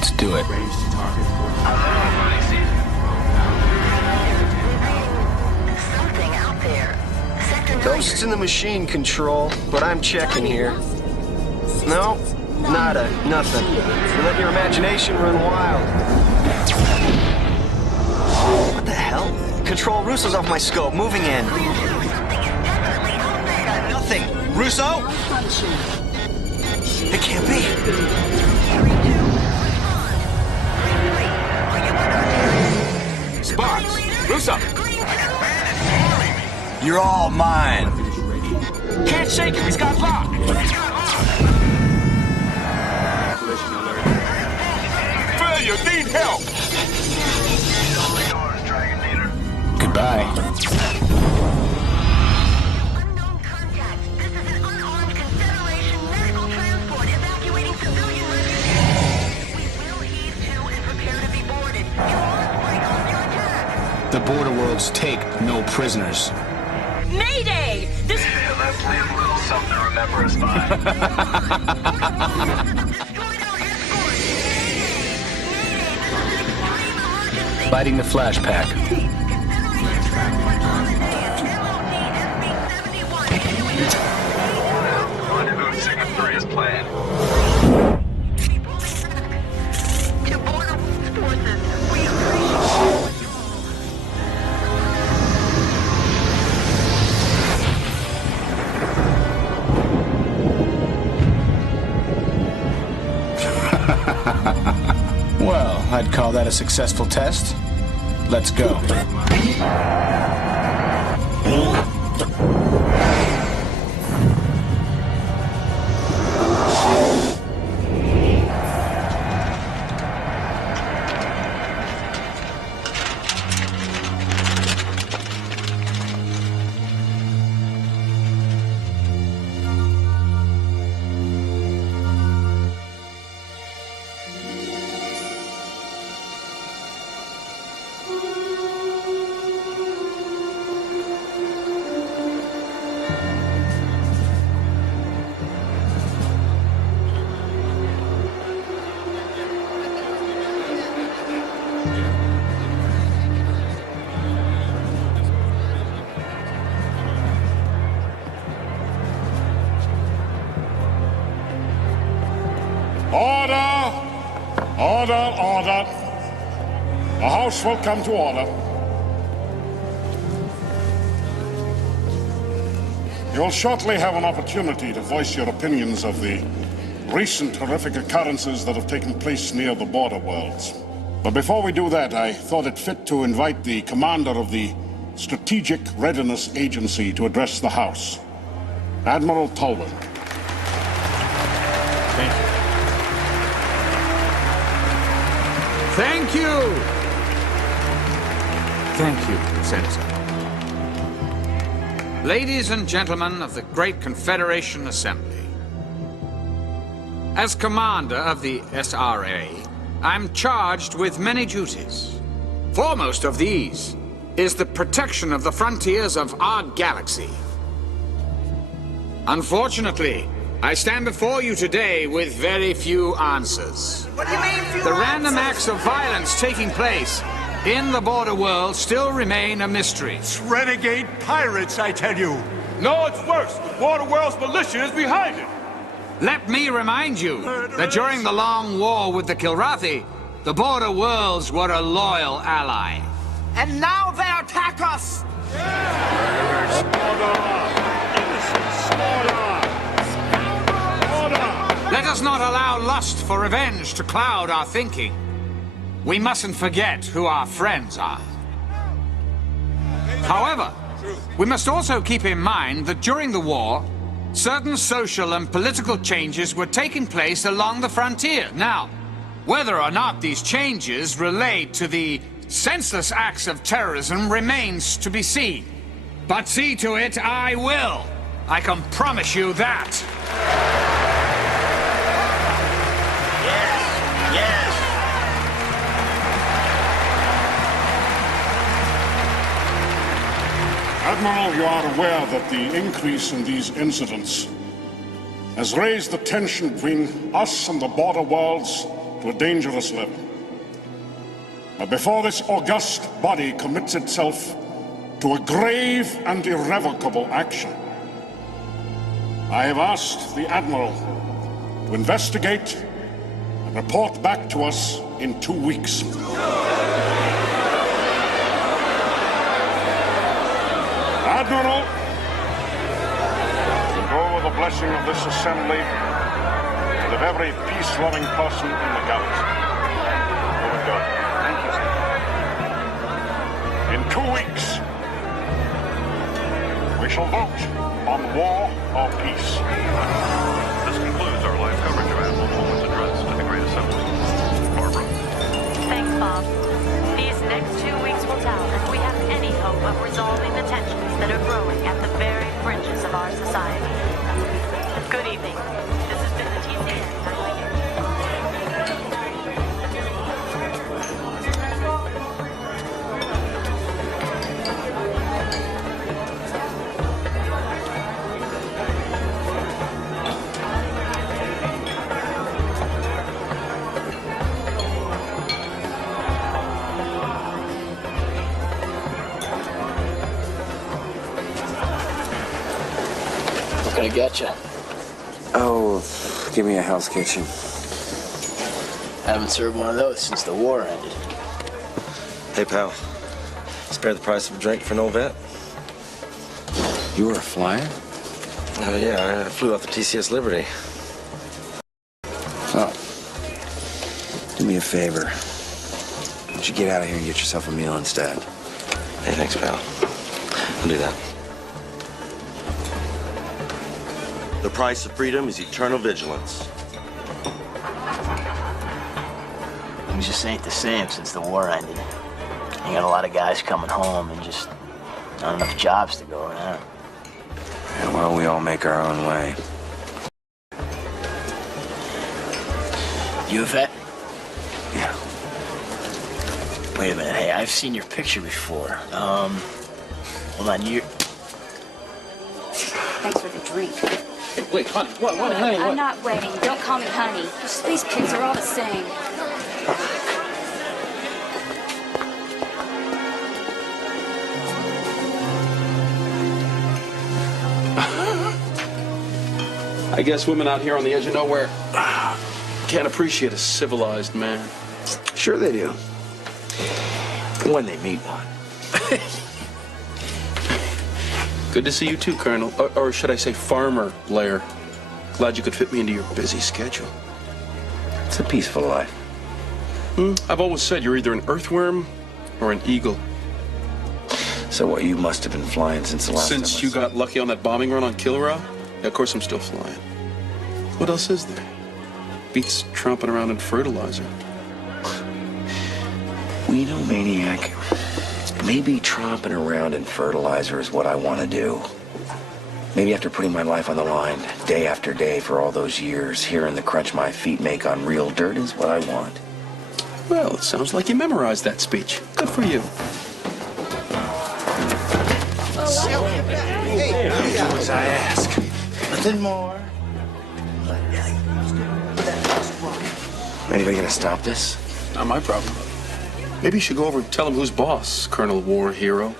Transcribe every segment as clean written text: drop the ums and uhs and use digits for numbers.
Let's do it. Something out there. Ghosts in the machine, Control, but I'm checking here. No, nada, nothing. You let your imagination run wild. What the hell? Control, Russo's off my scope, moving in. Nothing. Russo? It can't be. Sparks! Russo! You're all mine. Can't shake him, he's got lock! Failure, need help! Goodbye. Unknown contact. This is an unarmed Confederation medical transport evacuating civilian refugees. We will heave to and prepare to be boarded. You must break off your attack. The border worlds take no prisoners. Mayday! This Let's leave a little something to remember us by. destroyed our escort. Mayday! Lighting the flash pack. Rendezvous Sigma 3 is planned. To border forces, we appreciate. Well, I'd call that a successful test. Let's go. Order! Order, order. The House will come to order. You'll shortly have an opportunity to voice your opinions of the recent horrific occurrences that have taken place near the border worlds. But before we do that, I thought it fit to invite the commander of the Strategic Readiness Agency to address the House, Admiral Tolwyn. Thank you. Thank you! Thank you, Senator. Ladies and gentlemen of the Great Confederation Assembly, as commander of the SRA, I'm charged with many duties. Foremost of these is the protection of the frontiers of our galaxy. Unfortunately, I stand before you today with very few answers. What do you mean, few The random acts of violence taking place in the border world still remain a mystery. It's renegade pirates, I tell you. No, it's worse. The border world's militia is behind it. Let me remind you that during the long war with the Kilrathi, the border worlds were a loyal ally. And now they attack us! Let us not allow lust for revenge to cloud our thinking. We mustn't forget who our friends are. However, we must also keep in mind that during the war, certain social and political changes were taking place along the frontier. Now, whether or not these changes relate to the senseless acts of terrorism remains to be seen. But see to it I will. I can promise you that. Admiral, you are aware that the increase in these incidents has raised the tension between us and the border worlds to a dangerous level. But before this august body commits itself to a grave and irrevocable action, I have asked the Admiral to investigate and report back to us in 2 weeks. Admiral, we go with the blessing of this assembly and of every peace-loving person in the galaxy. Go with God. Thank you, sir. In 2 weeks, we shall vote on war or peace. This concludes our live coverage of Admiral Pullman's address to the Great Assembly. Barbara. Thanks, Bob. These next 2 weeks will tell if we have any hope of resolving the tensions that are growing at the very fringes of our society. Good evening. This has been the TCN. What can I get you? Oh, give me a Hell's Kitchen. Haven't served one of those since the war ended. Hey, pal. Spare the price of a drink for no vet? You were a flyer? Oh, yeah. I flew off the TCS Liberty. Oh. Do me a favor. Why don't you get out of here and get yourself a meal instead? Hey, thanks, pal. I'll do that. The price of freedom is eternal vigilance. Things just ain't the same since the war ended. You got a lot of guys coming home and just not enough jobs to go around. Yeah, well, we all make our own way. You a vet? Yeah. Wait a minute. Hey, I've seen your picture before. Hold on. You. Thanks for the drink. Wait, honey. What, honey? I'm not waiting. Don't call me honey. The space pigs are all the same. I guess women out here on the edge of nowhere can't appreciate a civilized man. Sure they do. When they meet one. Good to see you too, Colonel. Or should I say Farmer Blair. Glad you could fit me into your busy schedule. It's a peaceful life. I've always said you're either an earthworm or an eagle. So what, you must have been flying since the last time Since you got lucky on that bombing run on Kilra? Yeah, of course I'm still flying. What else is there? Beats tromping around in fertilizer. Well, you know, Maniac, maybe tromping around in fertilizer is what I want to do. Maybe after putting my life on the line, day after day for all those years, hearing the crunch my feet make on real dirt is what I want. Well, it sounds like you memorized that speech. Good for you. Hey, do as I ask. Nothing more. Anybody gonna stop this? Not my problem. Maybe you should go over and tell him who's boss, Colonel War Hero.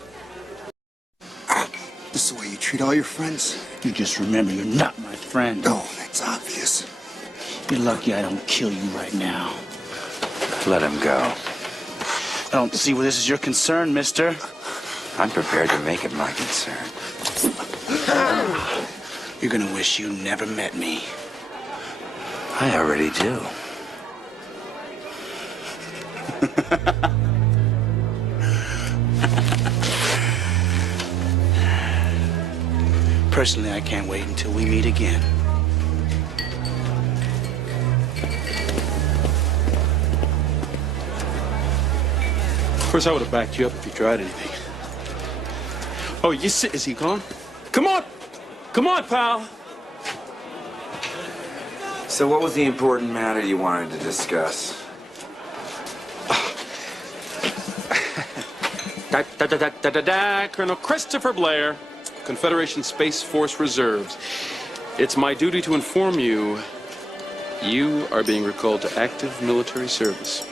This is the way you treat all your friends? You just remember you're not my friend. Oh, that's obvious. You're lucky I don't kill you right now. Let him go. I don't see where this is your concern, mister. I'm prepared to make it my concern. You're gonna wish you never met me. I already do. Personally, I can't wait until we meet again. Of course, I would have backed you up if you tried anything. Oh, you sit. Is he gone? Come on! Come on, pal! So what was the important matter you wanted to discuss? Colonel Christopher Blair, Confederation Space Force Reserves. It's my duty to inform you You are being recalled to active military service.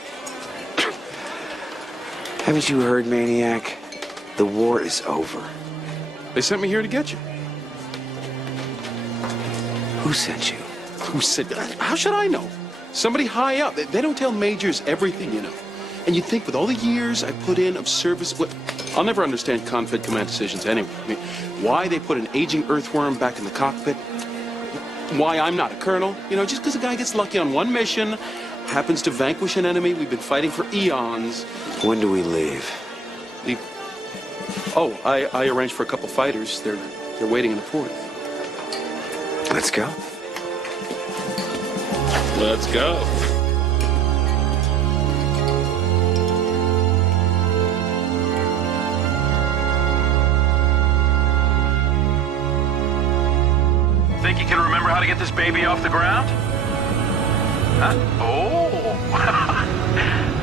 Haven't you heard, Maniac? The war is over. They sent me here to get you. Who sent you? Who said that? How should I know? Somebody high up. They don't tell majors everything, you know. And you'd think with all the years I put in of service... I'll never understand Confed command decisions anyway. I mean, why they put an aging earthworm back in the cockpit. Why I'm not a colonel. You know, just because a guy gets lucky on one mission, happens to vanquish an enemy we've been fighting for eons. When do we leave? Leave? Oh, I arranged for a couple fighters. They're waiting in the port. Let's go. Let's go. Think you can remember how to get this baby off the ground? Huh? Oh,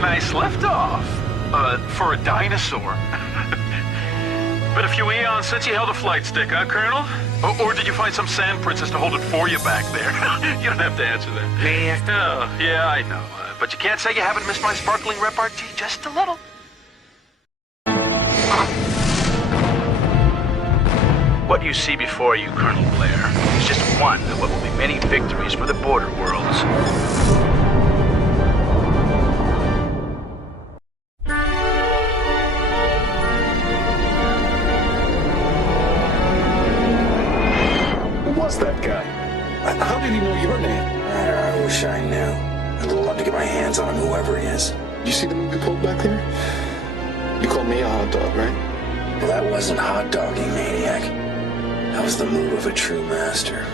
nice liftoff. For a dinosaur. Been a few eons since you held a flight stick, huh, Colonel? Or did you find some sand princess to hold it for you back there? You don't have to answer that. Maniac. Oh, yeah, I know. But you can't say you haven't missed my sparkling repartee just a little. What you see before you, Colonel Blair, is just one of what will be many victories for the border worlds. Who was that guy? How did he know your name? I wish I knew. I'd love to get my hands on him, whoever he is. You see the movie pulled back there? You called me a hot dog, right? Well, that wasn't hot dogging, Maniac. That was the move of a true master.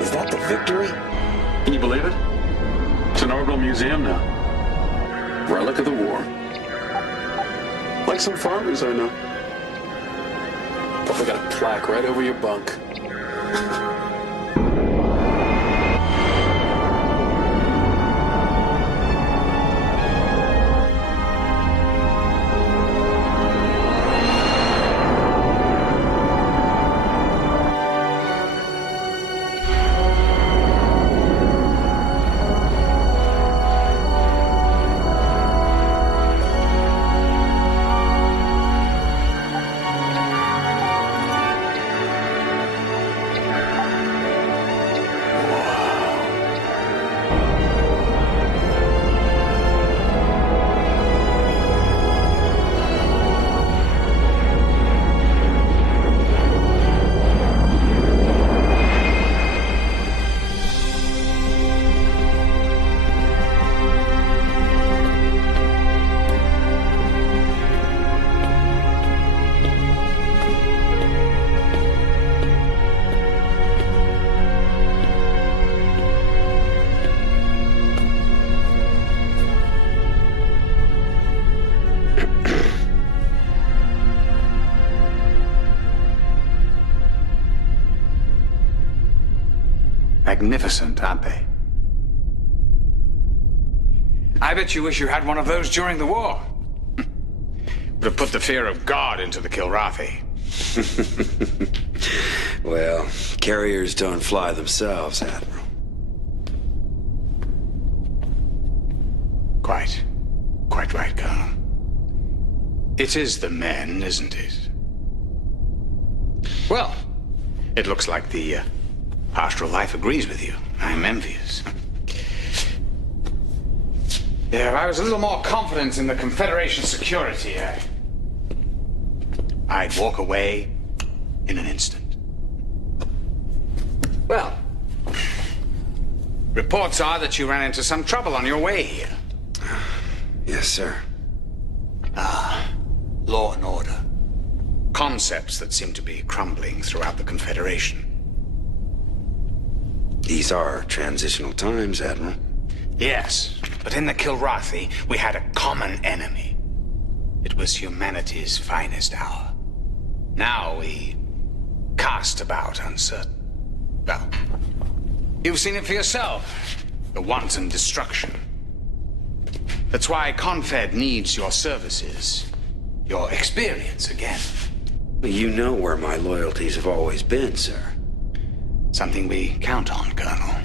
Is that the Victory? Can you believe it? It's an orbital museum now. Relic of the war. Like some farmers I know. Probably got a plaque right over your bunk. Magnificent, aren't they? I bet you wish you had one of those during the war. Would have put the fear of God into the Kilrathi. Well, carriers don't fly themselves, Admiral. Quite right, Colonel. It is the men, isn't it? Well, it looks like the pastoral life agrees with you. I'm envious. Yeah, if I was a little more confident in the Confederation security, I'd walk away in an instant. Well, reports are that you ran into some trouble on your way here. Yes, sir. Law and order. Concepts that seem to be crumbling throughout the Confederation. These are transitional times, Admiral. Yes, but in the Kilrathi, we had a common enemy. It was humanity's finest hour. Now we cast about uncertain. Well, you've seen it for yourself. The wanton destruction. That's why Confed needs your services. Your experience again. You know where my loyalties have always been, sir. Something we count on, Colonel.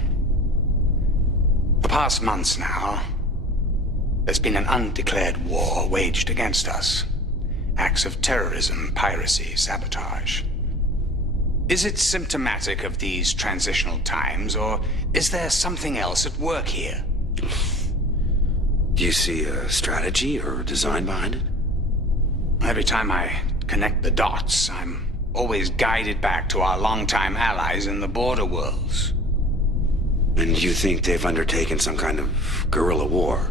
The past months now, there's been an undeclared war waged against us. Acts of terrorism, piracy, sabotage. Is it symptomatic of these transitional times, or is there something else at work here? Do you see a strategy or design behind it? Every time I connect the dots, I'm always guided back to our longtime allies in the border worlds. And you think they've undertaken some kind of guerrilla war?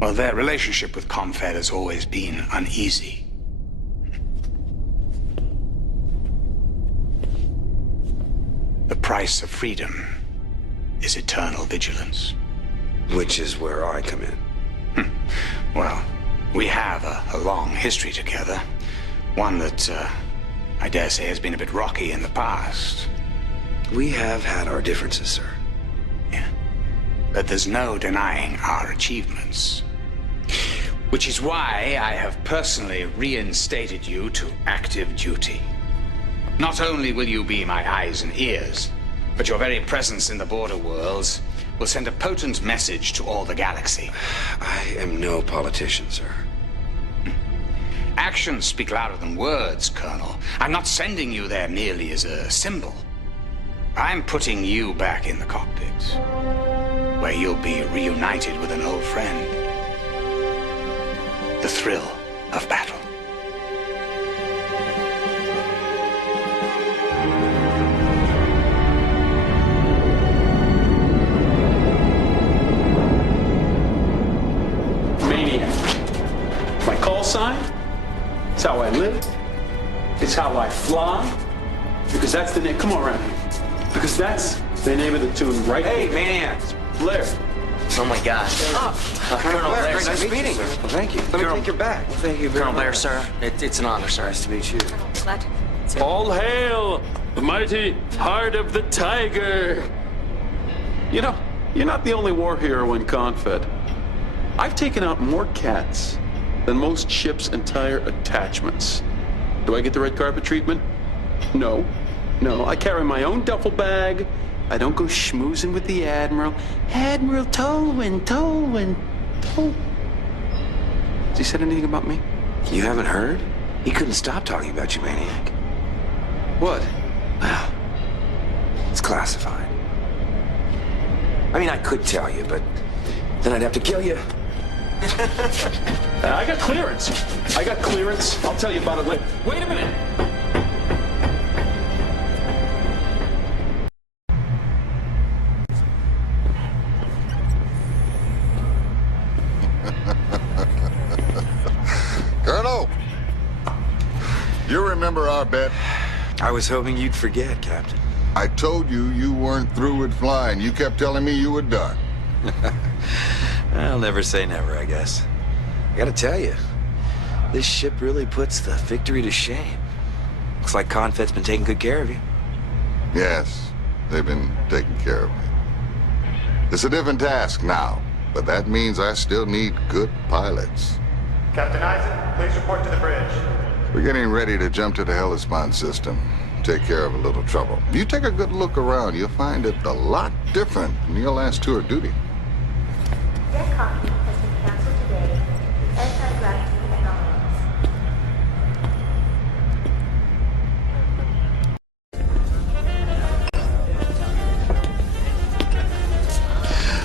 Well, their relationship with Confed has always been uneasy. The price of freedom is eternal vigilance. Which is where I come in. Well, we have a long history together. One that, I dare say, has been a bit rocky in the past. We have had our differences, sir. Yeah. But there's no denying our achievements. Which is why I have personally reinstated you to active duty. Not only will you be my eyes and ears, but your very presence in the border worlds will send a potent message to all the galaxy. I am no politician, sir. Actions speak louder than words, Colonel. I'm not sending you there merely as a symbol. I'm putting you back in the cockpit, where you'll be reunited with an old friend. The thrill of battle. Maniac. My call sign? It's how I live. It's how I fly. Because that's the name. Come on around here. Because that's the name of the tune, right? Hey, Maniacs. Blair. Oh my God. Colonel Blair, nice meeting you. Well, thank you. Let me take your back. Well, thank you very Colonel much. Blair, sir. It's an honor, sir. Nice to meet you. Glad. All hail the mighty heart of the tiger. You know, you're not the only war hero in Confed. I've taken out more cats than most ships' entire attachments. Do I get the red carpet treatment? No. No, I carry my own duffel bag. I don't go schmoozing with the Admiral. Admiral Tolwyn. Has he said anything about me? You haven't heard? He couldn't stop talking about you, Maniac. What? Well, it's classified. I mean, I could tell you, but then I'd have to kill you. I got clearance. I'll tell you about it later. Wait a minute. Colonel, you remember our bet? I was hoping you'd forget, Captain. I told you you weren't through with flying. You kept telling me you were done. I'll never say never, I guess. I gotta tell you, this ship really puts the victory to shame. Looks like Confed's been taking good care of you. Yes, they've been taking care of me. It's a different task now, but that means I still need good pilots. Captain Isaac, please report to the bridge. We're getting ready to jump to the Hellespont system. Take care of a little trouble. If you take a good look around, you'll find it a lot different from your last tour of duty. Deck hockey has been canceled today. Anti-gravity technologies.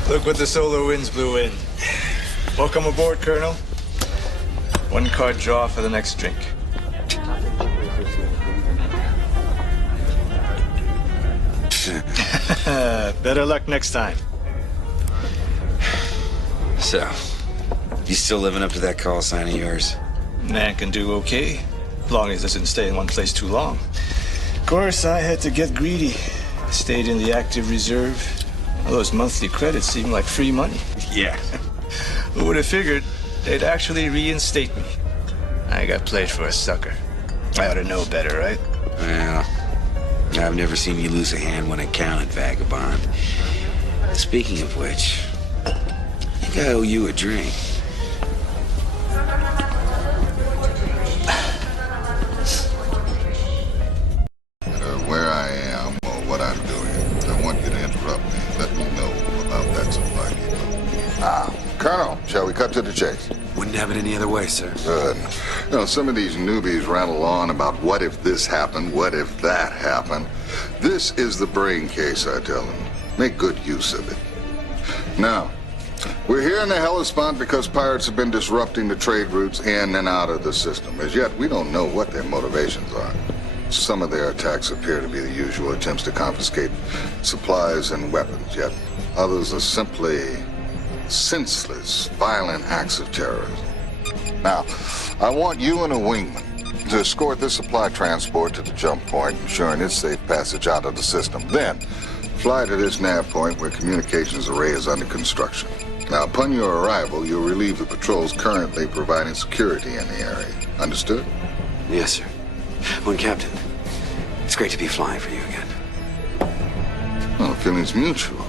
Look what the solar winds blew in. Welcome aboard, Colonel. One card draw for the next drink. Better luck next time. So, you still living up to that call sign of yours? Man can do okay, as long as he doesn't stay in one place too long. Of course, I had to get greedy. Stayed in the active reserve. All those monthly credits seem like free money. Yeah. Who would have figured they'd actually reinstate me? I got played for a sucker. I ought to know better, right? Well, I've never seen you lose a hand when it counted, vagabond. Speaking of which, I think I owe you a drink. Where I am or what I'm doing, I want you to interrupt me. Let me know about that supply depot. Colonel, shall we cut to the chase? Wouldn't have it any other way, sir. Good. You know, some of these newbies rattle on about what if this happened, what if that happened. This is the brain case, I tell them. Make good use of it. Now, we're here in the Hellespont because pirates have been disrupting the trade routes in and out of the system. As yet, we don't know what their motivations are. Some of their attacks appear to be the usual attempts to confiscate supplies and weapons, yet others are simply senseless, violent acts of terrorism. Now, I want you and a wingman to escort this supply transport to the jump point, ensuring its safe passage out of the system. Then, fly to this nav point where communications array is under construction. Now, upon your arrival, you'll relieve the patrols currently providing security in the area. Understood? Yes, sir. Well, Captain, it's great to be flying for you again. Well, the feeling's mutual.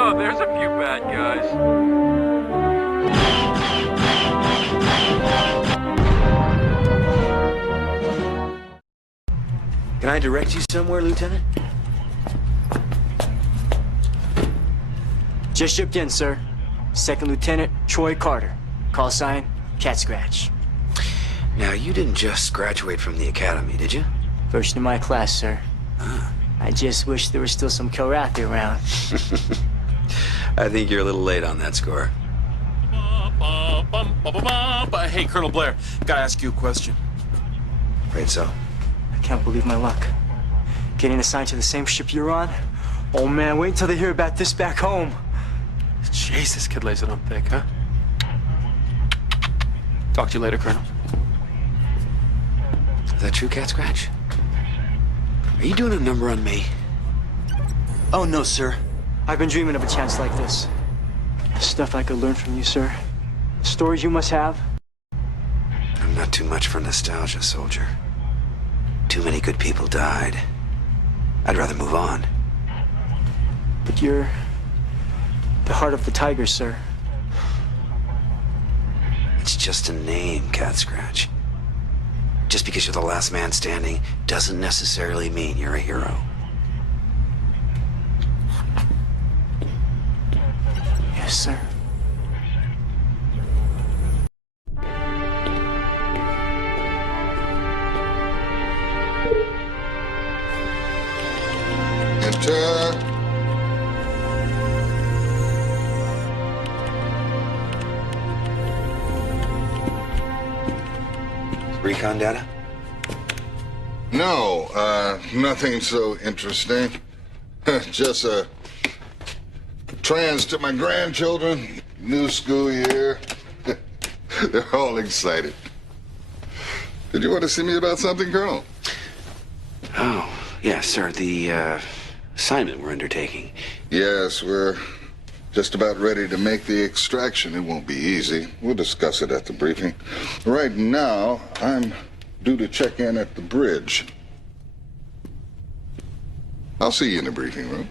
Oh, there's a few bad guys. Can I direct you somewhere, Lieutenant? Just shipped in, sir. Second Lieutenant Troy Carter. Call sign, Cat Scratch. Now, you didn't just graduate from the academy, did you? First in my class, sir. I just wish there was still some Kilrathi around. I think you're a little late on that score. Hey, Colonel Blair, gotta ask you a question. Afraid so. I can't believe my luck. Getting assigned to the same ship you're on? Oh man, wait until they hear about this back home. Jeez, this kid lays it on thick, huh? Talk to you later, Colonel. Is that true, Cat Scratch? Are you doing a number on me? Oh no, sir. I've been dreaming of a chance like this. Stuff I could learn from you, sir. Stories you must have. I'm not too much for nostalgia, soldier. Too many good people died. I'd rather move on. But you're the heart of the tiger, sir. It's just a name, Cat Scratch. Just because you're the last man standing doesn't necessarily mean you're a hero. Yes, sir. Enter. Recon data? No, nothing so interesting. Just a trans to my grandchildren. New school year. They're all excited. Did you want to see me about something, Colonel? Oh, yes, sir. The assignment we're undertaking. Yes, we're just about ready to make the extraction. It won't be easy. We'll discuss it at the briefing. Right now, I'm due to check in at the bridge. I'll see you in the briefing room.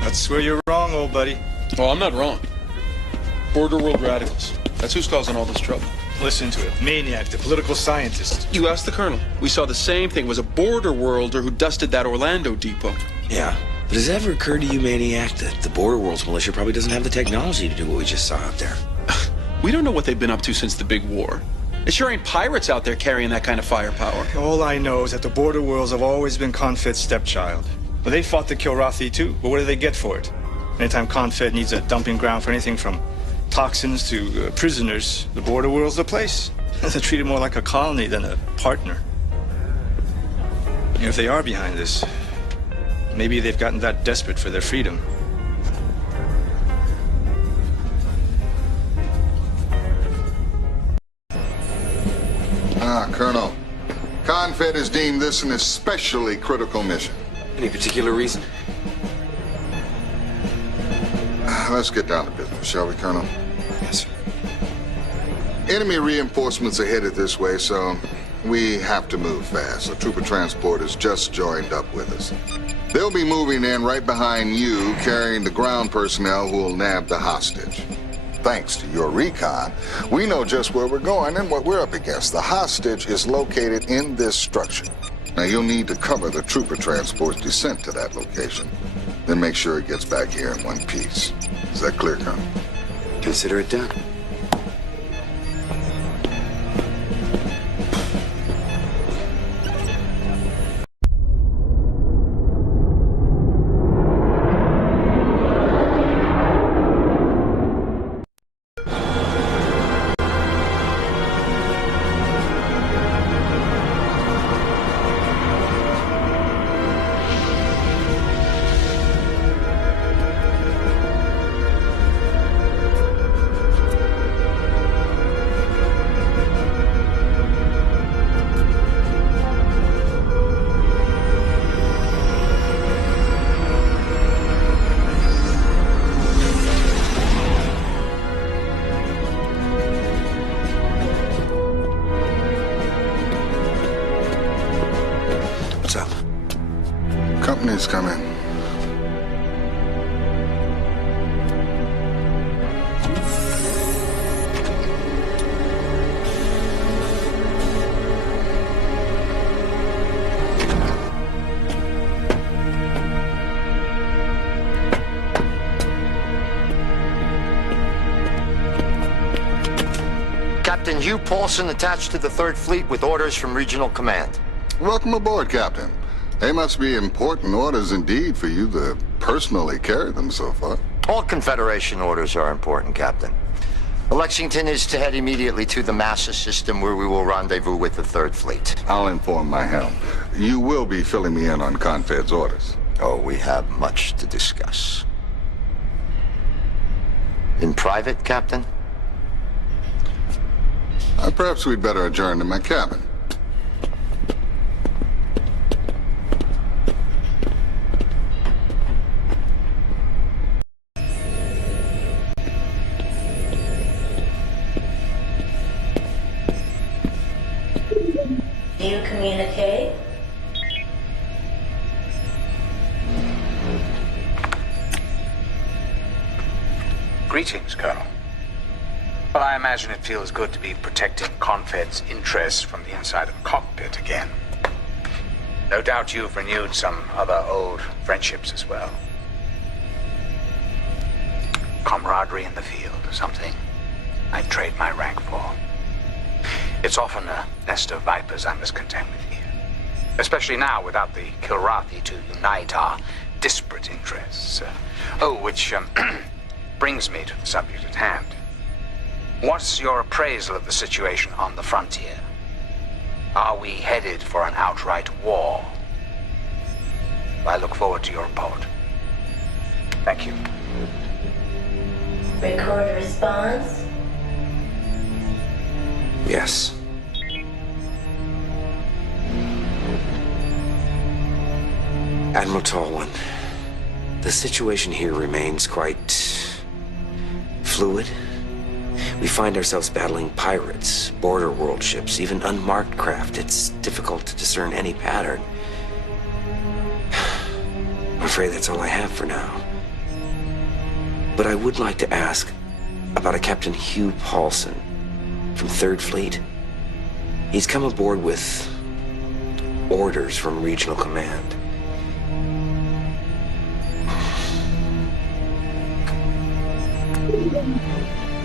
That's where you're wrong, old buddy. Oh, I'm not wrong. Border world radicals. That's who's causing all this trouble. Listen to it. Maniac, the political scientist. You asked the colonel. We saw the same thing. It was a border worlder who dusted that Orlando depot. Yeah. But has it ever occurred to you, Maniac, that the Border Worlds militia probably doesn't have the technology to do what we just saw out there? We don't know what they've been up to since the big war. It sure ain't pirates out there carrying that kind of firepower. All I know is that the Border Worlds have always been Confed's stepchild. But they fought the Kilrathi too. But what do they get for it? Anytime Confed needs a dumping ground for anything from toxins to prisoners, the Border World's the place. They treat it more like a colony than a partner. And if they are behind this, maybe they've gotten that desperate for their freedom. Colonel. Confed has deemed this an especially critical mission. Any particular reason? Let's get down to business, shall we, Colonel? Yes, sir. Enemy reinforcements are headed this way, so we have to move fast. A trooper transport has just joined up with us. They'll be moving in right behind you, carrying the ground personnel who will nab the hostage. Thanks to your recon, we know just where we're going and what we're up against. The hostage is located in this structure. Now, you'll need to cover the trooper transport's descent to that location. Then make sure it gets back here in one piece. Is that clear, Colonel? Consider it done. Company's coming. Captain Hugh Paulson attached to the 3rd Fleet with orders from Regional Command. Welcome aboard, Captain. They must be important orders indeed for you to personally carry them so far. All Confederation orders are important, Captain. Lexington is to head immediately to the Massa system where we will rendezvous with the 3rd Fleet. I'll inform my helm. You will be filling me in on Confed's orders. Oh, we have much to discuss. In private, Captain? Perhaps we'd better adjourn to my cabin. Do you communicate? Greetings, Colonel. Well, I imagine it feels good to be protecting Confed's interests from the inside of a cockpit again. No doubt you've renewed some other old friendships as well. Camaraderie in the field, something I'd trade my rank for. It's often a nest of vipers I must contend with here. Especially now without the Kilrathi to unite our disparate interests. Which brings me to the subject at hand. What's your appraisal of the situation on the frontier? Are we headed for an outright war? I look forward to your report. Thank you. Record response. Yes. Admiral Tallwan, the situation here remains quite fluid. We find ourselves battling pirates, border world ships, even unmarked craft. It's difficult to discern any pattern. I'm afraid that's all I have for now. But I would like to ask about a Captain Hugh Paulson from 3rd Fleet. He's come aboard with orders from Regional Command.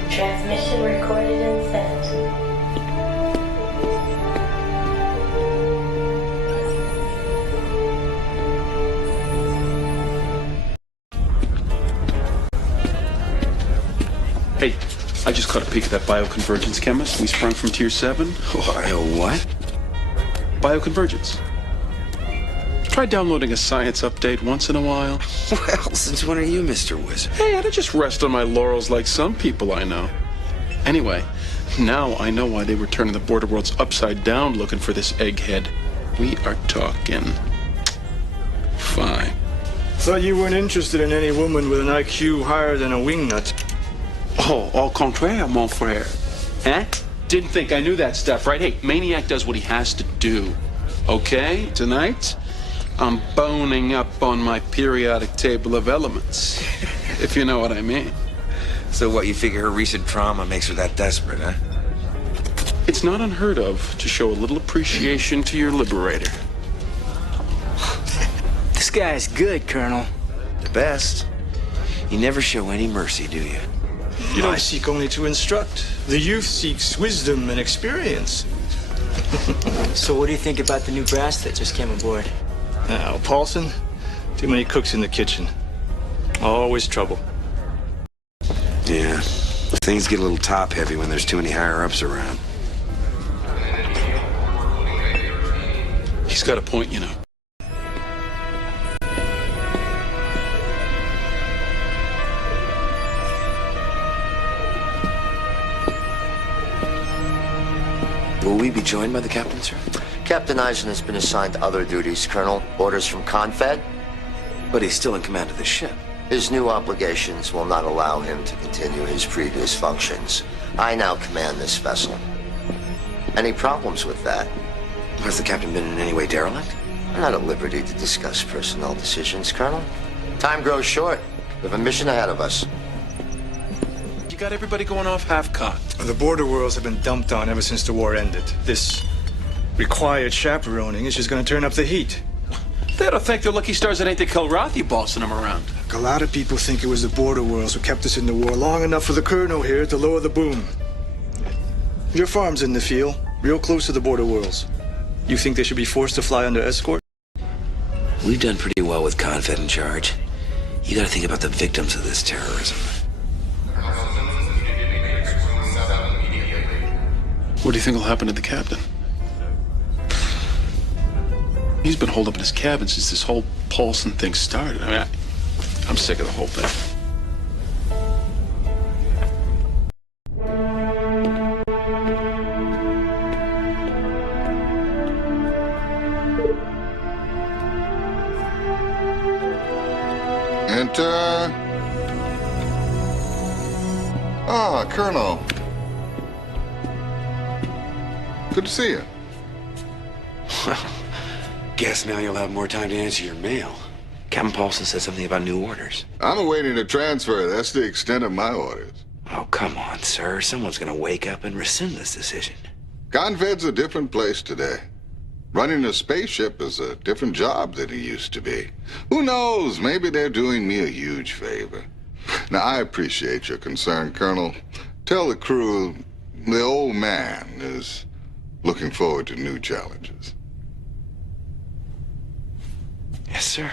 Transmission recorded and sent. Hey, I just caught a peek at that bioconvergence chemist we sprung from Tier 7. What? Bioconvergence. Try downloading a science update once in a while. Well, since when are you Mr. Wizard? Hey, I don't just rest on my laurels like some people I know. Anyway, Now I know why they were turning the border worlds upside down looking for this egghead. We are talking fine. Thought you weren't interested in any woman with an IQ higher than a wingnut. Oh, au contraire, mon frère. Huh? Didn't think I knew that stuff, right? Hey, Maniac does what he has to do. Okay? Tonight, I'm boning up on my periodic table of elements. If you know what I mean. So what, you figure her recent trauma makes her that desperate, huh? It's not unheard of to show a little appreciation to your liberator. This guy's good, Colonel. The best. You never show any mercy, do you? You don't seek only to instruct. The youth seeks wisdom and experience. So what do you think about the new brass that just came aboard? Now, Paulson, too many cooks in the kitchen. Always trouble. Yeah. Things get a little top-heavy when there's too many higher-ups around. He's got a point, you know. Will we be joined by the captain, sir? Captain Eisen has been assigned other duties, Colonel. Orders from Confed. But he's still in command of the ship. His new obligations will not allow him to continue his previous functions. I now command this vessel. Any problems with that? Has the captain been in any way derelict? I'm not at liberty to discuss personnel decisions, Colonel. Time grows short. We have a mission ahead of us. You got everybody going off half-cocked. The border worlds have been dumped on ever since the war ended. This required chaperoning is just going to turn up the heat. They ought to thank their lucky stars it ain't the Kilrathi bossing them around. A lot of people think it was the border worlds who kept us in the war long enough for the colonel here to lower the boom. Your farm's in the field, real close to the border worlds. You think they should be forced to fly under escort? We've done pretty well with Confed in charge. You gotta think about the victims of this terrorism. What do you think will happen to the captain? He's been holed up in his cabin since this whole Paulson thing started. I mean, I'm sick of the whole thing. Enter. Ah, Colonel. Good to see you. Guess now you'll have more time to answer your mail. Captain Paulson said something about new orders. I'm awaiting a transfer. That's the extent of my orders. Oh, come on, sir. Someone's gonna wake up and rescind this decision. Confed's a different place today. Running a spaceship is a different job than it used to be. Who knows? Maybe they're doing me a huge favor. Now, I appreciate your concern, Colonel. Tell the crew the old man is looking forward to new challenges. Yes, sir.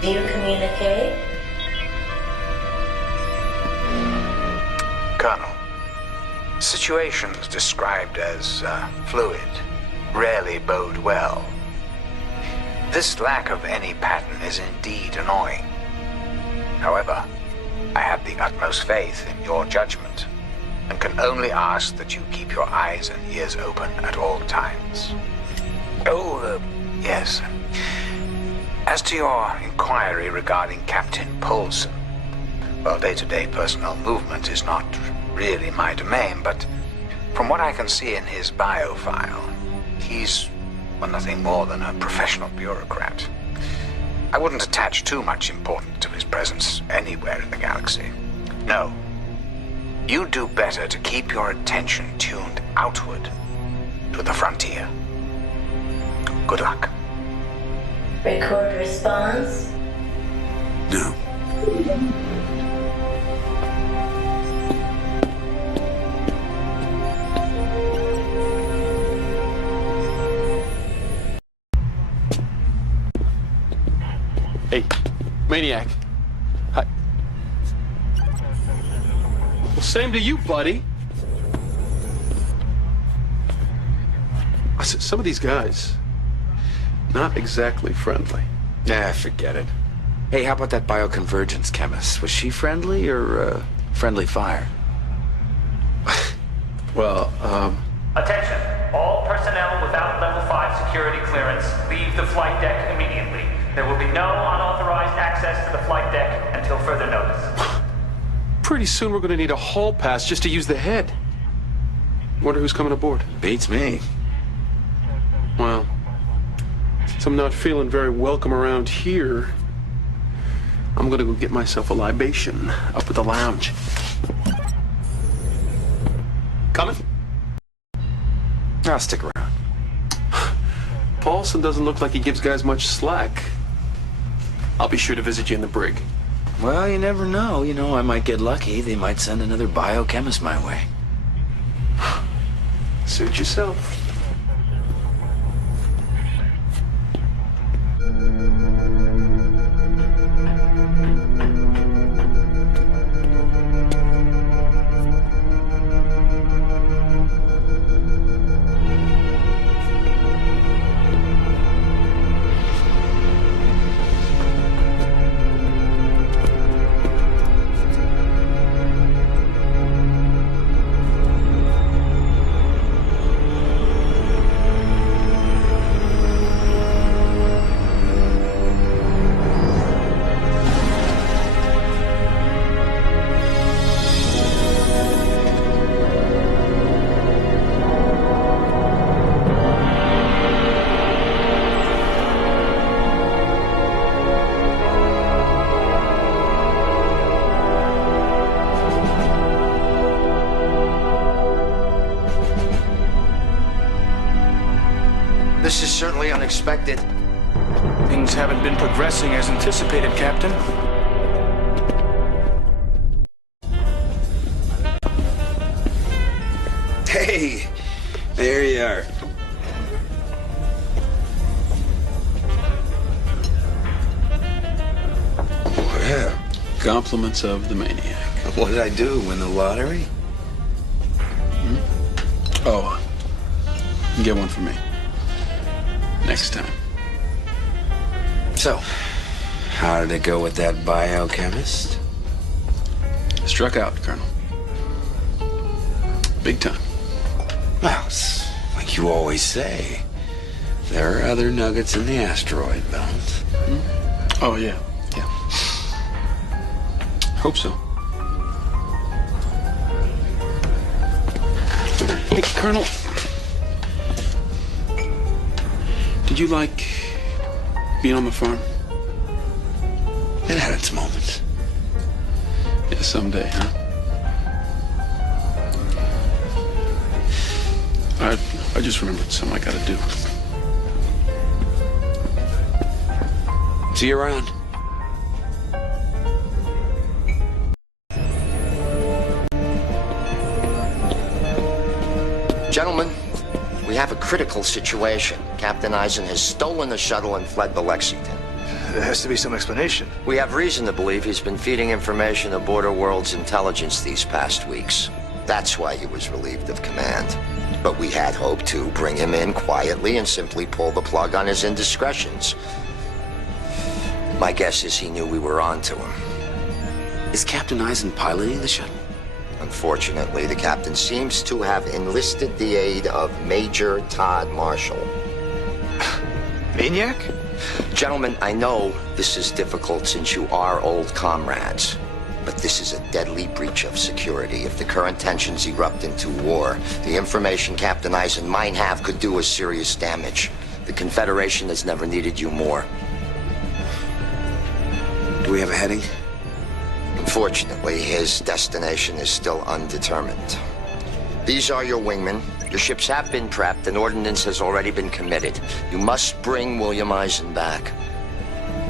Do you communicate? Colonel, situations described as fluid rarely bode well. This lack of any pattern is indeed annoying. However, I have the utmost faith in your judgment and can only ask that you keep your eyes and ears open at all times. Oh, yes. As to your inquiry regarding Captain Paulson, well, day-to-day personnel movement is not really my domain, but from what I can see in his bio file, he's, well, nothing more than a professional bureaucrat. I wouldn't attach too much importance to his presence anywhere in the galaxy. No. You do better to keep your attention tuned outward to the frontier. Good luck. Record response? No. Hey, Maniac. Hi. Well, same to you, buddy. Some of these guys, not exactly friendly. Nah, forget it. Hey, how about that bioconvergence chemist? Was she friendly or friendly fire? Well, Attention. All personnel without level 5 security clearance leave the flight deck immediately. There will be no unauthorized access to the flight deck until further notice. pretty soon we're gonna need a hall pass just to use the head. Wonder who's coming aboard. Beats me. Well, since I'm not feeling very welcome around here, I'm gonna go get myself a libation up at the lounge. Coming? I'll stick around. Paulson doesn't look like he gives guys much slack. I'll be sure to visit you in the brig. Well, you never know. You know, I might get lucky. They might send another biochemist my way. Suit yourself. This is certainly unexpected. Things haven't been progressing as anticipated, Captain. Hey, there you are. Well, compliments of the maniac. What did I do? Win the lottery? Oh, get one for me. Next time. So, how did it go with that biochemist? Struck out, Colonel. Big time. Well, it's like you always say, there are other nuggets in the asteroid belt. Oh, yeah. Hope so. Hey, Colonel. Did you like being on the farm? It had its moments. Yeah, someday, huh? I just remembered something I gotta do. See you around. Gentlemen, we have a critical situation. Captain Eisen has stolen the shuttle and fled to Lexington. There has to be some explanation. We have reason to believe he's been feeding information to Border World's intelligence these past weeks. That's why he was relieved of command. But we had hoped to bring him in quietly and simply pull the plug on his indiscretions. My guess is he knew we were on to him. Is Captain Eisen piloting the shuttle? Unfortunately, the captain seems to have enlisted the aid of Major Todd Marshall. Maniac? Gentlemen, I know this is difficult since you are old comrades, but this is a deadly breach of security. If the current tensions erupt into war, the information Captain Eisen might have could do us serious damage. The Confederation has never needed you more. Do we have a heading? Unfortunately, his destination is still undetermined. These are your wingmen. Your ships have been prepped and ordnance has already been committed. You must bring William Eisen back.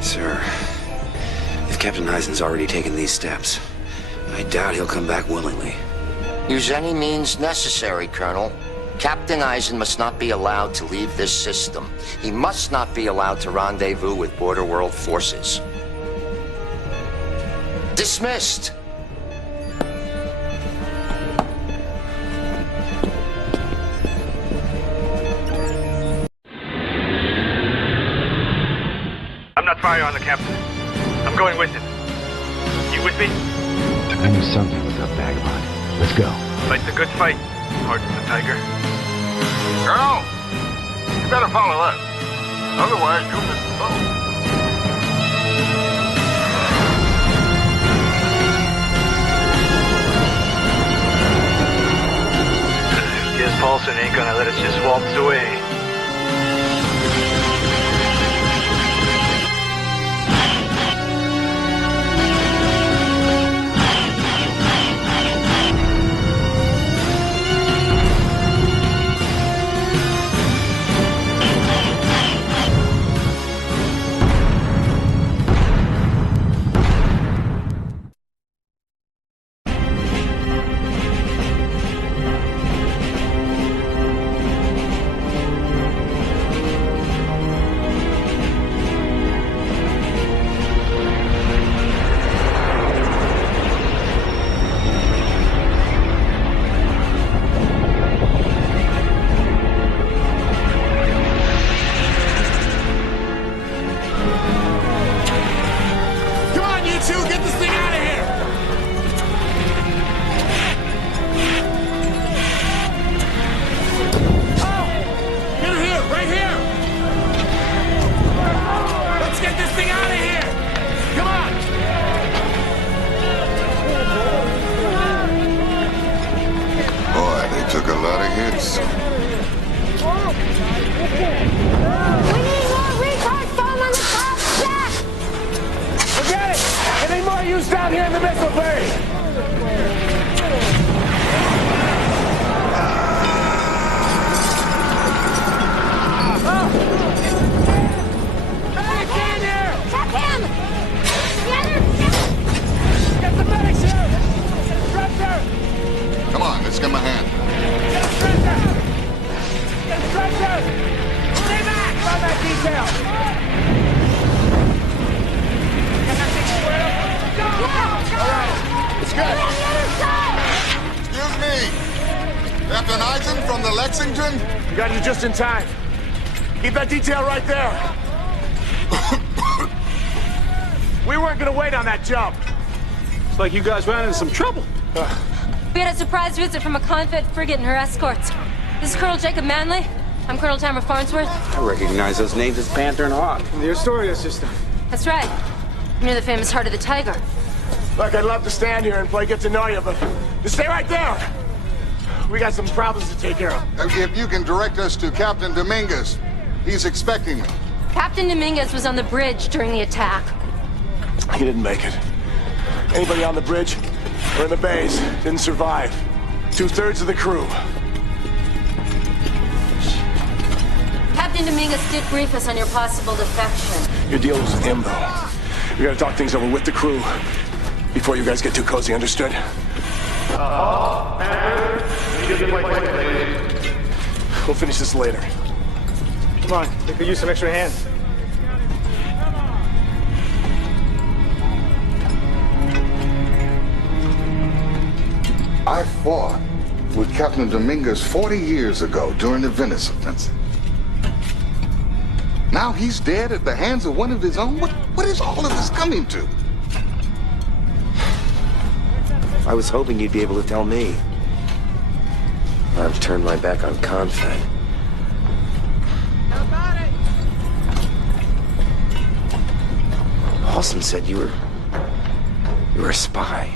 Sir, if Captain Eisen's already taken these steps, I doubt he'll come back willingly. Use any means necessary, Colonel. Captain Eisen must not be allowed to leave this system. He must not be allowed to rendezvous with Border World forces. Dismissed! fire on the captain. I'm going with him. You with me? I knew something was up, Vagabond. Let's go. Fight's a good fight. Pardon the tiger. Colonel, you better follow us. Otherwise, you'll miss the boat. Guess Paulson ain't gonna let us just waltz away. In time. Keep that detail right there. We weren't gonna wait on that jump. It's like you guys ran into some trouble. We had a surprise visit from a Confed frigate and her escorts. This is Colonel Jacob Manley. I'm Colonel Tamara Farnsworth. I recognize those names as Panther and Hawk. The Astoria system. That's right. Near the famous Heart of the Tiger. Look, I'd love to stand here and play get to know you, but just stay right there. We got some problems to take care of. If you can direct us to Captain Dominguez, he's expecting me. Captain Dominguez was on the bridge during the attack. He didn't make it. Anybody on the bridge or in the bays didn't survive. 2/3 of the crew. Captain Dominguez did brief us on your possible defection. Your deal was with him, though. We gotta talk things over with the crew before you guys get too cozy, understood? We'll finish this later. Come on, they could use some extra hands. I fought with Captain Dominguez 40 years ago during the Venice offensive. Now he's dead at the hands of one of his own? What is all of this coming to? I was hoping you'd be able to tell me. I've turned my back on Confed. Paulson said you were a spy.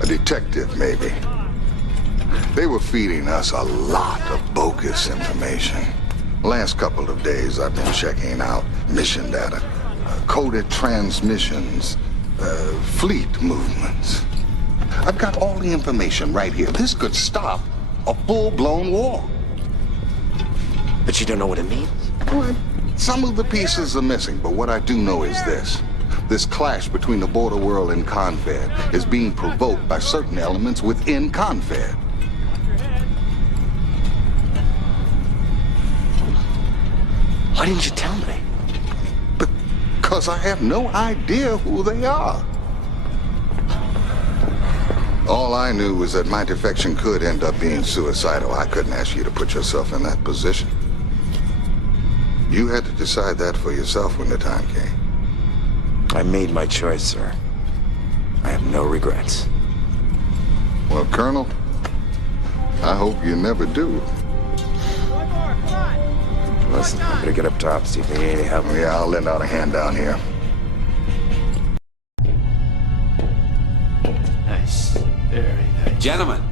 A detective, maybe. They were feeding us a lot of bogus information. Last couple of days, I've been checking out mission data, coded transmissions, fleet movements. I've got all the information right here. This could stop a full-blown war. But you don't know what it means? What? Some of the pieces are missing, but what I do know is this. This clash between the border world and Confed is being provoked by certain elements within Confed. Why didn't you tell me? Because I have no idea who they are. All I knew was that my defection could end up being suicidal. I couldn't ask you to put yourself in that position. You had to decide that for yourself when the time came. I made my choice, sir. I have no regrets. Well, Colonel, I hope you never do. Listen, I'm gonna get up top, see if they need any help. Yeah, I'll lend out a hand down here. Nice. Very nice. Gentlemen.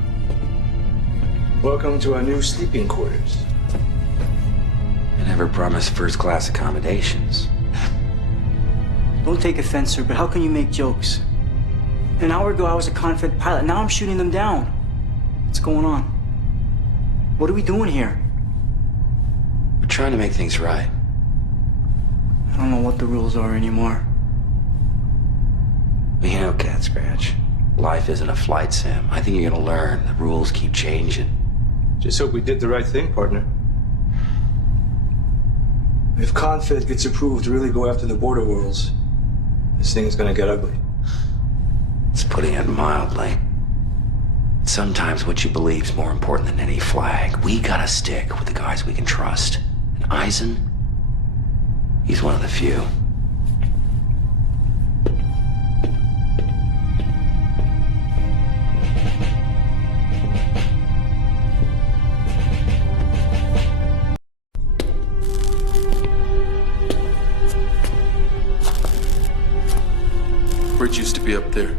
Welcome to our new sleeping quarters. I never promised first-class accommodations. Don't take offense, sir, but how can you make jokes? An hour ago, I was a Confed pilot. Now I'm shooting them down. What's going on? What are we doing here? We're trying to make things right. I don't know what the rules are anymore. Well, you know, Cat Scratch, life isn't a flight sim. I think you're gonna learn. The rules keep changing. Just hope we did the right thing, partner. If Confed gets approved to really go after the border worlds, this thing's gonna get ugly. It's putting it mildly. Sometimes what you believe is more important than any flag. We gotta stick with the guys we can trust. And Eisen, he's one of the few. Bridge used to be up there.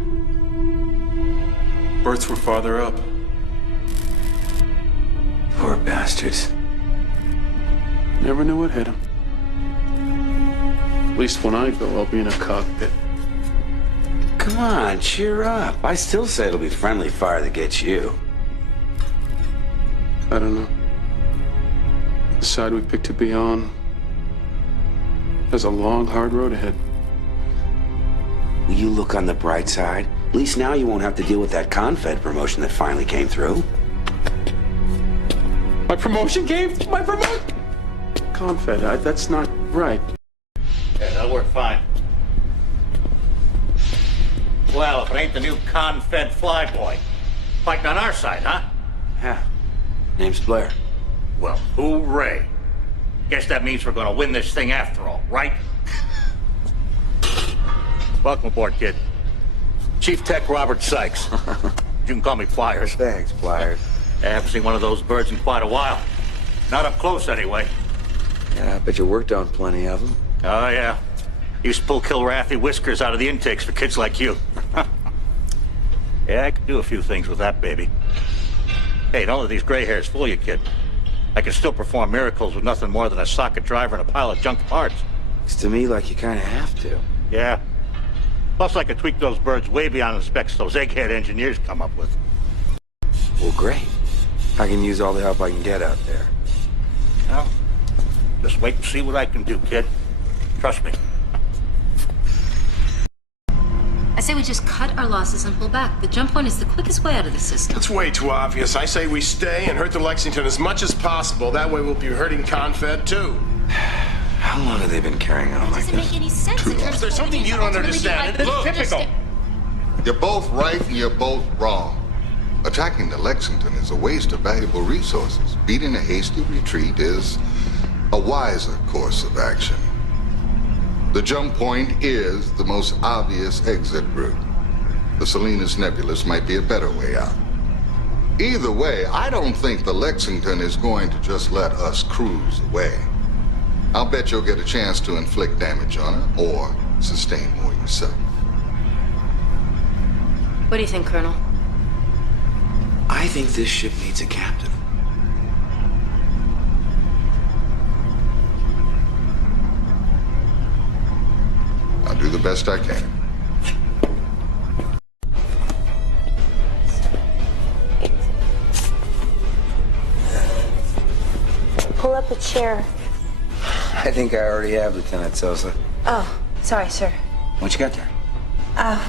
Berths were farther up. Poor bastards. Never knew what hit them. At least when I go, I'll be in a cockpit. Come on, cheer up. I still say it'll be friendly fire that gets you. I don't know. The side we picked to be on has a long, hard road ahead. Will you look on the bright side? At least now you won't have to deal with that Confed promotion that finally came through. My promotion came? My promotion? Confed, that's not right. Yeah, that'll work fine. Well, if it ain't the new Confed flyboy. Fighting on our side, huh? Yeah. Name's Blair. Well, hooray. Guess that means we're gonna win this thing after all, right? Welcome aboard, kid. Chief Tech Robert Sykes. You can call me Flyers. Thanks, Flyers. I haven't seen one of those birds in quite a while. Not up close, anyway. Yeah, I bet you worked on plenty of them. Oh, yeah. Used to pull Kilrathi whiskers out of the intakes for kids like you. Yeah, I could do a few things with that baby. Hey, don't let these gray hairs fool you, kid. I can still perform miracles with nothing more than a socket driver and a pile of junk parts. Looks to me like you kind of have to. Yeah. Plus, I could tweak those birds way beyond the specs those egghead engineers come up with. Well, great. I can use all the help I can get out there. Well, just wait and see what I can do, kid. Trust me. I say we just cut our losses and pull back. The jump point is the quickest way out of the system. It's way too obvious. I say we stay and hurt the Lexington as much as possible. That way we'll be hurting Confed, too. How long have they been carrying on like Doesn't this? make any sense in terms of There's something you don't understand. It's typical. You're both right and you're both wrong. Attacking the Lexington is a waste of valuable resources. Beating a hasty retreat is a wiser course of action. The jump point is the most obvious exit route. The Salinas Nebulous might be a better way out. Either way, I don't think the Lexington is going to just let us cruise away. I'll bet you'll get a chance to inflict damage on her or sustain more yourself. What do you think, Colonel? I think this ship needs a captain. I'll do the best I can. Pull up a chair. I think I already have, Lieutenant Sosa. Oh, sorry, sir. What you got there?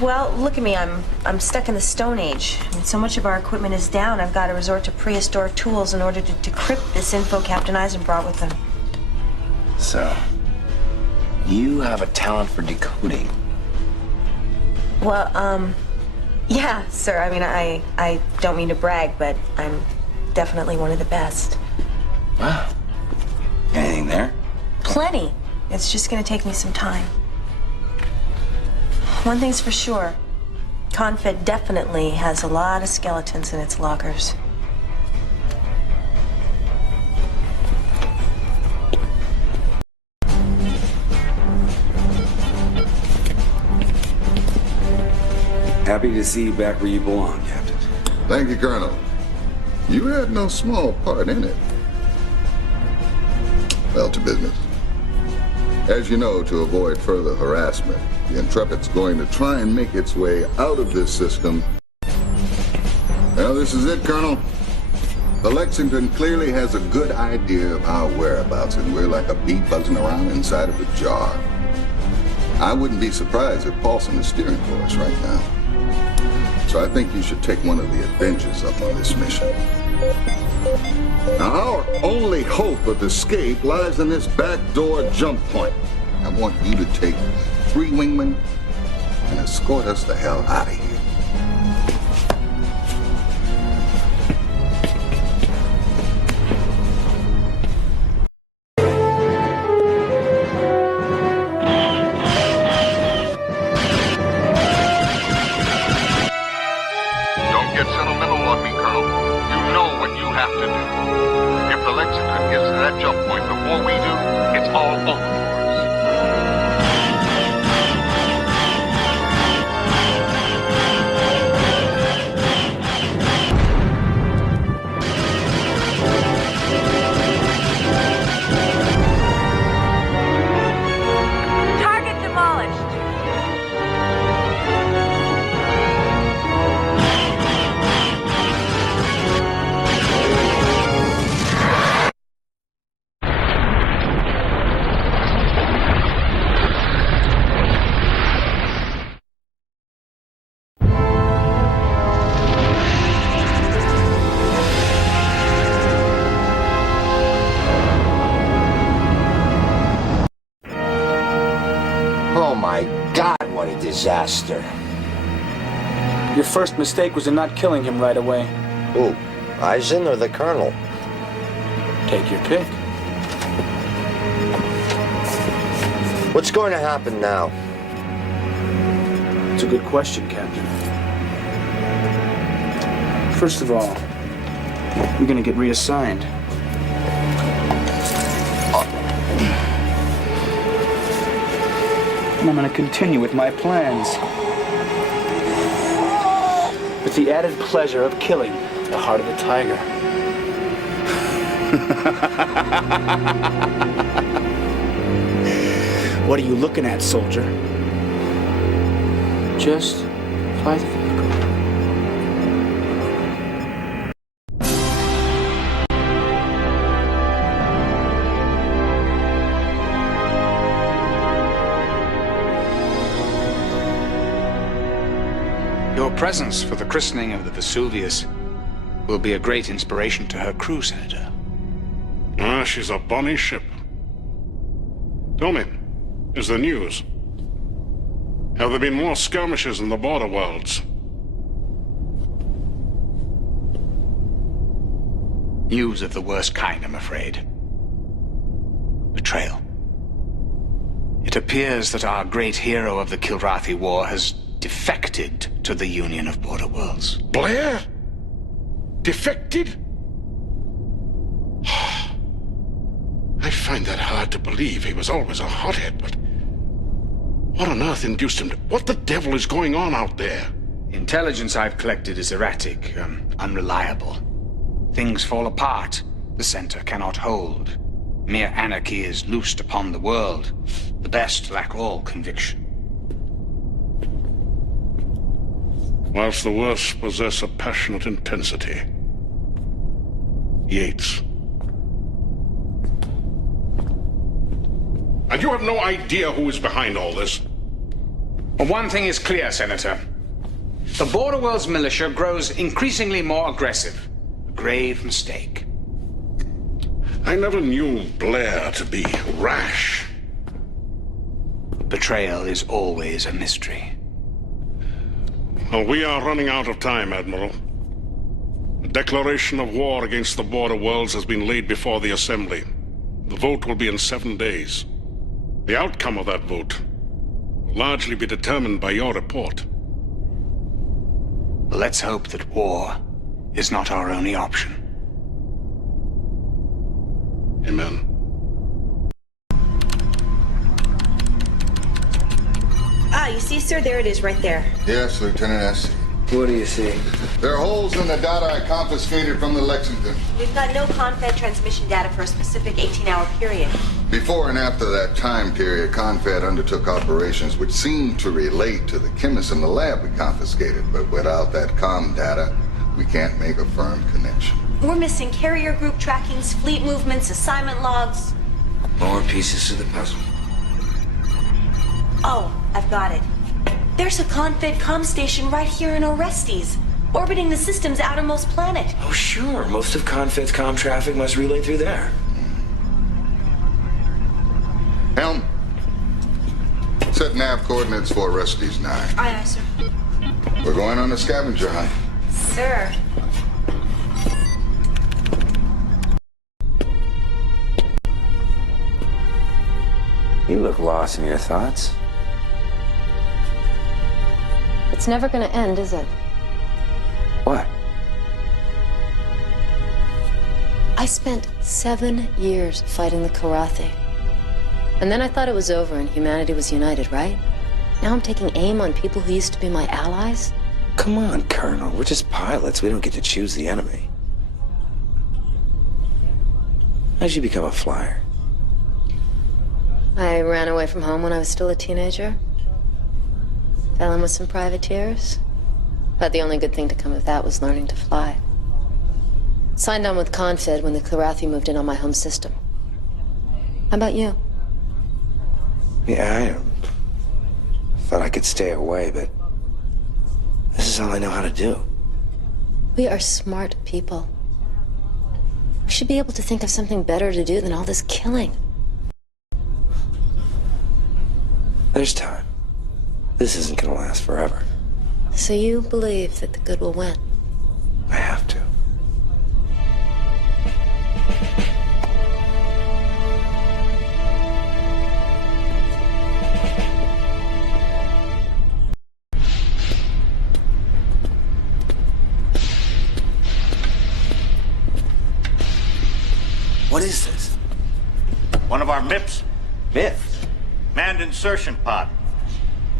Well, look at me. I'm stuck in the Stone Age. I mean, so much of our equipment is down, I've got to resort to prehistoric tools in order to decrypt this info Captain Eisen brought with him. So, you have a talent for decoding. Well, yeah, sir. I mean, I don't mean to brag, but I'm definitely one of the best. Wow. Anything there? Plenty. It's just gonna take me some time. One thing's for sure. Confed definitely has a lot of skeletons in its lockers. Happy to see you back where you belong, Captain. Thank you, Colonel. You had no small part in it. Well, to business. As you know, to avoid further harassment, the Intrepid's going to try and make its way out of this system. Well, this is it, Colonel. The Lexington clearly has a good idea of our whereabouts, and we're like a bee buzzing around inside of a jar. I wouldn't be surprised if Paulson is steering for us right now. So I think you should take one of the Avengers up on this mission. Now, our only hope of escape lies in this backdoor jump point. I want you to take 3 wingmen and escort us the hell out of here. Don't get sentimental on me, Colonel. You know what you have to do. If the Lexington gets to that jump point before we do, it's all over for us. Target demolished. Oh my God, what a disaster. Your first mistake was in not killing him right away. Who? Eisen or the Colonel? Take your pick. What's going to happen now? It's a good question, Captain. First of all, you're gonna get reassigned. And I'm gonna continue with my plans. With the added pleasure of killing the heart of the tiger. What are you looking at, soldier? Just fly the vehicle. Your presence for the christening of the Vesuvius will be a great inspiration to her crew, Senator. Ah, she's a bonny ship. Tell me, is there news? Have there been more skirmishes in the border worlds? News of the worst kind, I'm afraid. Betrayal. It appears that our great hero of the Kilrathi War has defected to the Union of Border Worlds. Blair? Defected? I find that hard to believe. He was always a hothead, but what on earth induced him to... What the devil is going on out there? Intelligence I've collected is erratic, unreliable. Things fall apart. The center cannot hold. Mere anarchy is loosed upon the world. The best lack all conviction. Whilst the worst possess a passionate intensity. Yates. And you have no idea who is behind all this? Well, one thing is clear, Senator. The Border Worlds militia grows increasingly more aggressive. A grave mistake. I never knew Blair to be rash. Betrayal is always a mystery. Well, we are running out of time, Admiral. A declaration of war against the Border Worlds has been laid before the Assembly. The vote will be in 7 days. The outcome of that vote will largely be determined by your report. Let's hope that war is not our only option. Amen. You see, sir? There it is, right there. Yes, Lieutenant S. What do you see? There are holes in the data I confiscated from the Lexington. We've got no Confed transmission data for a specific 18-hour period. Before and after that time period, Confed undertook operations which seemed to relate to the chemists in the lab we confiscated, but without that comm data, we can't make a firm connection. We're missing carrier group trackings, fleet movements, assignment logs. More pieces to the puzzle. Oh, I've got it. There's a Confed comm station right here in Orestes, orbiting the system's outermost planet. Oh, sure. Most of Confed's comm traffic must relay through there. Helm, set nav coordinates for Orestes 9. Aye, sir. We're going on a scavenger hunt. Sir. You look lost in your thoughts. It's never gonna end, is it? What? I spent 7 years fighting the Kilrathi. And then I thought it was over and humanity was united, right? Now I'm taking aim on people who used to be my allies? Come on, Colonel. We're just pilots. We don't get to choose the enemy. How'd you become a flyer? I ran away from home when I was still a teenager. Fell in with some privateers. But the only good thing to come of that was learning to fly. Signed on with Confed when the Kilrathi moved in on my home system. How about you? Yeah, I thought I could stay away, but this is all I know how to do. We are smart people. We should be able to think of something better to do than all this killing. There's time. This isn't gonna last forever. So you believe that the good will win? I have to. What is this? One of our MIPs. MIP? Manned insertion pod.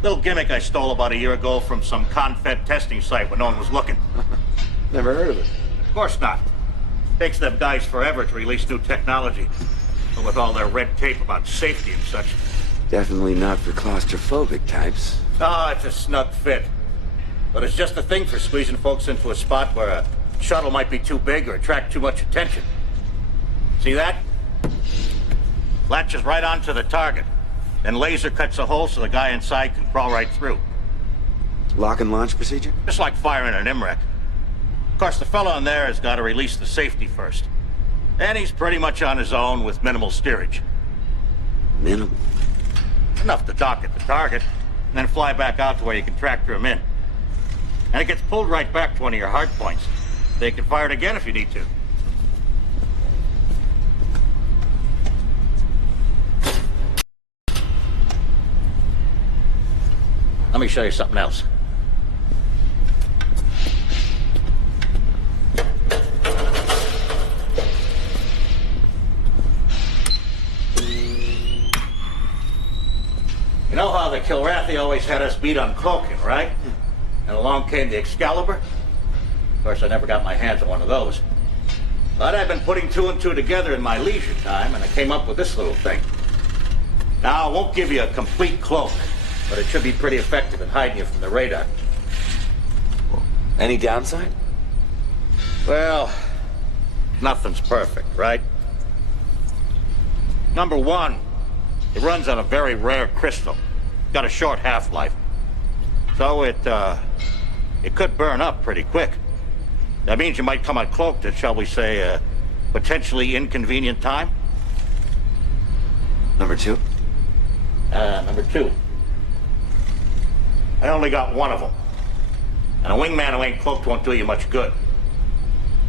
Little gimmick I stole about a year ago from some Confed testing site when no one was looking. Never heard of it. Of course not. Takes them guys forever to release new technology. But with all their red tape about safety and such. Definitely not for claustrophobic types. Ah, it's a snug fit. But it's just the thing for squeezing folks into a spot where a shuttle might be too big or attract too much attention. See that? Latches right onto the target. Then laser cuts a hole so the guy inside can crawl right through. Lock and launch procedure? Just like firing an MREC. Of course, the fellow in there has got to release the safety first. And he's pretty much on his own with minimal steerage. Minimal? Enough to dock at the target, and then fly back out to where you can tractor him in. And it gets pulled right back to one of your hard points. They can fire it again if you need to. Let me show you something else. You know how the Kilrathi always had us beat on cloaking, right? And along came the Excalibur? Of course, I never got my hands on one of those. But I've been putting two and two together in my leisure time, and I came up with this little thing. Now, I won't give you a complete cloak, but it should be pretty effective in hiding you from the radar. Any downside? Well, nothing's perfect, right? Number one, it runs on a very rare crystal. Got a short half-life. So it could burn up pretty quick. That means you might come uncloaked at, shall we say, a potentially inconvenient time. Number two? Number two. I only got one of them. And a wingman who ain't cloaked won't do you much good.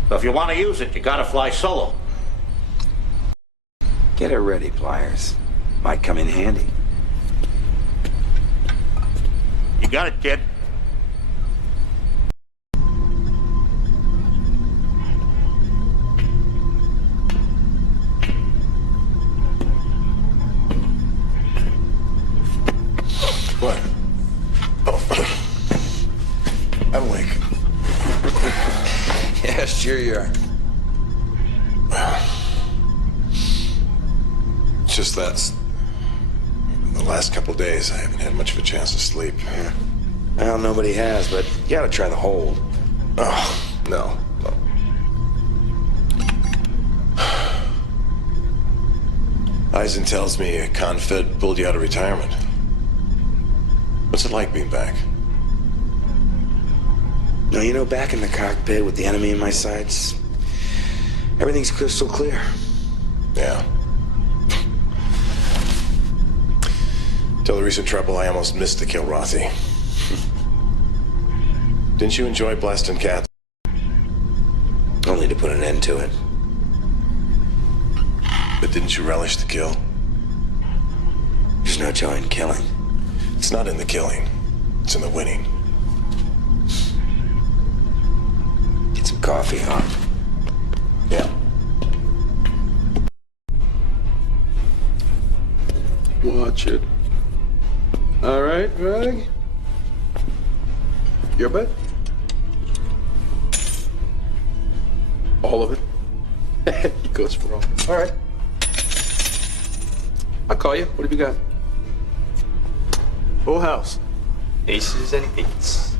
So if you want to use it, you gotta fly solo. Get it ready, Pliers. Might come in handy. You got it, kid. What? Oh. I'm awake. Yeah, sure you are. It's just that in the last couple days, I haven't had much of a chance to sleep. Yeah. Well, nobody has, but you gotta try the hold. Oh, no. Eisen tells me a Confed pulled you out of retirement. What's it like being back? No, you know, back in the cockpit with the enemy in my sights, everything's crystal clear. Yeah. Till the recent trouble, I almost missed the Kilrathi. Didn't you enjoy blasting cats? Only to put an end to it. But didn't you relish the kill? There's no joy in killing. It's not in the killing. It's in the winning. Get some coffee, huh? Yeah. Watch it. All right, Rag. Your bet? All of it? He goes for all. All right. I'll call you. What have you got? Full house. Aces and eights.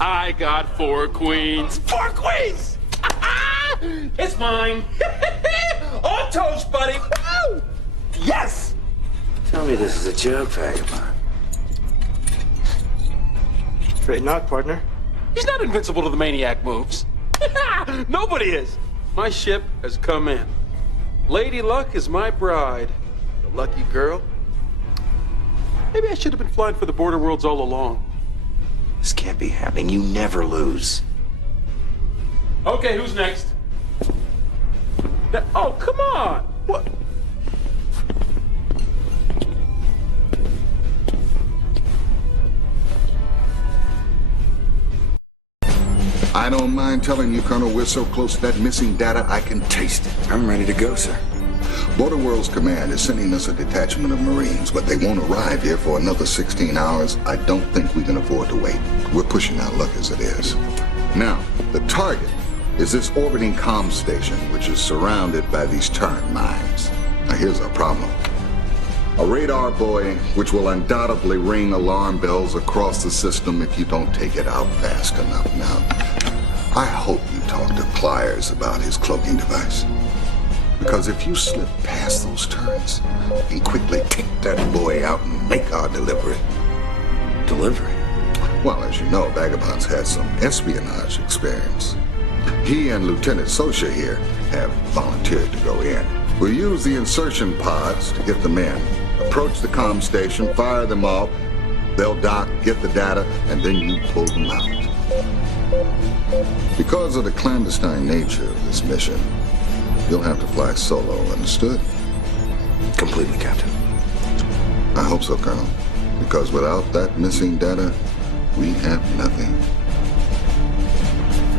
I got 4 queens. 4 queens! It's mine. On toast, buddy. Woo! Yes! Tell me this is a joke, Vagabond. Afraid not, partner. He's not invincible to the maniac moves. Nobody is. My ship has come in. Lady Luck is my bride. The lucky girl. Maybe I should have been flying for the border worlds all along. This can't be happening. You never lose. Okay, who's next? Oh, come on! What? I don't mind telling you, Colonel, we're so close to that missing data, I can taste it. I'm ready to go, sir. Border Worlds Command is sending us a detachment of Marines, but they won't arrive here for another 16 hours. I don't think we can afford to wait. We're pushing our luck as it is. Now, the target is this orbiting comm station, which is surrounded by these turret mines. Now, here's our problem. A radar buoy, which will undoubtedly ring alarm bells across the system if you don't take it out fast enough. Now, I hope you talk to Pliers about his cloaking device. Because if you slip past those turrets, you can quickly take that buoy out and make our delivery. Delivery? Well, as you know, Vagabond's had some espionage experience. He and Lieutenant Sosha here have volunteered to go in. We'll use the insertion pods to get them in. Approach the comm station, fire them off. They'll dock, get the data, and then you pull them out. Because of the clandestine nature of this mission, you'll have to fly solo, understood? Completely, Captain. I hope so, Colonel. Because without that missing data, we have nothing.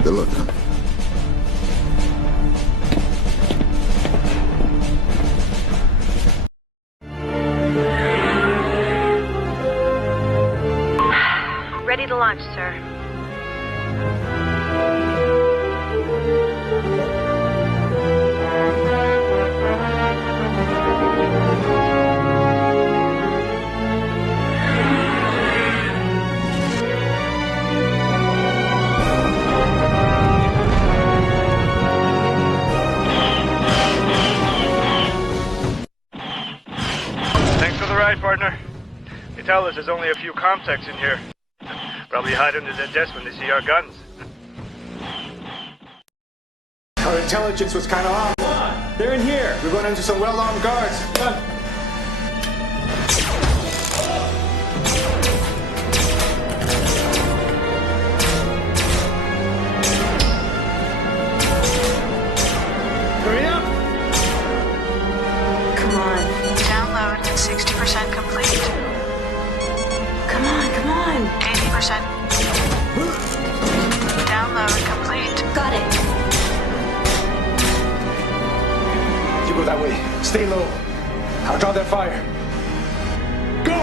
Good luck, Colonel. Ready to launch, sir. Thanks for the ride, partner. They tell us there's only a few comtechs in here. Probably hide under their desk when they see our guns. Our intelligence was kind of off. They're in here. We're going into some well-armed guards. Come. go that way. Stay low. I'll draw that fire. Go!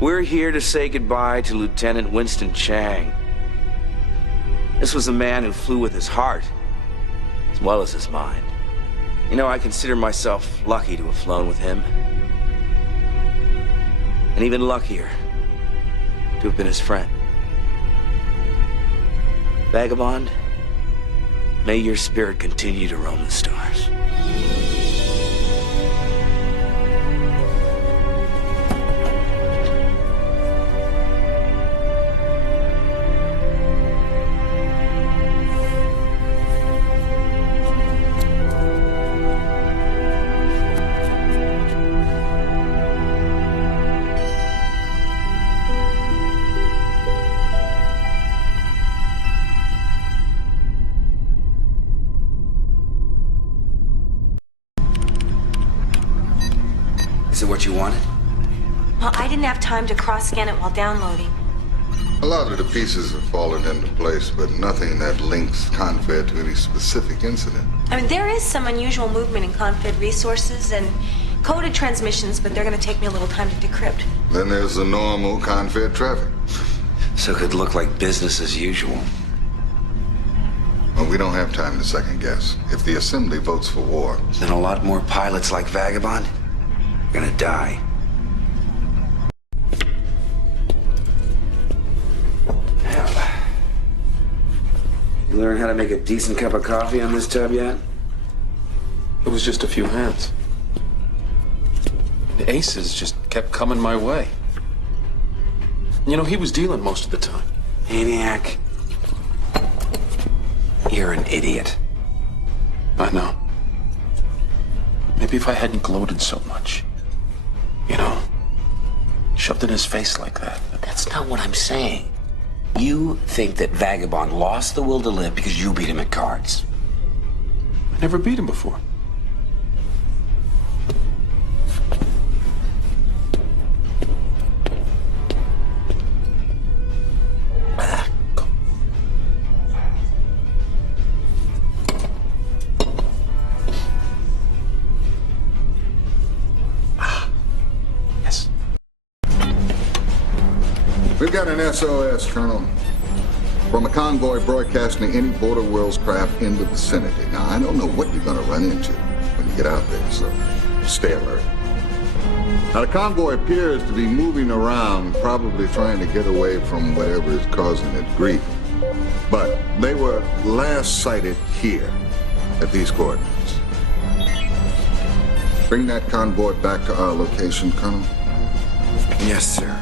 We're here to say goodbye to Lieutenant Winston Chang. This was a man who flew with his heart, as well as his mind. You know, I consider myself lucky to have flown with him. And even luckier to have been his friend. Vagabond, may your spirit continue to roam the stars. Is it what you wanted? Well, I didn't have time to cross-scan it while downloading. A lot of the pieces have fallen into place, but nothing that links Confed to any specific incident. I mean, there is some unusual movement in Confed resources and coded transmissions, but they're going to take me a little time to decrypt. Then there's the normal Confed traffic. So it could look like business as usual. Well, we don't have time to second guess. If the Assembly votes for war, then a lot more pilots like Vagabond are gonna die. Hell. You learn how to make a decent cup of coffee on this tub yet? It was just a few hands. The aces just kept coming my way. You know, he was dealing most of the time. Maniac. You're an idiot. I know. Maybe if I hadn't gloated so much. You know? Shoved in his face like that. That's not what I'm saying. You think that Vagabond lost the will to live because you beat him at cards. I never beat him before. We've got an SOS, Colonel, from a convoy broadcasting any Border Worlds craft in the vicinity. Now, I don't know what you're going to run into when you get out there, so stay alert. Now, the convoy appears to be moving around, probably trying to get away from whatever is causing it grief. But they were last sighted here, at these coordinates. Bring that convoy back to our location, Colonel. Yes, sir.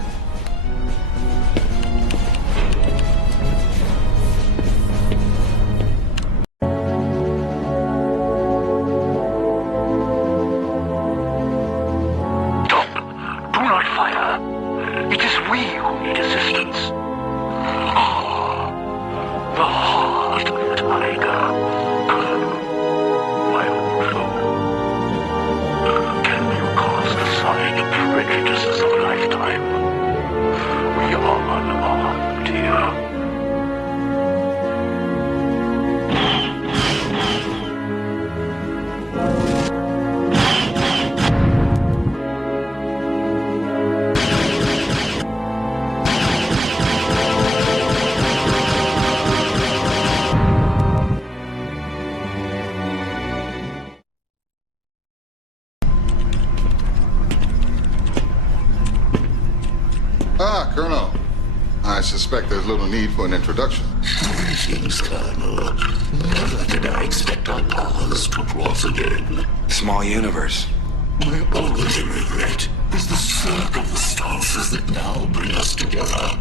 Ah, Colonel. I suspect there's little need for an introduction. Greetings, Colonel. Never did I expect our powers to cross again. Small universe. My only regret is the circumstances that now bring us together.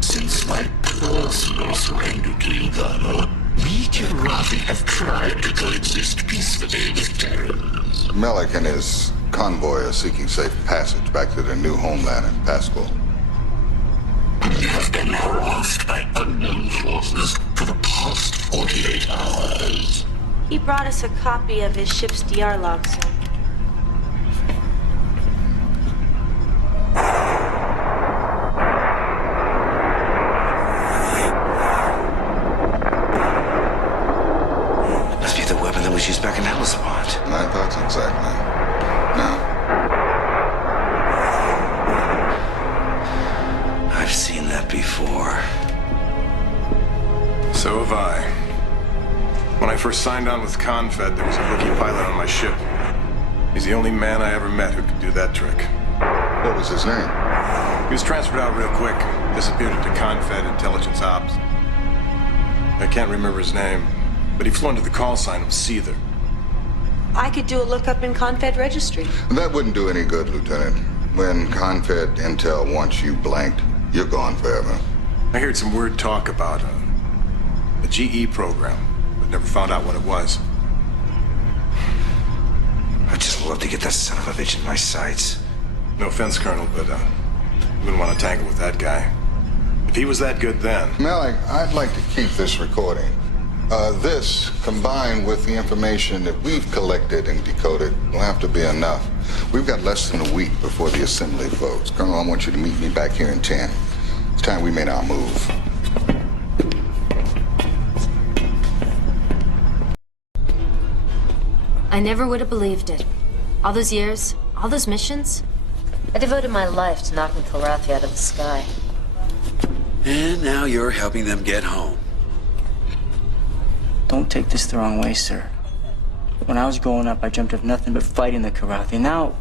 Since my personal surrender to you, Colonel, we Kilrathi have tried to coexist peacefully with Terrans. Melek and his convoy are seeking safe passage back to their new homeland in Pascal. We have been harassed by unknown forces. forces for the past 48 hours. He brought us a copy of his ship's DR log, sir. Must be the weapon that was used back in Hellespont. My thoughts exactly. Now, I've seen that before. So have I. When I first signed on with Confed, there was a rookie pilot on my ship. He's the only man I ever met who could do that trick. What was his name? He was transferred out real quick, disappeared into Confed Intelligence Ops. I can't remember his name, but he flew under the call sign of Seether. I could do a lookup in Confed registry. That wouldn't do any good, Lieutenant. When Confed Intel wants you blanked, you're gone forever. I heard some weird talk about a GE program, but never found out what it was. I'd just love to get that son of a bitch in my sights. No offense, Colonel, but I wouldn't want to tangle with that guy. If he was that good then... Malik, I'd like to keep this recording. This, combined with the information that we've collected and decoded, will have to be enough. We've got less than a week before the assembly votes. Colonel, I want you to meet me back here in 10. It's time we made our move. I never would have believed it. All those years, all those missions. I devoted my life to knocking Kilrathi out of the sky. And now you're helping them get home. Don't take this the wrong way, sir. When I was growing up, I dreamt of nothing but fighting the Kilrathi. Now...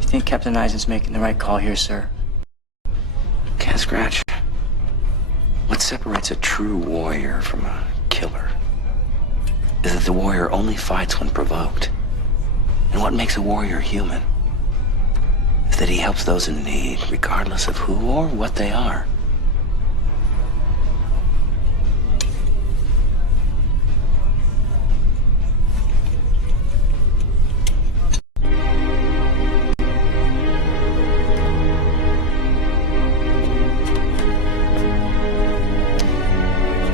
You think Captain Eisen's making the right call here, sir? Can't scratch. What separates a true warrior from a killer is that the warrior only fights when provoked. And what makes a warrior human is that he helps those in need, regardless of who or what they are.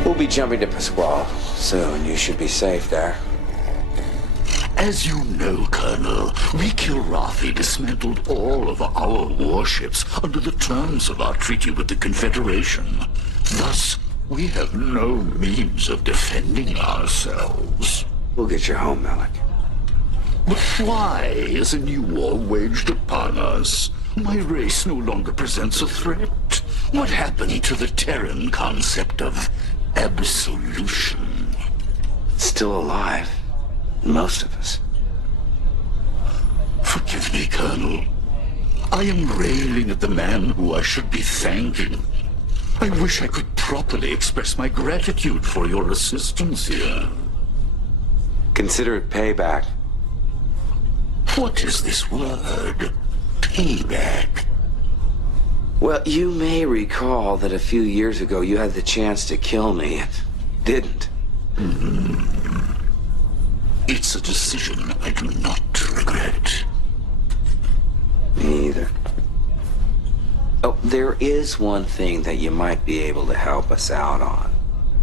We'll be jumping to Pasquale soon. You should be safe there. As you know, Colonel, we Kilrathi dismantled all of our warships under the terms of our treaty with the Confederation. Thus, we have no means of defending ourselves. We'll get you home, Malik. But why is a new war waged upon us? My race no longer presents a threat. What happened to the Terran concept of absolution? Still alive. Most of us. Forgive me, Colonel. I am railing at the man who I should be thanking. I wish I could properly express my gratitude for your assistance here. Consider it payback. What is this word? Payback? Well, you may recall that a few years ago you had the chance to kill me and didn't. It's a decision I do not regret. Me either. Oh, there is one thing that you might be able to help us out on.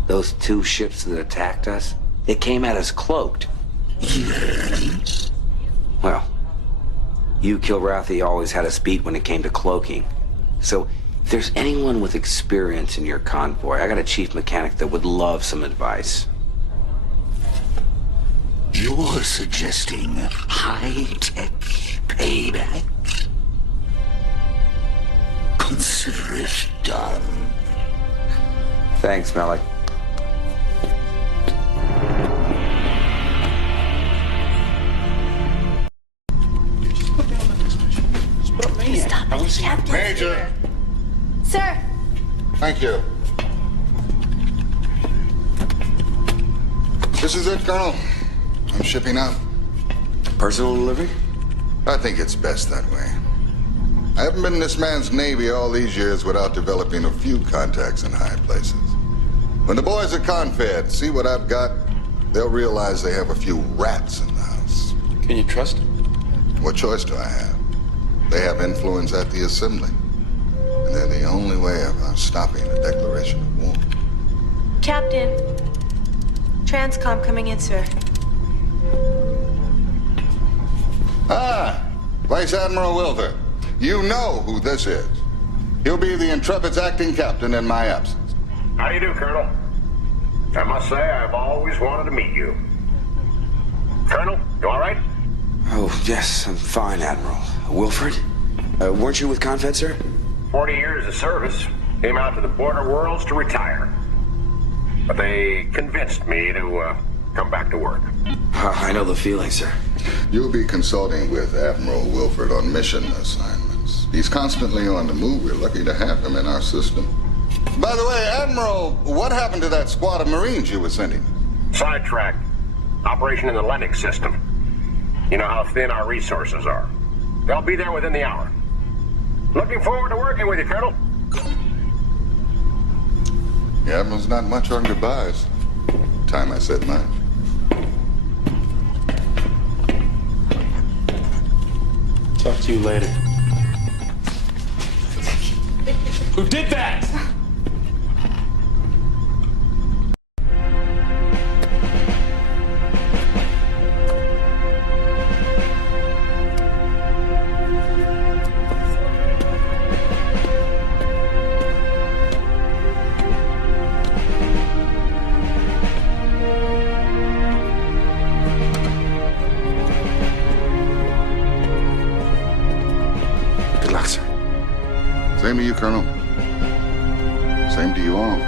Those two ships that attacked us, they came at us cloaked. Yes? Well, you Kilrathi always had us beat when it came to cloaking. So, if there's anyone with experience in your convoy, I got a chief mechanic that would love some advice. You're suggesting high-tech payback? Consider it done. Thanks, Malik. Stop it, Captain. Major! Sir! Thank you. This is it, Colonel. I'm shipping out. Personal delivery? I think it's best that way. I haven't been in this man's Navy all these years without developing a few contacts in high places. When the boys at Confed see what I've got, they'll realize they have a few rats in the house. Can you trust him? What choice do I have? They have influence at the assembly. they're the only way of stopping a declaration of war. Captain. Transcom coming in, sir. Ah, Vice Admiral Wilfer. You know who this is. He'll be the Intrepid's acting captain in my absence. How do you do, Colonel? I must say, I've always wanted to meet you. Colonel, you all right? Oh, yes, I'm fine, Admiral. Wilford? Weren't you with Confed, sir? 40 years of service. Came out to the border worlds to retire. But they convinced me to come back to work. I know the feeling, sir. You'll be consulting with Admiral Wilford on mission assignments. He's constantly on the move. We're lucky to have him in our system. By the way, Admiral, what happened to that squad of Marines you were sending? Sidetracked. Operation in the Lennox system. You know how thin our resources are. They'll be there within the hour. Looking forward to working with you, Colonel. The Admiral's not much on goodbyes. Time I said mine. Talk to you later. Who did that? Same to you, Colonel. Same to you all.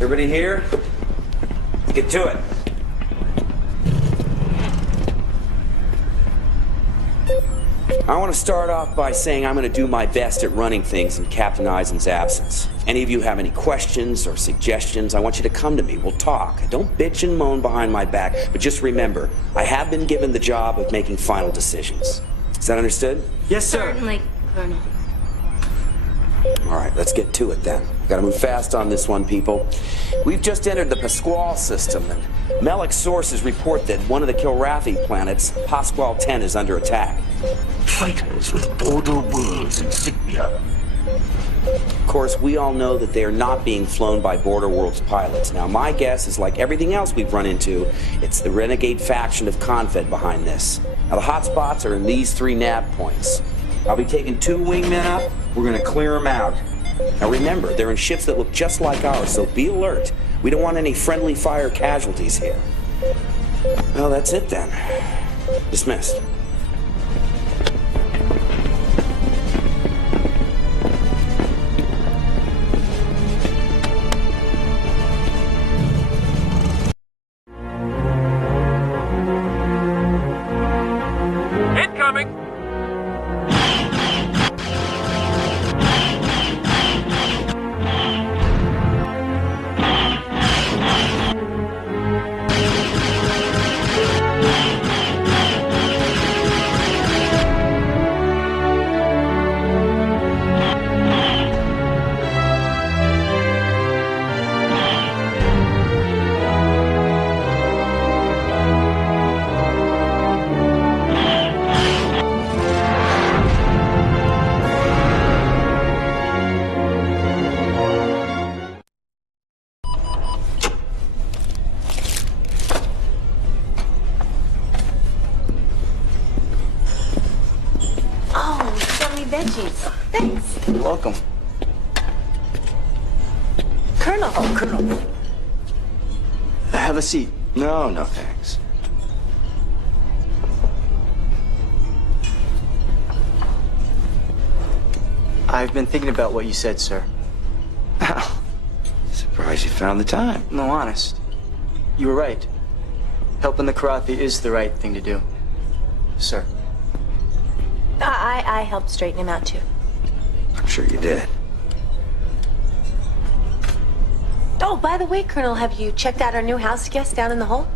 Everybody here? Let's get to it. I want to start off by saying I'm going to do my best at running things in Captain Eisen's absence. Any of you have any questions or suggestions, I want you to come to me. We'll talk. Don't bitch and moan behind my back, but just remember, I have been given the job of making final decisions. Is that understood? Yes, sir. Certainly, Colonel. All right, let's get to it then. Gotta move fast on this one, people. We've just entered the Pasquale system, and Melic sources report that one of the Kilrathi planets, Pasquale 10, is under attack. Fighters with border worlds insignia. Of course, we all know that they are not being flown by Border Worlds pilots. Now, my guess is like everything else we've run into, it's the renegade faction of Confed behind this. Now, the hotspots are in these 3 nav points. I'll be taking 2 wingmen up. We're gonna clear them out. Now remember, they're in ships that look just like ours, so be alert. We don't want any friendly fire casualties here. Well, that's it then. Dismissed. Incoming! Oh, so many veggies. Thanks. You're welcome. Colonel. Oh, Colonel. Have a seat. No, no thanks. I've been thinking about what you said, sir. Surprised you found the time. No, honest. You were right. Helping the Karathi is the right thing to do. Sir. I helped straighten him out, too. I'm sure you did. Oh, by the way, Colonel, have you checked out our new house guest down in the hole?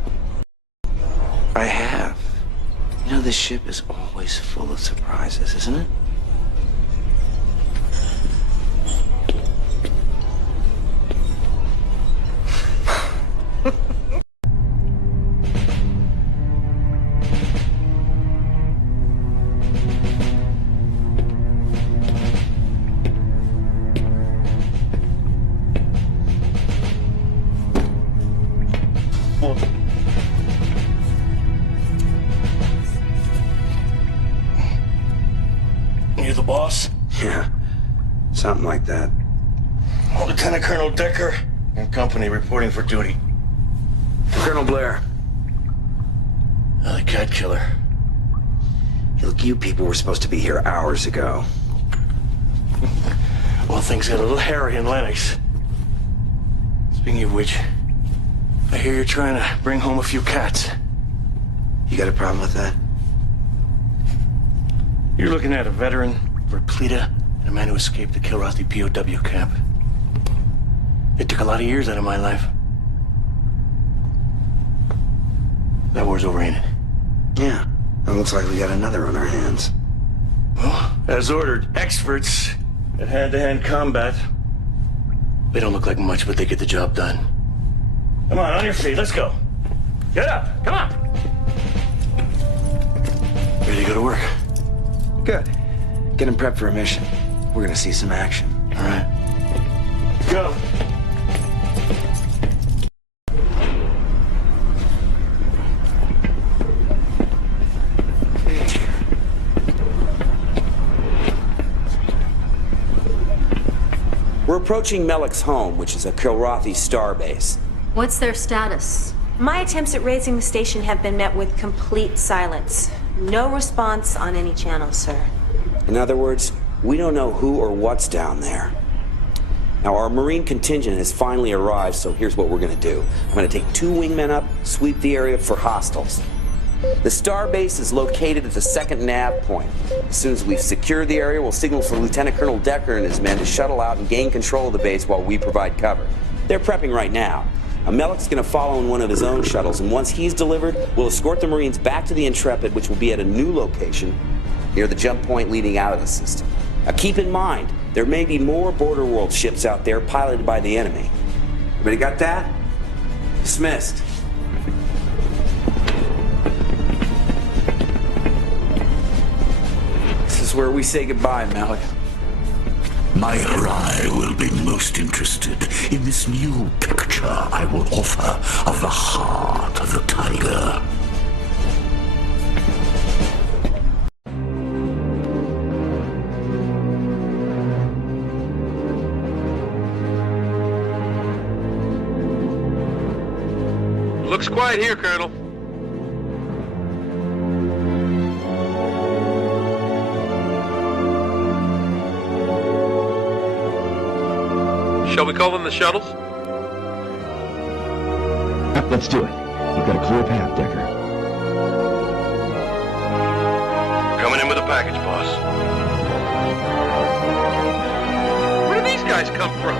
I have. You know, this ship is always full of surprises, isn't it? You the boss? Yeah, something like that. Lieutenant Colonel Decker and company reporting for duty. Colonel Blair. The cat killer. Look, you people were supposed to be here hours ago. Well, things got a little hairy in Lennox. Speaking of which, I hear you're trying to bring home a few cats. You got a problem with that? You're looking at a veteran, Verpleta, and a man who escaped the Kilrathi POW camp. It took a lot of years out of my life. That war's over, ain't it? Yeah. It looks like we got another on our hands. Well, as ordered, experts at hand-to-hand combat. They don't look like much, but they get the job done. Come on your feet, let's go. Get up, come on. Ready to go to work? Good. Get him prepped for a mission. We're gonna see some action. All right. Go. We're approaching Melek's home, which is a Kilrathi starbase. What's their status? My attempts at raising the station have been met with complete silence. No response on any channel, sir. In other words, we don't know who or what's down there. Now, our Marine contingent has finally arrived, so here's what we're gonna do. I'm gonna take 2 wingmen up, sweep the area for hostiles. The starbase is located at the second nav point. As soon as we've secured the area, we'll signal for Lieutenant Colonel Decker and his men to shuttle out and gain control of the base while we provide cover. They're prepping right now. Melek's gonna follow in one of his own shuttles, and once he's delivered, we'll escort the Marines back to the Intrepid, which will be at a new location near the jump point leading out of the system. Now keep in mind, there may be more Border World ships out there piloted by the enemy. Everybody got that? Dismissed. This is where we say goodbye, Melek. My Arai will be most interested in this new picture I will offer of the heart of the tiger. Looks quiet here, Colonel. Shall we call them the shuttles? Let's do it. We've got a clear path, Decker. Coming in with a package, boss. Where do these guys come from?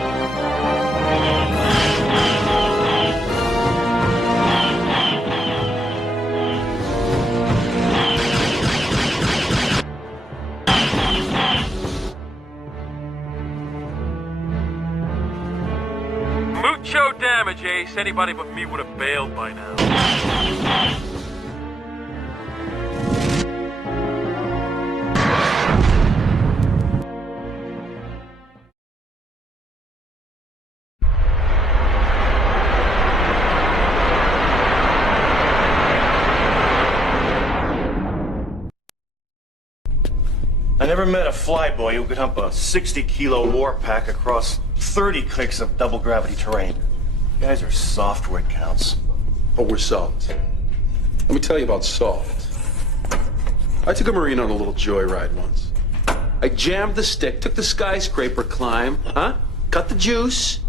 Mucho damage, Ace. Anybody but me would have bailed by now. I never met a flyboy who could hump a 60-kilo war pack across 30 clicks of double gravity terrain. You guys are soft where it counts. But we're soft. Let me tell you about soft. I took a Marine on a little joyride once. I jammed the stick, took the skyscraper climb, cut the juice,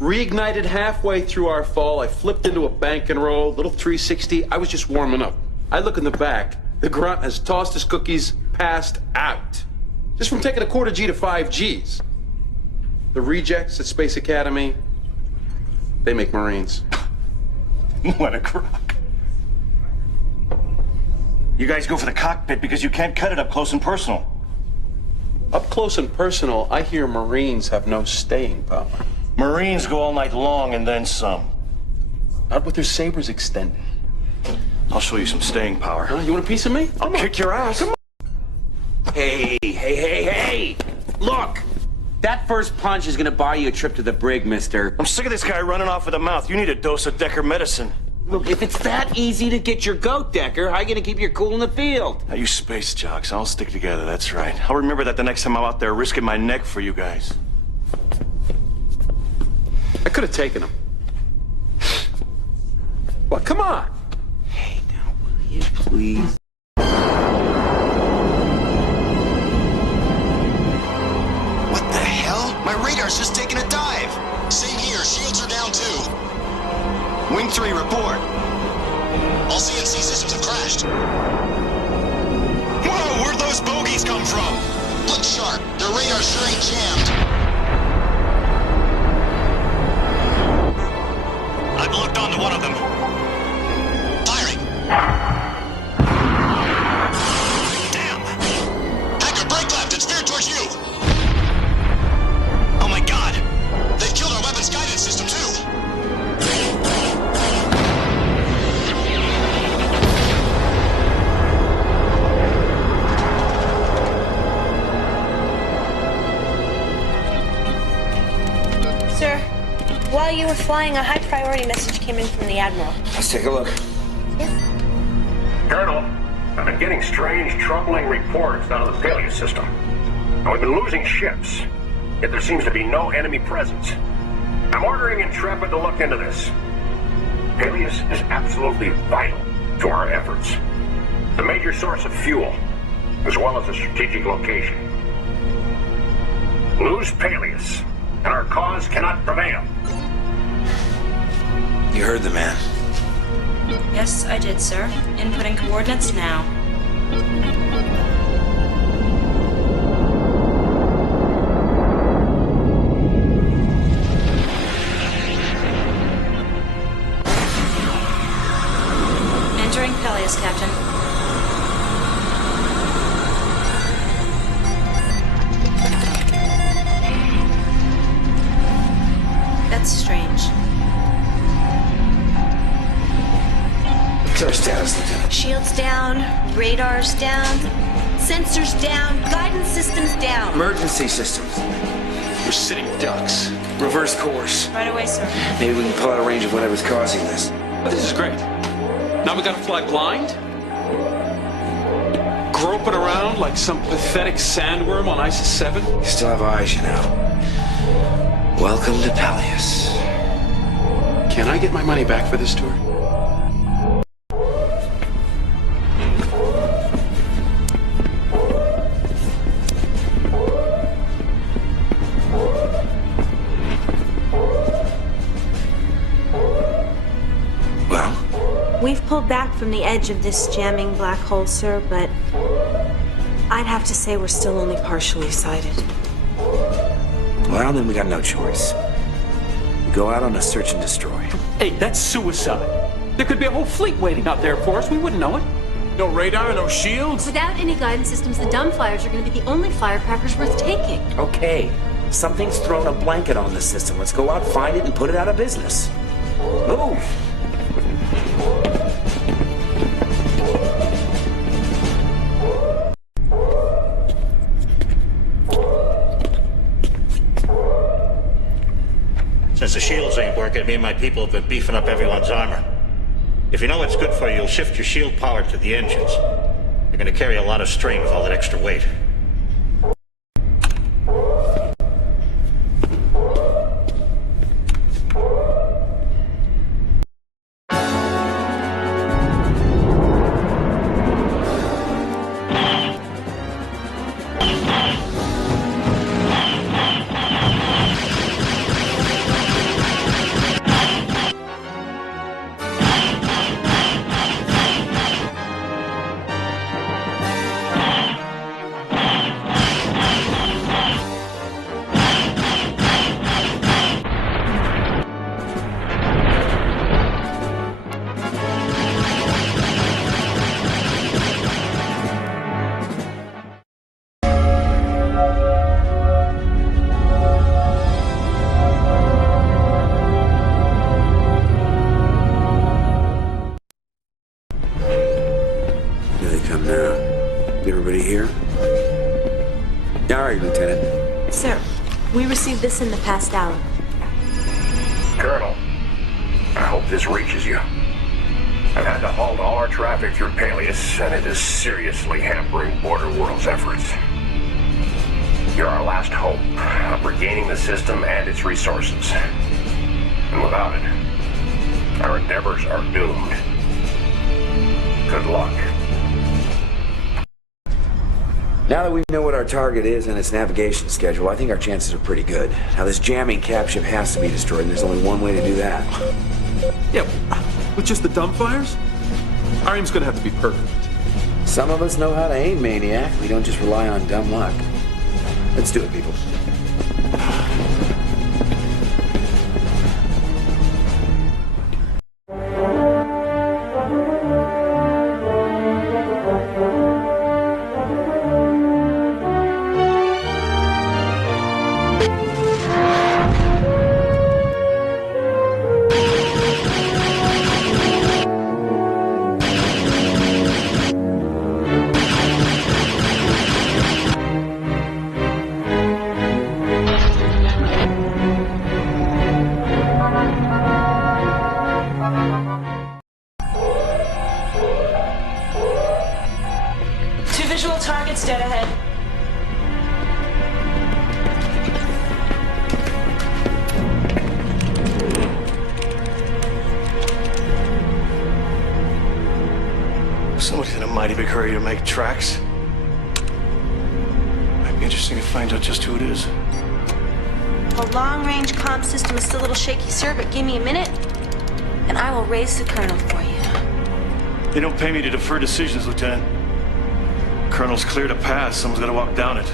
reignited halfway through our fall. I flipped into a bank and roll, little 360. I was just warming up. I look in the back. The grunt has tossed his cookies, passed out. Just from taking a quarter G to 5 Gs. The rejects at Space Academy, they make Marines. What a crock. You guys go for the cockpit because you can't cut it up close and personal. Up close and personal, I hear Marines have no staying power. Marines go all night long and then some. Not with their sabers extended. I'll show you some staying power. Huh? You want a piece of me? I'll kick your ass. Come on. Hey. Look, that first punch is gonna buy you a trip to the brig, mister. I'm sick of this guy running off with a mouth. You need a dose of Decker medicine. Look, if it's that easy to get your goat, Decker, how are you gonna keep your cool in the field? Now, you space jocks, I'll stick together, that's right. I'll remember that the next time I'm out there risking my neck for you guys. I could have taken him. Well, come on. Hey, now, will you please? What the hell? My radar's just taking a dive. Same here. Shields are down too. Wing 3, report. All CNC systems have crashed. Whoa, where'd those bogeys come from? Look sharp. Their radar sure ain't jammed. I've looked onto one of them. Firing. Damn. Hacker, brake left. It's veered towards you. Oh my god. They've killed our weapons guidance system too. Sir, while you were flying, a high-priority message came in from the Admiral. Let's take a look. Colonel, I've been getting strange, troubling reports out of the Peleus system. Now, we've been losing ships, yet there seems to be no enemy presence. I'm ordering Intrepid to look into this. Peleus is absolutely vital to our efforts. The major source of fuel, as well as a strategic location. Lose Peleus, and our cause cannot prevail. You heard the man. Yes, I did, sir. Inputting coordinates now. Entering Peleus, Captain. That's strange. What's our status, Lieutenant? Shields down, radars down, sensors down, guidance systems down. Emergency systems. We're sitting ducks. Reverse course. Right away, sir. Maybe we can pull out of range of whatever's causing this. But this is great. Now we gotta fly blind? Groping around like some pathetic sandworm on ISIS 7? You still have eyes, you know. Welcome to Peleus. Can I get my money back for this tour? We've pulled back from the edge of this jamming black hole, sir, but I'd have to say we're still only partially sighted. Well, then we got no choice. We go out on a search and destroy. Hey, that's suicide. There could be a whole fleet waiting out there for us. We wouldn't know it. No radar, no shields? Without any guidance systems, the dumbflyers are going to be the only firecrackers worth taking. Okay, something's thrown a blanket on the system. Let's go out, find it, and put it out of business. Move! Since the shields ain't working, me and my people have been beefing up everyone's armor. If you know what's good for you, you'll shift your shield power to the engines. You're gonna carry a lot of strain with all that extra weight. We received this in the past hour. Colonel, I hope this reaches you. I've had to halt all our traffic through Peleus, and it is seriously hampering Border World's efforts. You're our last hope of regaining the system and its resources. And without it, our endeavors are doomed. Good luck. Now that we know what our target is and its navigation schedule, I think our chances are pretty good. Now, this jamming cap ship has to be destroyed, and there's only one way to do that. Yeah, with just the dumbfires? Our aim's gonna have to be perfect. Some of us know how to aim, Maniac. We don't just rely on dumb luck. Let's do it, people. Visual targets dead ahead. Somebody's in a mighty big hurry to make tracks. Might be interesting to find out just who it is. The long-range comm system is still a little shaky, sir, but give me a minute, and I will raise the colonel for you. They don't pay me to defer decisions, Lieutenant. Colonel's clear to pass. Someone's got to walk down it.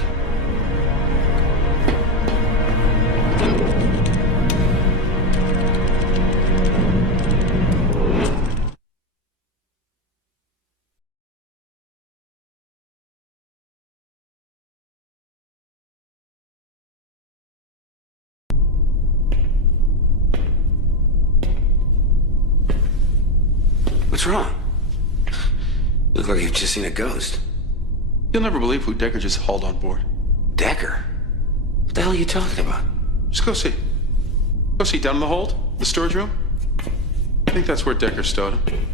What's wrong? Look like you've just seen a ghost. You'll never believe who Decker just hauled on board. Decker? What the hell are you talking about? Just go see. Go see down in the hold, the storage room. I think that's where Decker stowed him.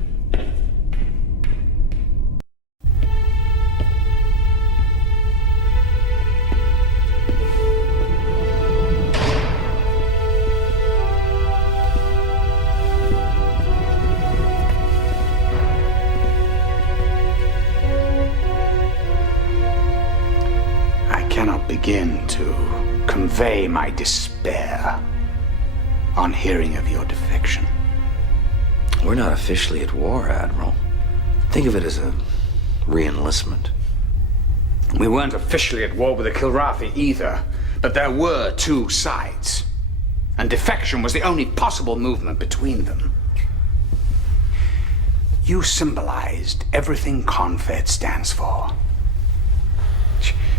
Begin to convey my despair on hearing of your defection. We're not officially at war, Admiral. Think of it as a re-enlistment. We weren't officially at war with the Kilrathi either, but there were two sides, and defection was the only possible movement between them. You symbolized everything Confed stands for.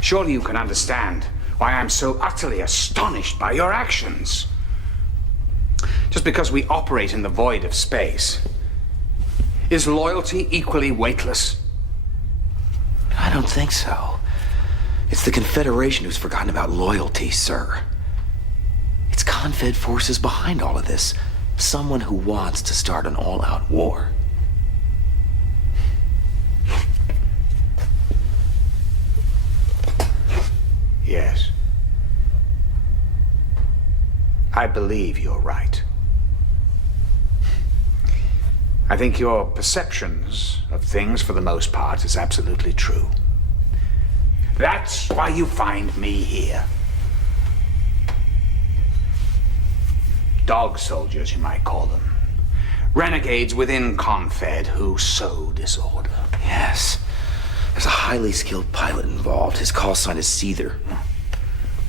Surely you can understand why I'm so utterly astonished by your actions. Just because we operate in the void of space, is loyalty equally weightless? I don't think so. It's the Confederation who's forgotten about loyalty, sir. It's Confed forces behind all of this. Someone who wants to start an all-out war. Yes. I believe you're right. I think your perceptions of things, for the most part, is absolutely true. That's why you find me here. Dog soldiers, you might call them. Renegades within Confed who sow disorder. Yes. There's a highly skilled pilot involved. His call sign is Seether.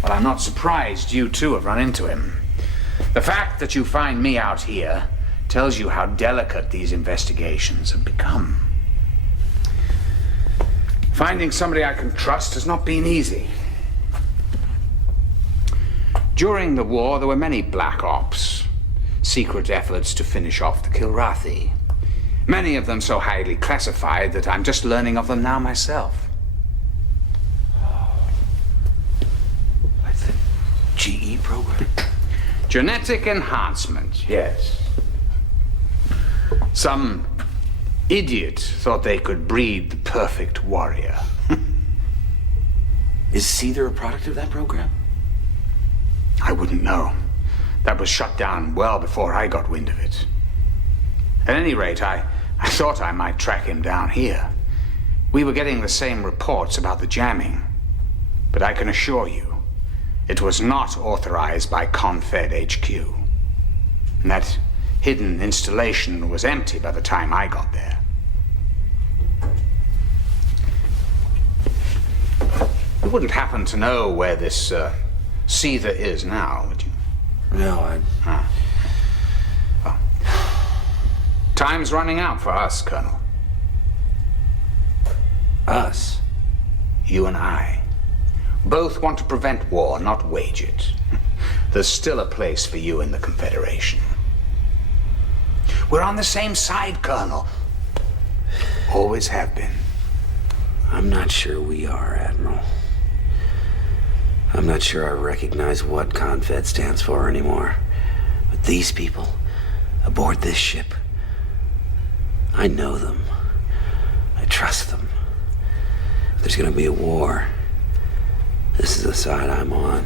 Well, I'm not surprised you two have run into him. The fact that you find me out here tells you how delicate these investigations have become. Finding somebody I can trust has not been easy. During the war, there were many black ops, secret efforts to finish off the Kilrathi. Many of them so highly classified that I'm just learning of them now myself. GE program? Genetic enhancement, yes. Some idiot thought they could breed the perfect warrior. Is Seether a product of that program? I wouldn't know. That was shut down well before I got wind of it. At any rate, I thought I might track him down here. We were getting the same reports about the jamming. But I can assure you, it was not authorized by Confed HQ. And that hidden installation was empty by the time I got there. You wouldn't happen to know where this Seether is now, would you? No, Well, time's running out for us, Colonel. Us? You and I. Both want to prevent war, not wage it. There's still a place for you in the Confederation. We're on the same side, Colonel. Always have been. I'm not sure we are, Admiral. I'm not sure I recognize what Confed stands for anymore. But these people, aboard this ship, I know them. I trust them. If there's gonna be a war, this is the side I'm on.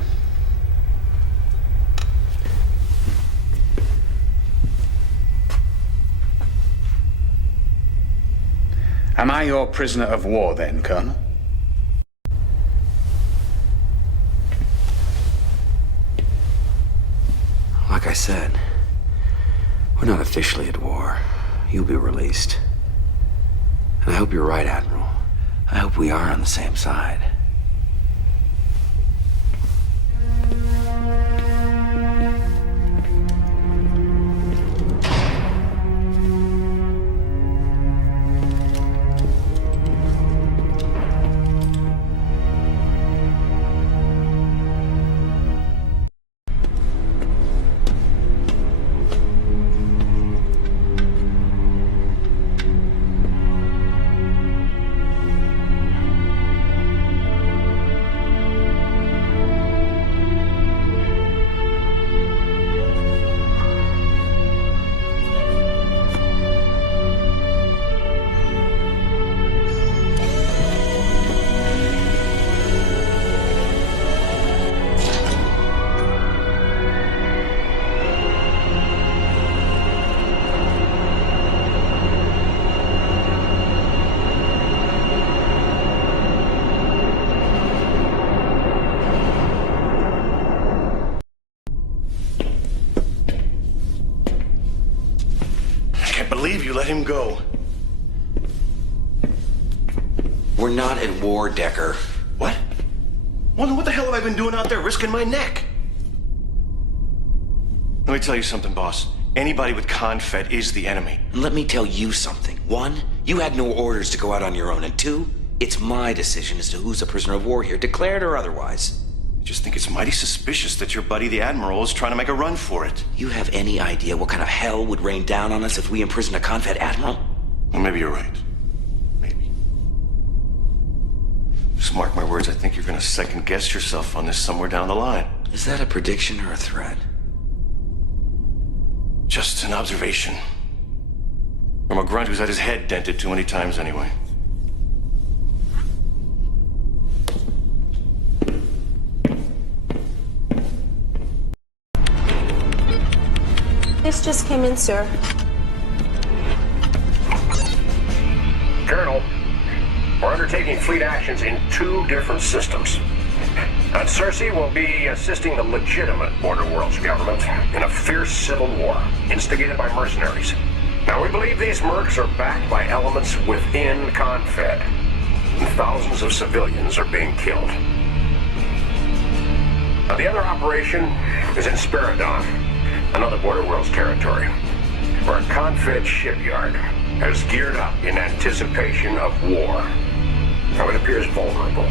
Am I your prisoner of war then, Colonel? Like I said, we're not officially at war. You'll be released. And I hope you're right, Admiral. I hope we are on the same side. You let him go. We're not at war, Decker. What? Well, then what the hell have I been doing out there risking my neck? Let me tell you something, boss. Anybody with Confed is the enemy. Let me tell you something. One, you had no orders to go out on your own. And two, it's my decision as to who's a prisoner of war here, declared or otherwise. I just think it's mighty suspicious that your buddy, the Admiral, is trying to make a run for it. You have any idea what kind of hell would rain down on us if we imprisoned a Confed Admiral? Well, maybe you're right. Maybe. Just mark my words, I think you're gonna second-guess yourself on this somewhere down the line. Is that a prediction or a threat? Just an observation. From a grunt who's had his head dented too many times anyway. This just came in, sir. Colonel, we're undertaking fleet actions in 2 different systems. On Cersei, we'll be assisting the legitimate Border Worlds government in a fierce civil war, instigated by mercenaries. Now, we believe these mercs are backed by elements within Confed, and thousands of civilians are being killed. Now, the other operation is in Spiridon, another Border Worlds territory, where a Confed shipyard has geared up in anticipation of war. Now, it appears vulnerable,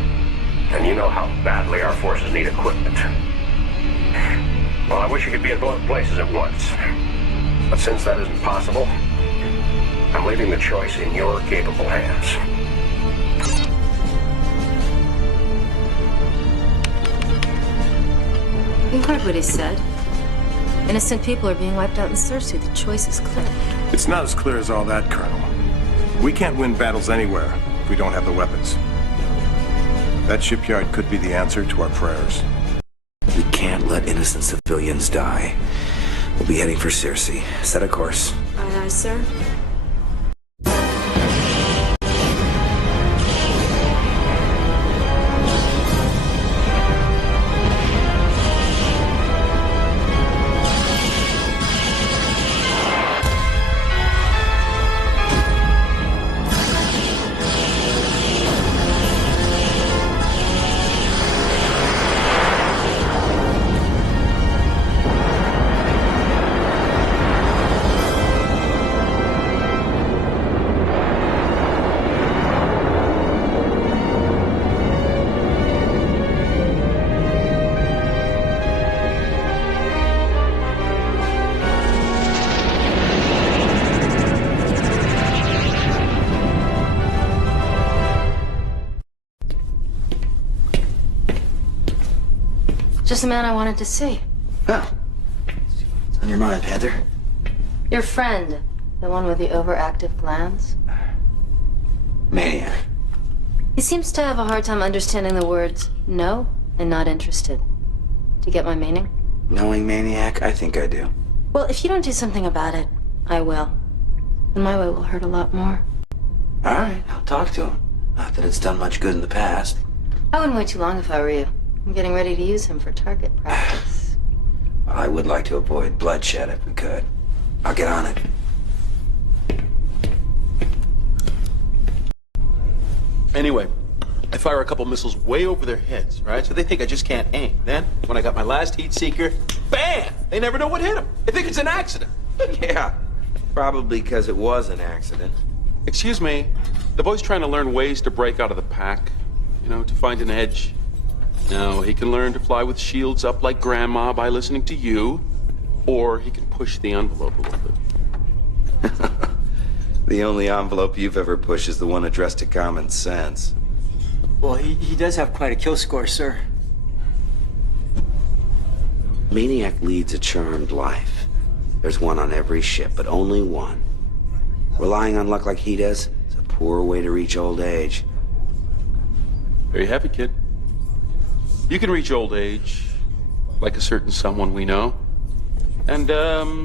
and you know how badly our forces need equipment. Well, I wish you could be at both places at once. But since that isn't possible, I'm leaving the choice in your capable hands. You heard what he said. Innocent people are being wiped out in Cersei. The choice is clear. It's not as clear as all that, Colonel. We can't win battles anywhere if we don't have the weapons. That shipyard could be the answer to our prayers. We can't let innocent civilians die. We'll be heading for Cersei. Set a course. Aye, aye, sir. Just the man I wanted to see. Oh. What's on your mind, Panther? Your friend. The one with the overactive glands. Maniac. He seems to have a hard time understanding the words no and not interested. Do you get my meaning? Knowing Maniac, I think I do. Well, if you don't do something about it, I will. And my way will hurt a lot more. All right, I'll talk to him. Not that it's done much good in the past. I wouldn't wait too long if I were you. I'm getting ready to use him for target practice. I would like to avoid bloodshed if we could. I'll get on it. Anyway, I fire a couple missiles way over their heads, right? So they think I just can't aim. Then, when I got my last heat seeker, bam! They never know what hit them. They think it's an accident. Yeah, probably because it was an accident. Excuse me, the boy's trying to learn ways to break out of the pack, you know, to find an edge. Now, he can learn to fly with shields up like Grandma by listening to you, or he can push the envelope a little bit. The only envelope you've ever pushed is the one addressed to common sense. Well, he does have quite a kill score, sir. Maniac leads a charmed life. There's one on every ship, but only one. Relying on luck like he does is a poor way to reach old age. There you have it, kid. You can reach old age, like a certain someone we know, and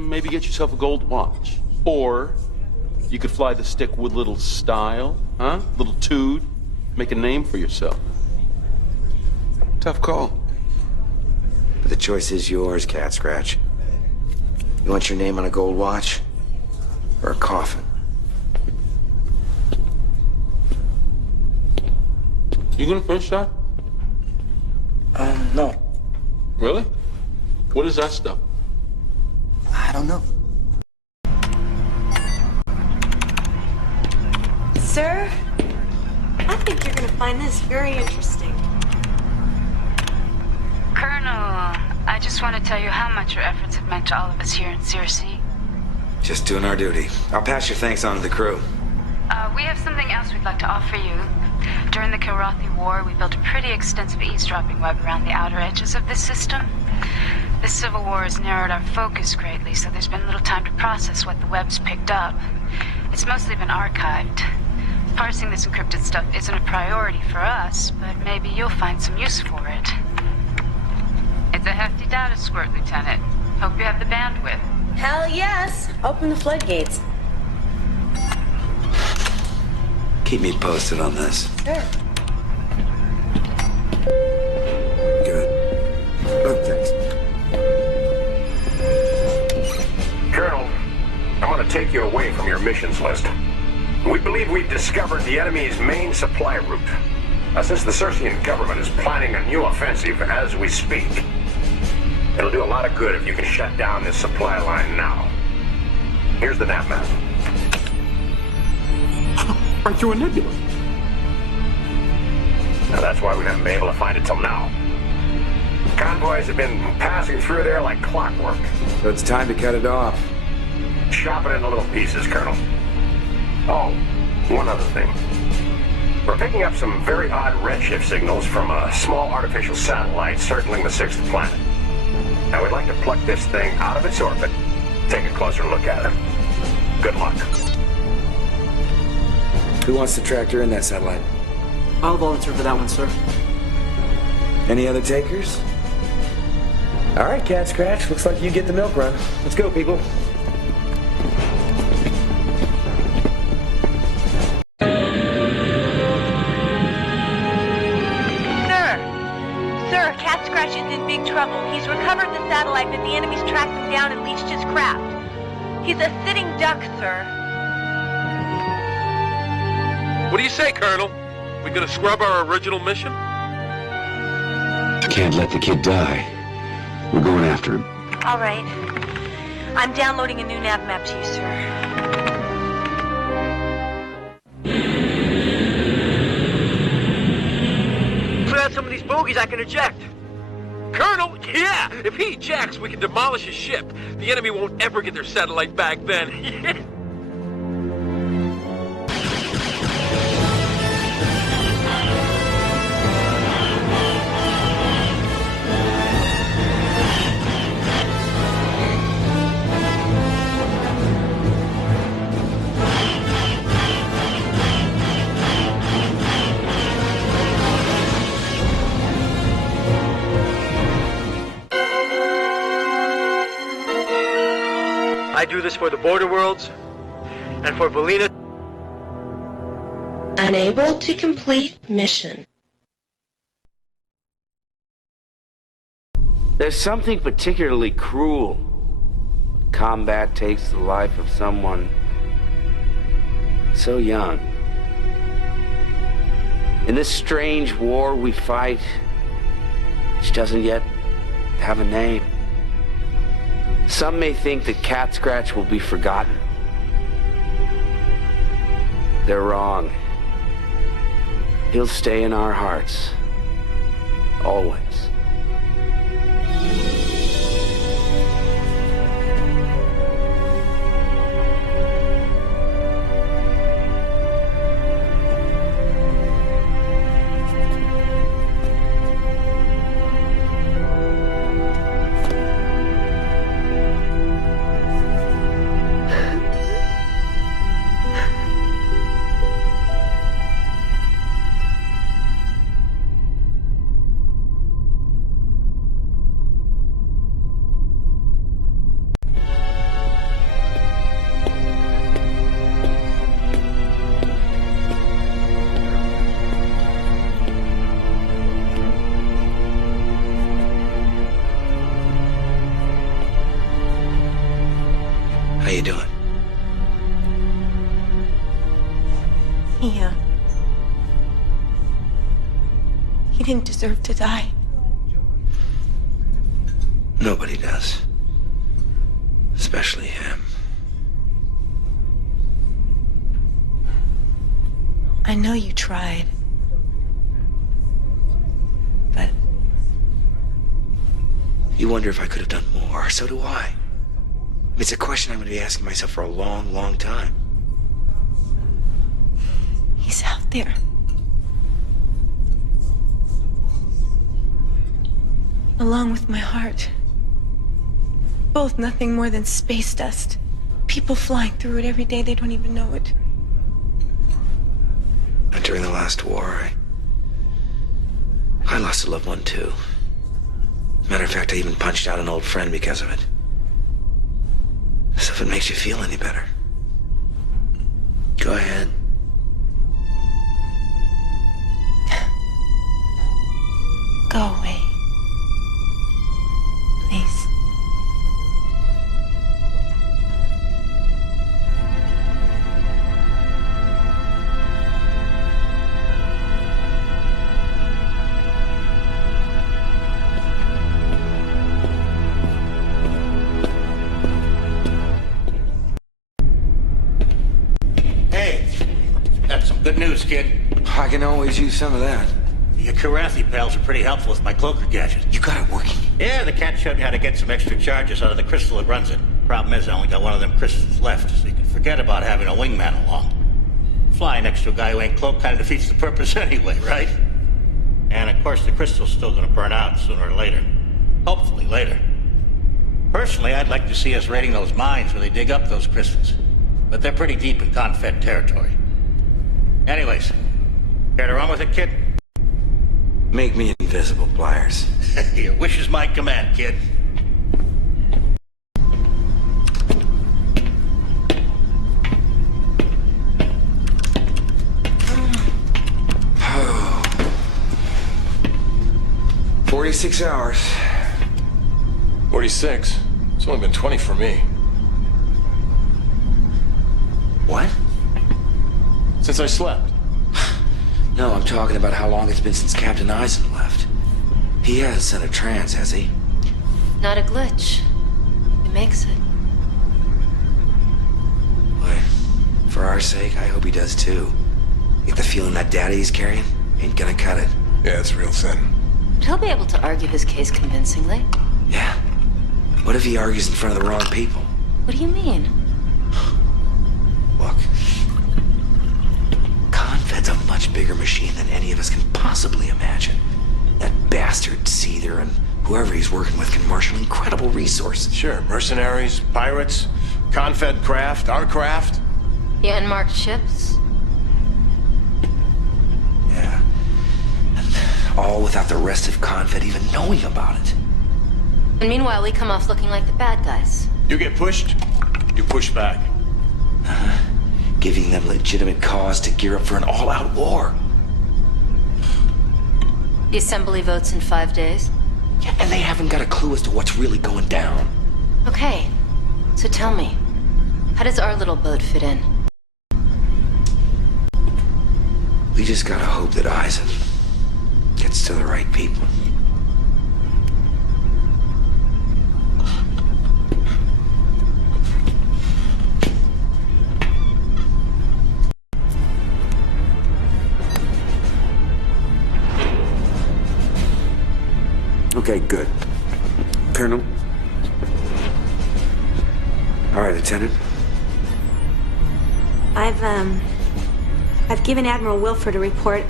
maybe get yourself a gold watch. Or you could fly the stick with little style, huh? Little tood, make a name for yourself. Tough call. But the choice is yours, Cat Scratch. You want your name on a gold watch? Or a coffin? You gonna finish that? No. Really? What is that stuff? I don't know. Sir, I think you're going to find this very interesting. Colonel, I just want to tell you how much your efforts have meant to all of us here in Cersei. Just doing our duty. I'll pass your thanks on to the crew. We have something else we'd like to offer you. During the Kilrathi War, we built a pretty extensive eavesdropping web around the outer edges of this system. This civil war has narrowed our focus greatly, so there's been little time to process what the web's picked up. It's mostly been archived. Parsing this encrypted stuff isn't a priority for us, but maybe you'll find some use for it. It's a hefty data squirt, Lieutenant. Hope you have the bandwidth. Hell yes. Open the floodgates. Keep me posted on this. Sure. Good. Oh, thanks. Colonel, I want to take you away from your missions list. We believe we've discovered the enemy's main supply route. Since the Cerseian government is planning a new offensive as we speak, it'll do a lot of good if you can shut down this supply line now. Here's the nav map. Right through a nebula. Now that's why we haven't been able to find it till now. Convoys have been passing through there like clockwork. So it's time to cut it off. Chop it into little pieces, Colonel. Oh, one other thing. We're picking up some very odd redshift signals from a small artificial satellite circling the 6th planet. Now we'd like to pluck this thing out of its orbit, take a closer look at it. Good luck. Who wants to tractor in that satellite? I'll volunteer for that one, sir. Any other takers? All right, Cat Scratch. Looks like you get the milk run. Let's go, people. Sir, Cat Scratch is in big trouble. He's recovered the satellite, but the enemy's tracked him down and leached his craft. He's a sitting duck, sir. What do you say, Colonel? We gonna scrub our original mission? Can't let the kid die. We're going after him. All right. I'm downloading a new nav map to you, sir. Clear out some of these bogies I can eject. Colonel, yeah! If he ejects, we can demolish his ship. The enemy won't ever get their satellite back then. I do this for the border worlds and for Valina. Unable to complete mission. There's something particularly cruel. Combat takes the life of someone so young. In this strange war we fight, which doesn't yet have a name. Some may think that Cat Scratch will be forgotten. They're wrong. He'll stay in our hearts. Always. How you doing? He didn't deserve to die. Nobody does. Especially him. I know you tried. But You wonder if I could have done more. So do I. It's a question I'm going to be asking myself for a long, long time. he's out there. Along with my heart. Both nothing more than space dust. People flying through it every day, they don't even know it. During the last war, I lost a loved one too. Matter of fact, I even punched out an old friend because of it. So if it makes you feel any better, go ahead. Go away. Please. Hey, that's some good news, kid. I can always use some of that. Your Karathi pals are pretty helpful with my cloaker gadget. You got it working? Yeah, the cat showed me how to get some extra charges out of the crystal that runs it. Problem is, I only got one of them crystals left, so you can forget about having a wingman along. Flying next to a guy who ain't cloaked kind of defeats the purpose anyway, right? And of course, the crystal's still gonna burn out sooner or later. Hopefully later. Personally, I'd like to see us raiding those mines where they dig up those crystals. But they're pretty deep in Confed territory. Anyways, care to run with it, kid? Make me invisible, Pliers. Your wish is my command, kid. Oh. 46 hours. 46? It's only been 20 for me. What? Since I slept. No, I'm talking about how long it's been since Captain Eisen left. He hasn't sent a trans, has he? Not a glitch. He makes it. Boy, for our sake, I hope he does too. Get the feeling that data he's carrying ain't gonna cut it. Yeah, it's real thin. But he'll be able to argue his case convincingly. Yeah. What if he argues in front of the wrong people? What do you mean? Look. Confed's a much bigger machine than any of us can possibly imagine. That bastard Seether and whoever he's working with can marshal incredible resources. Sure, mercenaries, pirates, Confed craft, our craft. The unmarked ships? Yeah. And all without the rest of Confed even knowing about it. And meanwhile, we come off looking like the bad guys. You get pushed, you push back. Giving them legitimate cause to gear up for an all-out war. The assembly votes in 5 days? Yeah, and they haven't got a clue as to what's really going down. Okay, so tell me, how does our little boat fit in? We just gotta hope that Eisen gets to the right people. Okay, good. Colonel? All right, Lieutenant. I've given Admiral Wilford a report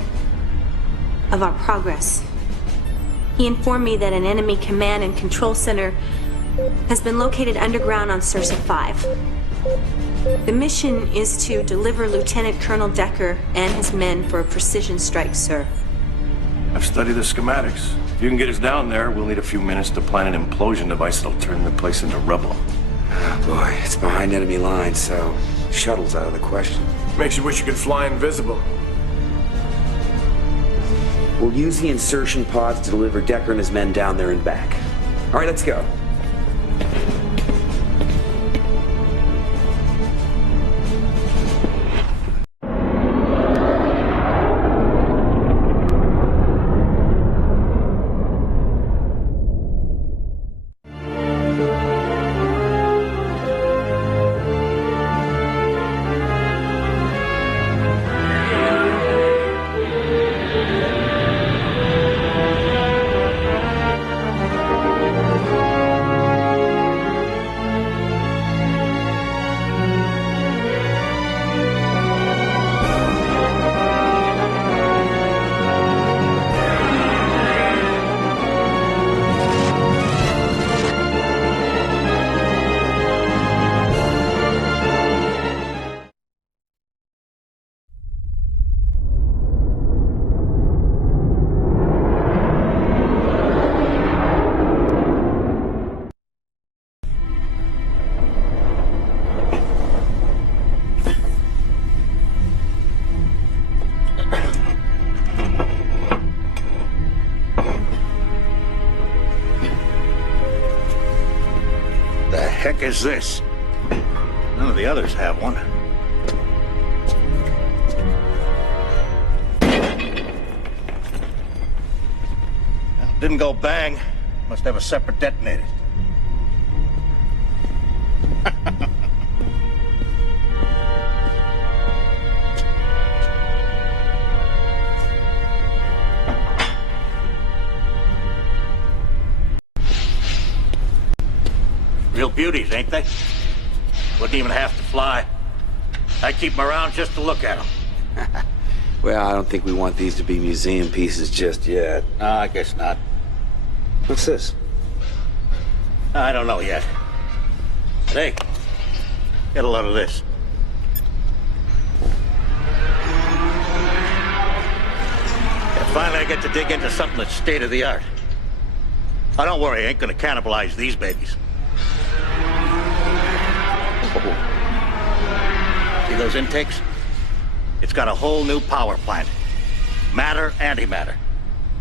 of our progress. He informed me that an enemy command and control center has been located underground on Sursa 5. The mission is to deliver Lieutenant Colonel Decker and his men for a precision strike, sir. I've studied the schematics. If you can get us down there, we'll need a few minutes to plan an implosion device that'll turn the place into rubble. Oh boy, it's behind enemy lines, so shuttle's out of the question. Makes you wish you could fly invisible. We'll use the insertion pods to deliver Decker and his men down there and back. All right, let's go. Heck is this? None of the others have one. Well, didn't go bang. Must have a separate detonator. Real beauties, ain't they? Wouldn't even have to fly. I keep them around just to look at them. Well, I don't think we want these to be museum pieces just yet. No, I guess not. What's this? I don't know yet. Hey, get a load of this. And finally, I get to dig into something that's state-of-the-art. Oh, don't worry, I ain't gonna cannibalize these babies. See those intakes? It's got a whole new power plant. Matter, antimatter.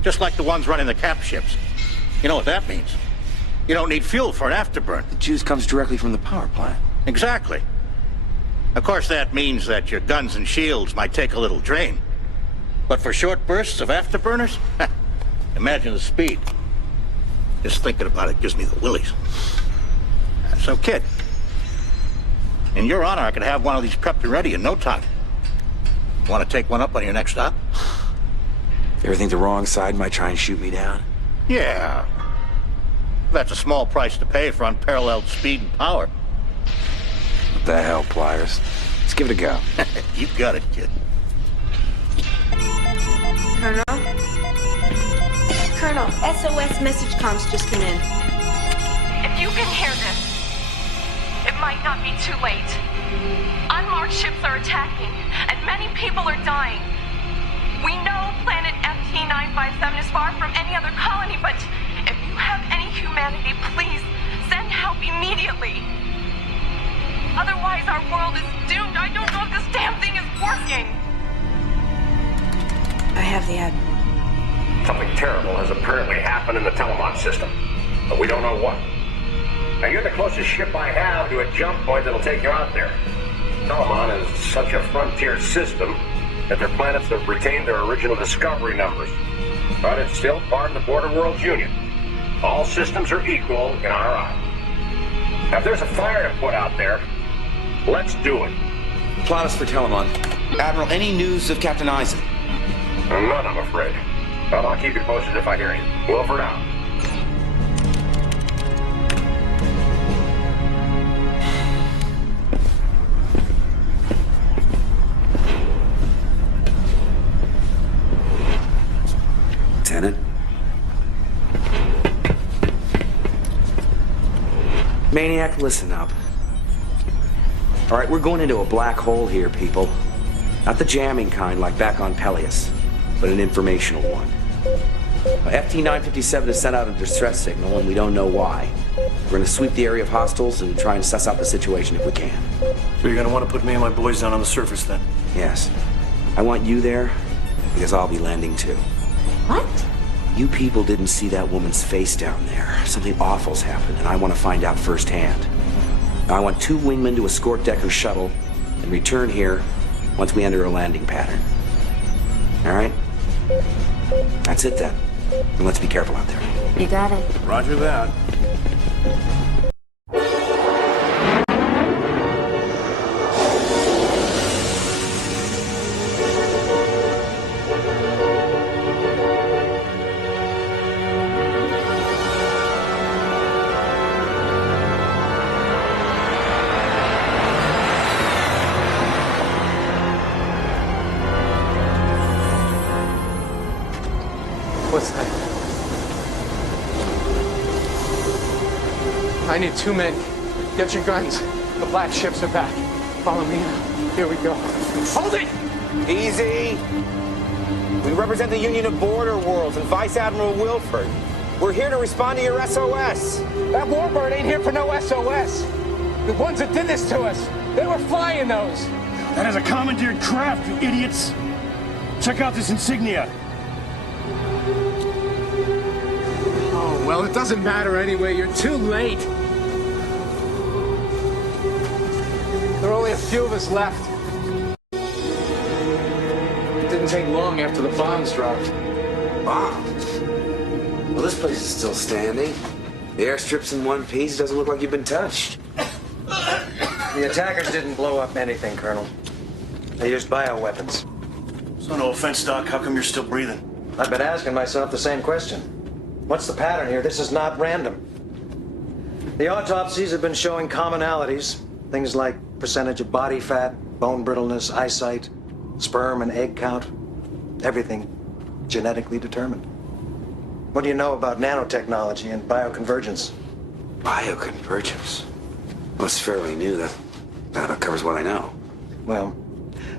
Just like the ones running the cap ships. You know what that means? You don't need fuel for an afterburn. The juice comes directly from the power plant. Exactly. Of course, that means that your guns and shields might take a little drain. But for short bursts of afterburners, imagine the speed. Just thinking about it gives me the willies. So, kid, in your honor, I could have one of these prepped and ready in no time. Want to take one up on your next stop? You ever think the wrong side might try and shoot me down? Yeah. That's a small price to pay for unparalleled speed and power. What the hell, Pliers? Let's give it a go. You got it, kid. Colonel, SOS message comms just come in. If you can hear this, it might not be too late. Unmarked ships are attacking, and many people are dying. We know planet FT-957 is far from any other colony, but if you have any humanity, please send help immediately. Otherwise, our world is doomed. I don't know if this damn thing is working. I have the ad. Something terrible has apparently happened in the Telemon system, but we don't know what. Now, you're the closest ship I have to a jump point that'll take you out there. Telemon is such a frontier system that their planets have retained their original discovery numbers. But it's still part of the Border Worlds Union. All systems are equal in our eye. Now, if there's a fire to put out there, let's do it. Plot us for Telemon. Admiral, any news of Captain Eisen? None, I'm afraid. But I'll keep you posted if I hear anything. Wilford out. Lieutenant? Maniac, listen up. All right, we're going into a black hole here, people. Not the jamming kind like back on Peleus, but an informational one. FT-957 has sent out a distress signal, and we don't know why. We're going to sweep the area of hostiles and try and suss out the situation if we can. So you're going to want to put me and my boys down on the surface, then? Yes. I want you there, because I'll be landing too. What? You people didn't see that woman's face down there. Something awful's happened, and I want to find out firsthand. I want 2 wingmen to escort Decker's shuttle and return here once we enter a landing pattern. All right? That's it then. And let's be careful out there. You got it. Roger that. What's that? I need 2 men. Get your guns. The black ships are back. Follow me now. Here we go. Hold it! Easy! We represent the Union of Border Worlds and Vice Admiral Wilford. We're here to respond to your SOS. That warbird ain't here for no SOS. The ones that did this to us, they were flying those. That is a commandeered craft, you idiots. Check out this insignia. Oh, well, it doesn't matter anyway. You're too late. There are only a few of us left. It didn't take long after the bombs dropped. Bombs? Well, this place is still standing. The airstrip's in one piece. Doesn't look like you've been touched. The attackers didn't blow up anything, Colonel. They used bioweapons. So no offense, Doc. How come you're still breathing? I've been asking myself the same question. What's the pattern here? This is not random. The autopsies have been showing commonalities. Things like percentage of body fat, bone brittleness, eyesight, sperm and egg count. Everything genetically determined. What do you know about nanotechnology and bioconvergence? Bioconvergence? Well, it's fairly new. That covers what I know. Well,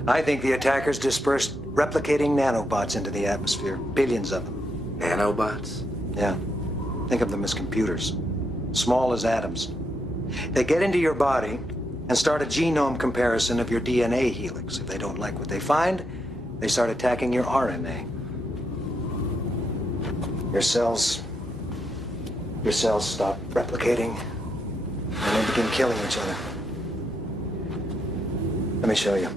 I think the attackers dispersed replicating nanobots into the atmosphere. Billions of them. Nanobots? Yeah. Think of them as computers. Small as atoms. They get into your body and start a genome comparison of your DNA helix. If they don't like what they find, they start attacking your RNA. Your cells stop replicating and they begin killing each other. Let me show you.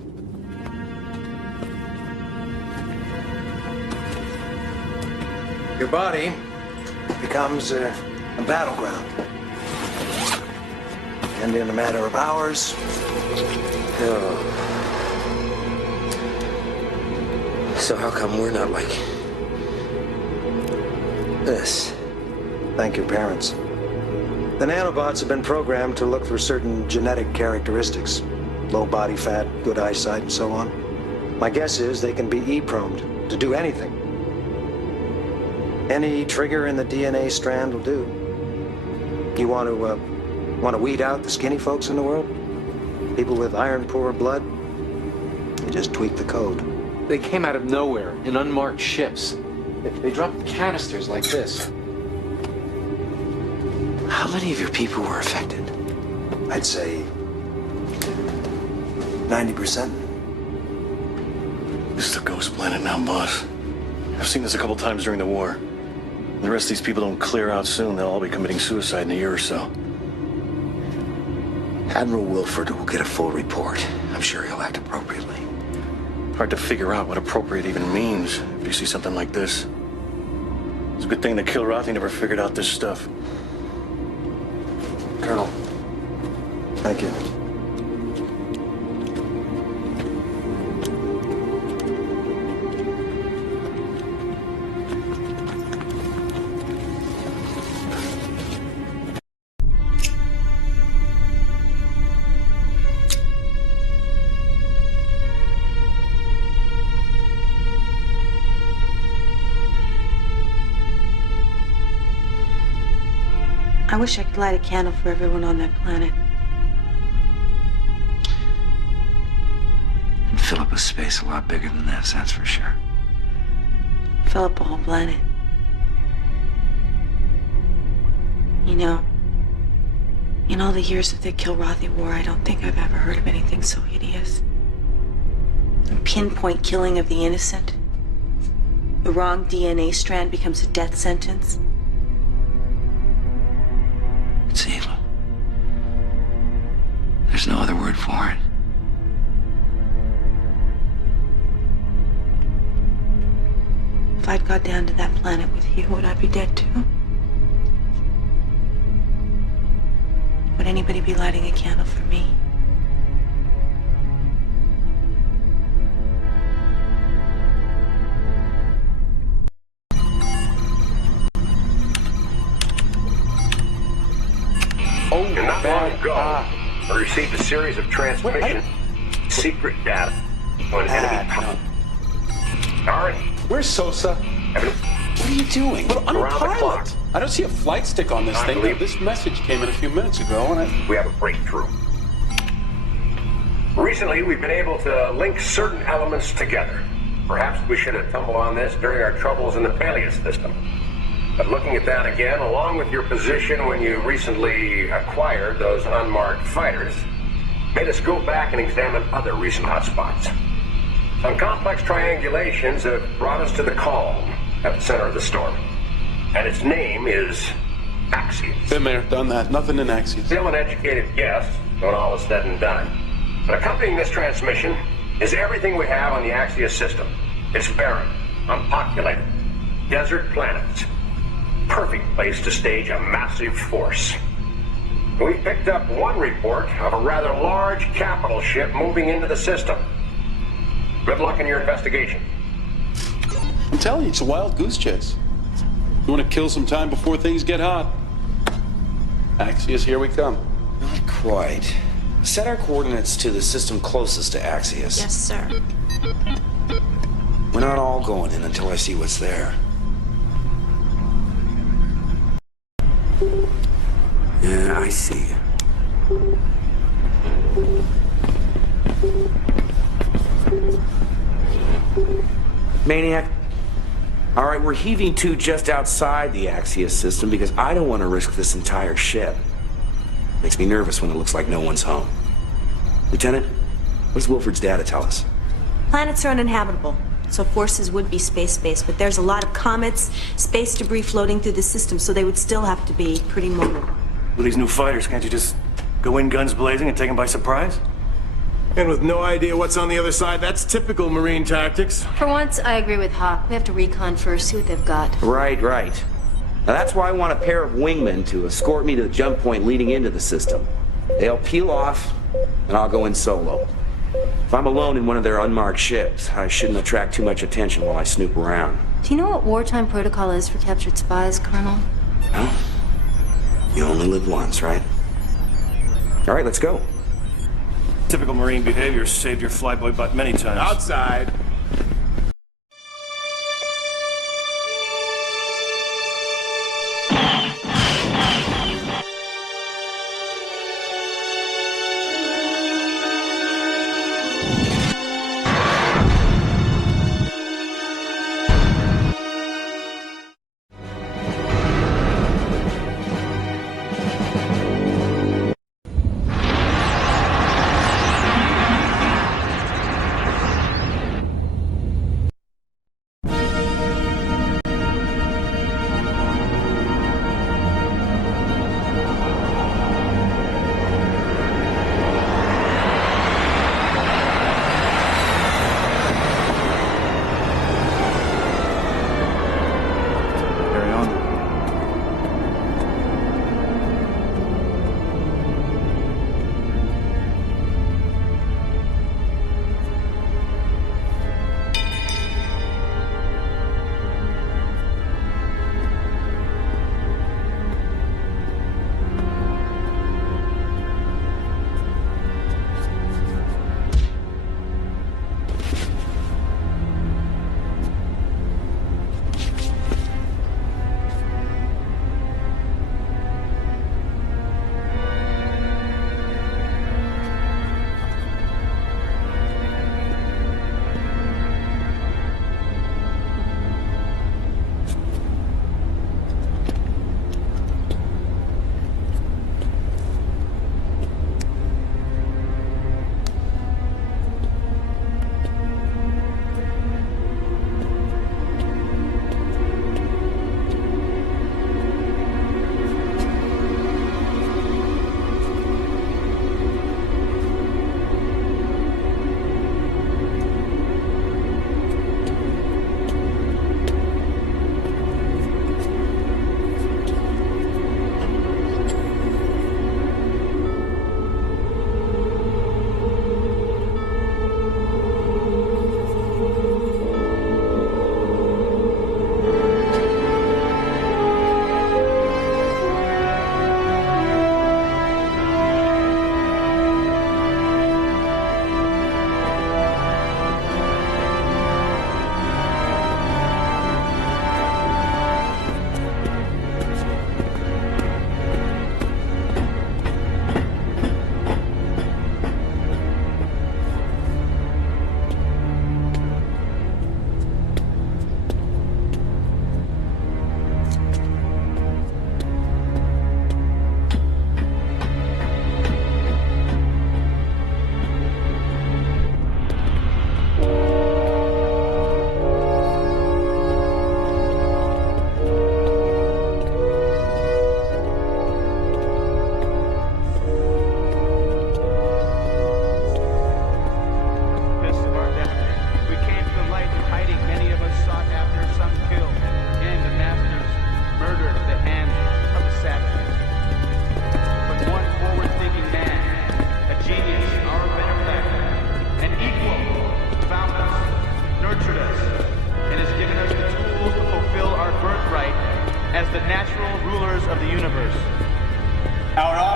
Your body becomes a battleground. And in a matter of hours... So how come we're not like this? Thank your parents. The nanobots have been programmed to look for certain genetic characteristics. Low body fat, good eyesight, and so on. My guess is they can be E-promed to do anything. Any trigger in the DNA strand will do. You want to weed out the skinny folks in the world? People with iron-poor blood? You just tweak the code. They came out of nowhere in unmarked ships. They dropped canisters like this. How many of your people were affected? I'd say 90%. This is a ghost planet now, boss. I've seen this a couple times during the war. The rest of these people don't clear out soon, they'll all be committing suicide in a year or so. Admiral Wilford will get a full report. I'm sure he'll act appropriately. Hard to figure out what appropriate even means if you see something like this. It's a good thing the Kilrathi never figured out this stuff. Colonel, thank you. I wish I could light a candle for everyone on that planet. And fill up a space a lot bigger than this, that's for sure. Fill up a whole planet. You know, in all the years of the Kilrathi War, I don't think I've ever heard of anything so hideous. A pinpoint killing of the innocent. The wrong DNA strand becomes a death sentence. It's evil. There's no other word for it. If I'd got down to that planet with you, would I be dead too? Would anybody be lighting a candle for me? And not long ago, we received a series of transmissions, secret data on enemy power. All right. Where's Sosa? What are you doing? Well, I'm a Around the pilot. clock. I don't see a flight stick on this I thing. believe- This message came in a few minutes ago, and We have a breakthrough. Recently, we've been able to link certain elements together. Perhaps we should have tumbled on this during our troubles in the Peleus system. But looking at that again, along with your position when you recently acquired those unmarked fighters, made us go back and examine other recent hotspots. Some complex triangulations have brought us to the calm at the center of the storm. And its name is Axios. been there, done that. Nothing in Axios. Still an educated guess when all is said and done. But accompanying this transmission is everything we have on the Axios system. It's barren, unpopulated, desert planets. Perfect place to stage a massive force. We picked up one report of a rather large capital ship moving into the system. Good luck in your investigation. I'm telling you, it's a wild goose chase. You want to kill some time before things get hot? Axios, here we come. Not quite. Set our coordinates to the system closest to Axios. Yes, sir. We're not all going in until I see what's there. Yeah, I see you. Maniac. All right, we're heaving to just outside the Axios system because I don't want to risk this entire ship. Makes me nervous when it looks like no one's home. Lieutenant, what does Wilford's data tell us? Planets are uninhabitable, so forces would be space-based, but there's a lot of comets, space debris floating through the system, so they would still have to be pretty mobile. With these new fighters, can't you just go in guns blazing and take them by surprise? And with no idea what's on the other side, that's typical Marine tactics. For once, I agree with Hawk. We have to recon first, see what they've got. Right. Now that's why I want a pair of wingmen to escort me to the jump point leading into the system. They'll peel off, and I'll go in solo. If I'm alone in one of their unmarked ships, I shouldn't attract too much attention while I snoop around. Do you know what wartime protocol is for captured spies, Colonel? No? You only live once, right? All right, let's go. Typical Marine behavior saved your flyboy butt many times. Outside.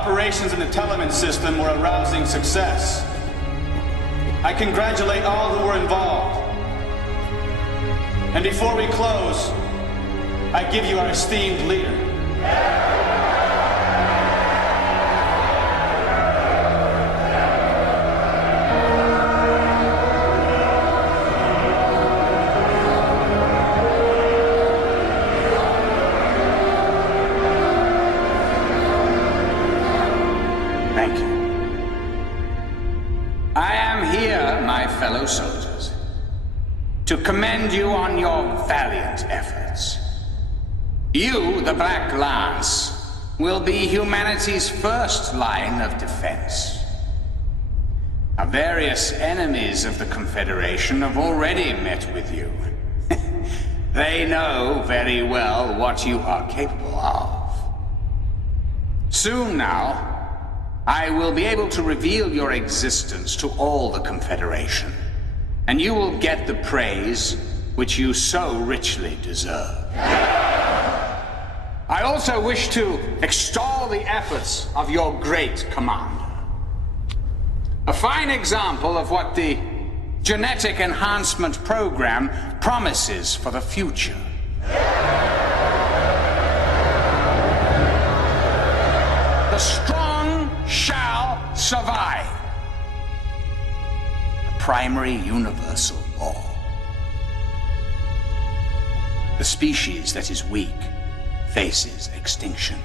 Operations in the Telemann system were a rousing success. I congratulate all who were involved. And before we close, I give you our esteemed leader. Thank you. I am here, my fellow soldiers, to commend you on your valiant efforts. You, the Black Lance, will be humanity's first line of defense. Now, various enemies of the Confederation have already met with you. They know very well what you are capable of. Soon now, I will be able to reveal your existence to all the Confederation, and you will get the praise which you so richly deserve. I also wish to extol the efforts of your great commander. A fine example of what the genetic enhancement program promises for the future. The strong shall survive. A primary universal law. The species that is weak faces extinction.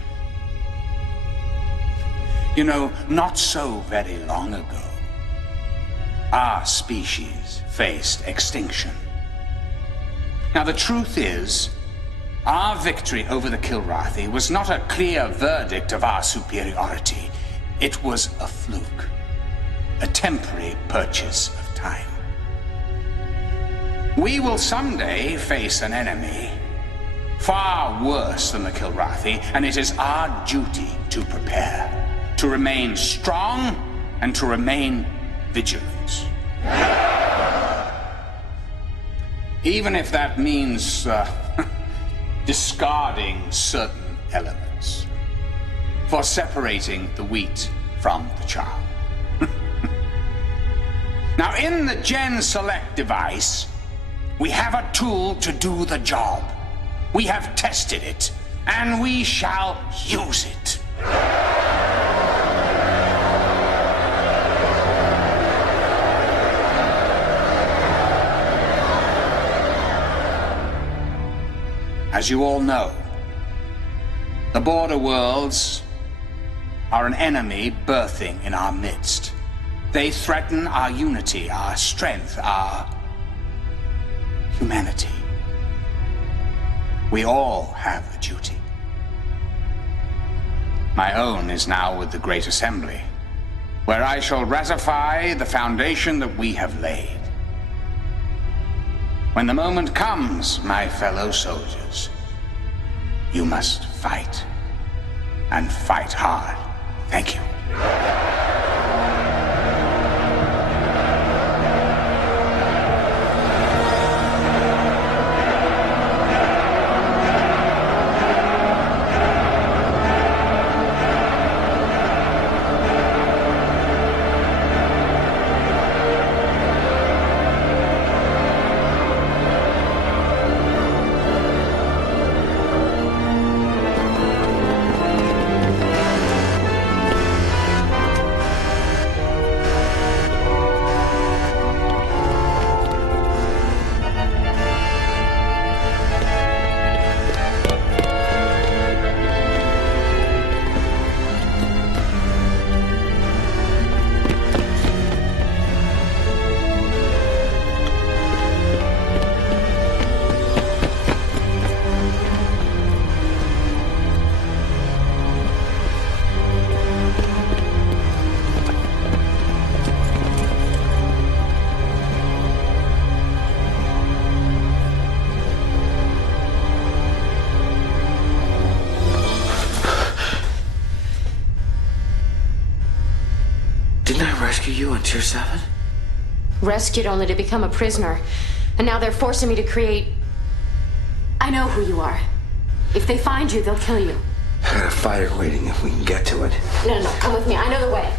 You know, not so very long ago, our species faced extinction. Now, the truth is, our victory over the Kilrathi was not a clear verdict of our superiority. It was a fluke, a temporary purchase of time. We will someday face an enemy far worse than the Kilrathi, and it is our duty to prepare, to remain strong, and to remain vigilant. Even if that means discarding certain elements, for separating the wheat from the chaff. Now, in the Gen Select device, we have a tool to do the job. We have tested it, and we shall use it. As you all know, the border worlds are an enemy birthing in our midst. They threaten our unity, our strength, our humanity. We all have a duty. My own is now with the Great Assembly, where I shall ratify the foundation that we have laid. When the moment comes, my fellow soldiers, you must fight, and fight hard. Thank you. Rescue you on Tier 7? Rescued only to become a prisoner. And now they're forcing me to create... I know who you are. If they find you, they'll kill you. I got a fighter waiting if we can get to it. No, come with me. I know the way.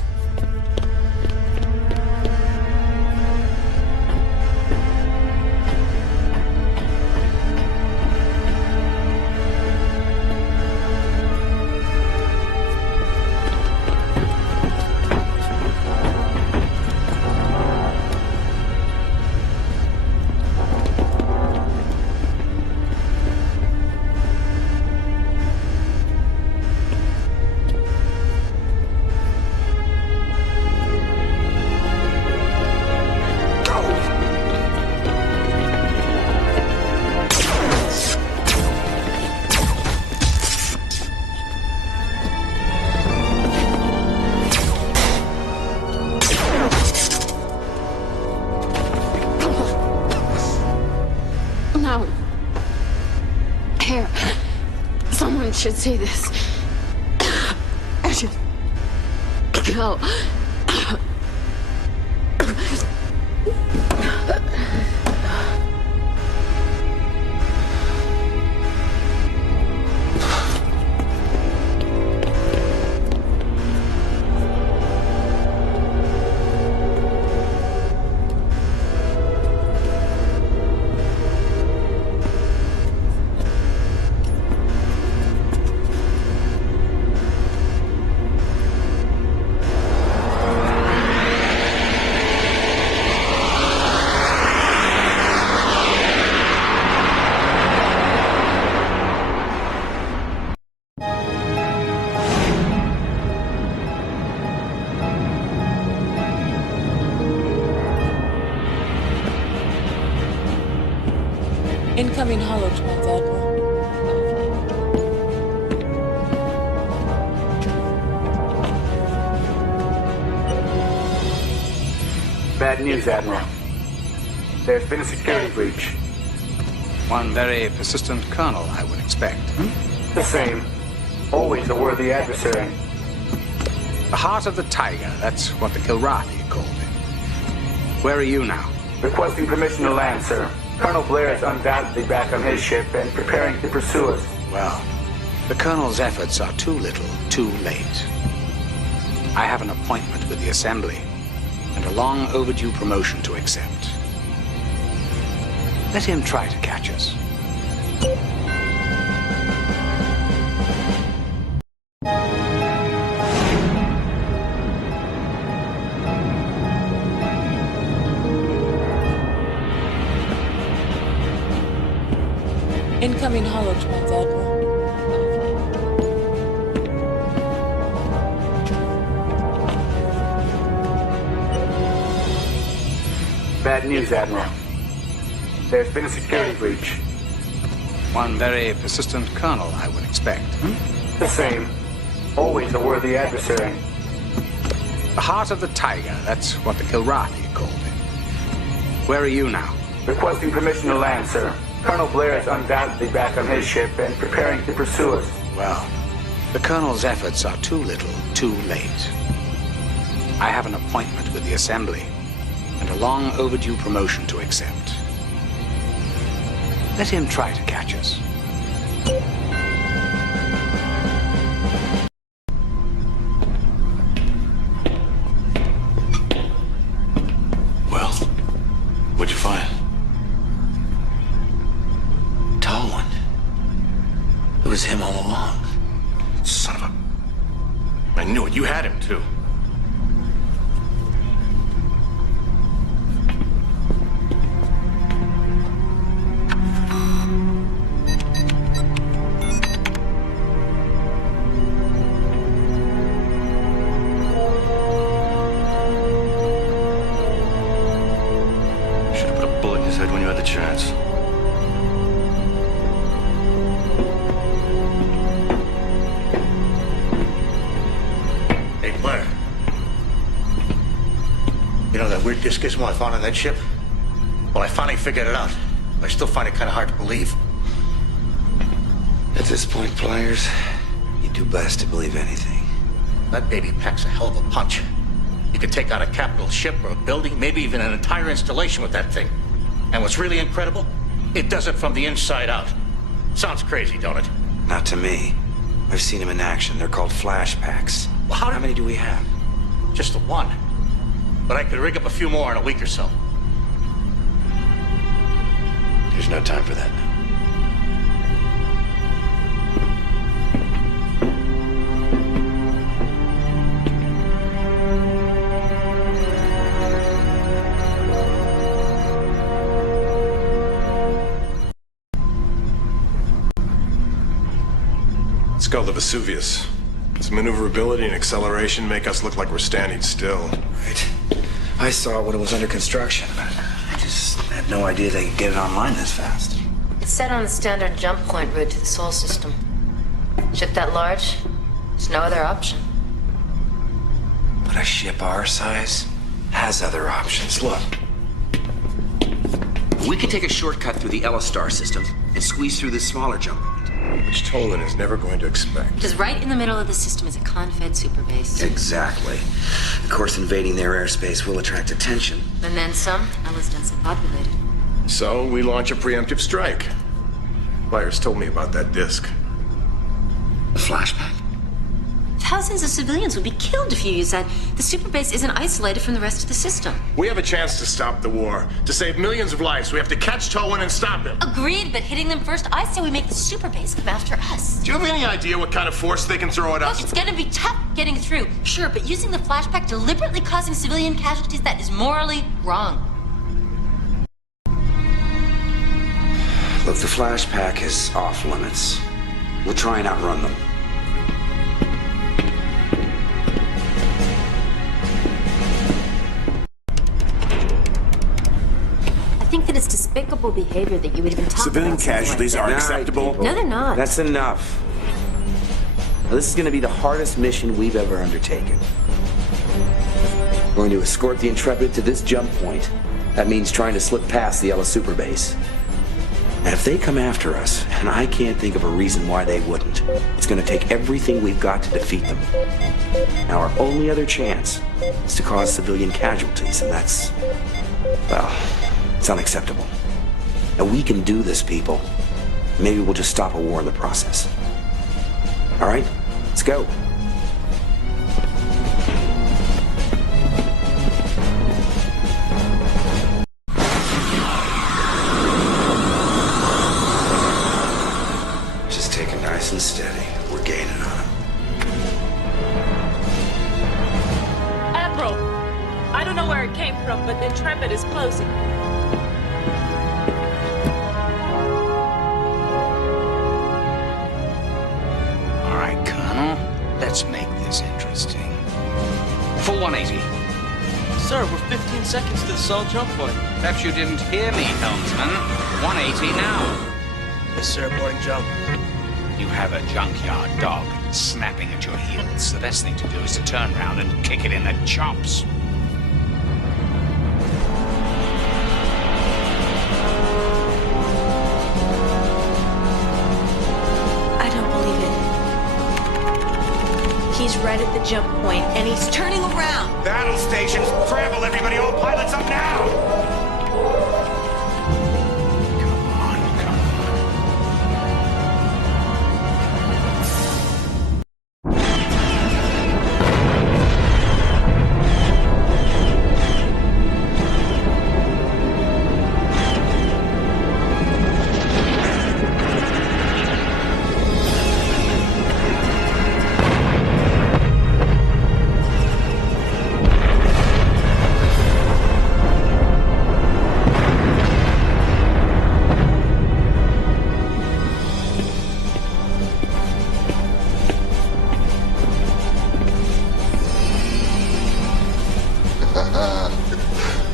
should see this. I should go. Incoming holotrons, Admiral. Bad news, Admiral. There's been a security breach. One very persistent colonel, I would expect. The same. Always a worthy adversary. The heart of the tiger, that's what the Kilrathi called it. Where are you now? Requesting permission to land, sir. Colonel Blair is undoubtedly back on his ship and preparing to pursue us. Well, the Colonel's efforts are too little, too late. I have an appointment with the Assembly and a long overdue promotion to accept. Let him try to catch us. Incoming holotrons, Admiral. Bad news, Admiral. There's been a security breach. One very persistent colonel, I would expect. The same. Always a worthy adversary. The heart of the tiger, that's what the Kilrathi called it. Where are you now? Requesting permission to land, sir. Colonel Blair is undoubtedly back on his ship and preparing to pursue us. Well, the Colonel's efforts are too little, too late. I have an appointment with the Assembly and a long overdue promotion to accept. Let him try to catch us. Well, what'd you find? Tall one. It was him all along. Son of a... I knew it. You had him, too. Should have put a bullet in his head when you had the chance. You know that weird disc gizmo I found on that ship? Well, I finally figured it out. I still find it kind of hard to believe. At this point, Pliers, you do best to believe anything. That baby packs a hell of a punch. You could take out a capital ship or a building, maybe even an entire installation with that thing. And what's really incredible? It does it from the inside out. Sounds crazy, don't it? Not to me. I've seen them in action. They're called flash packs. Well, how many do we have? Just the one. But I could rig up a few more in a week or so. There's no time for that now. It's called the Vesuvius. Its maneuverability and acceleration make us look like we're standing still. Right. I saw it when it was under construction, but I just had no idea they could get it online this fast. It's set on the standard jump point route to the Sol system. Ship that large, there's no other option. But a ship our size has other options. Look. We could take a shortcut through the Ellistar system and squeeze through this smaller jump point. Which Tolan is never going to expect. Because right in the middle of the system is a Confed superbase. Exactly. Of course, invading their airspace will attract attention. And then some, and less densely populated. So we launch a preemptive strike. Myers told me about that disc. The flashback. Thousands of civilians would be killed if you use that. The superbase isn't isolated from the rest of the system. We have a chance to stop the war, to save millions of lives. We have to catch Tolan and stop him. Agreed, but hitting them first, I say we make the superbase come after us. Do you have any idea what kind of force they can throw at us? Look, it's gonna be tough getting through. Sure, but using the flashback deliberately causing civilian casualties, that is morally wrong. Look, the flashback is off limits. We'll try and outrun them. I think that it's despicable behavior that you would even talk Civilian about something casualties like are that. acceptable. No, they're not. That's enough. Now, this is going to be the hardest mission we've ever undertaken. We're going to escort the Intrepid to this jump point. That means trying to slip past the Ella superbase. And if they come after us, and I can't think of a reason why they wouldn't, it's going to take everything we've got to defeat them. Now, our only other chance is to cause civilian casualties, and that's, well, it's unacceptable. Now, we can do this, people. Maybe we'll just stop a war in the process. All right, let's go. Just take it nice and steady. We're gaining on them. Admiral, I don't know where it came from, but the Intrepid is closing. All right, Colonel. Let's make this interesting. Full 180. Sir, we're 15 seconds to the solid jump point. Perhaps you didn't hear me, helmsman. 180 now. Yes, sir, boarding jump. You have a junkyard dog snapping at your heels. The best thing to do is to turn around and kick it in the chops. I don't believe it. He's right at the jump point, and he's turning around. Battle stations, scramble everybody, all pilots up now!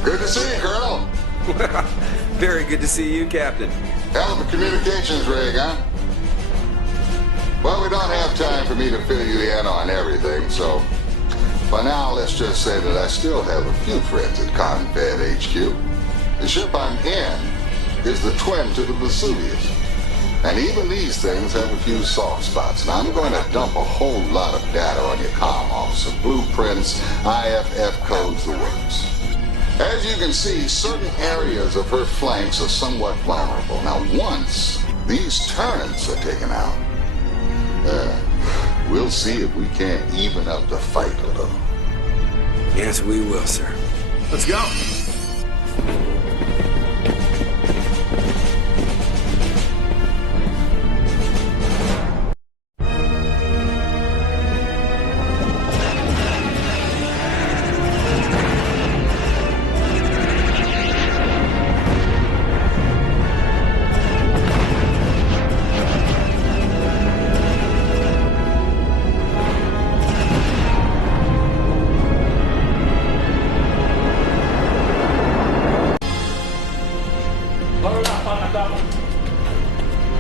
Good to see you, Colonel. Very good to see you, Captain. Hell of a communications rig, huh? Well, we don't have time for me to fill you in on everything, so for now, let's just say that I still have a few friends at Confed HQ. The ship I'm in is the twin to the Vesuvius. And even these things have a few soft spots. Now, I'm going to dump a whole lot of data on your comm officer. Blueprints, IFF codes, the works. As you can see, certain areas of her flanks are somewhat vulnerable. Now, once these turrets are taken out, we'll see if we can't even up the fight a little. Yes, we will, sir. Let's go.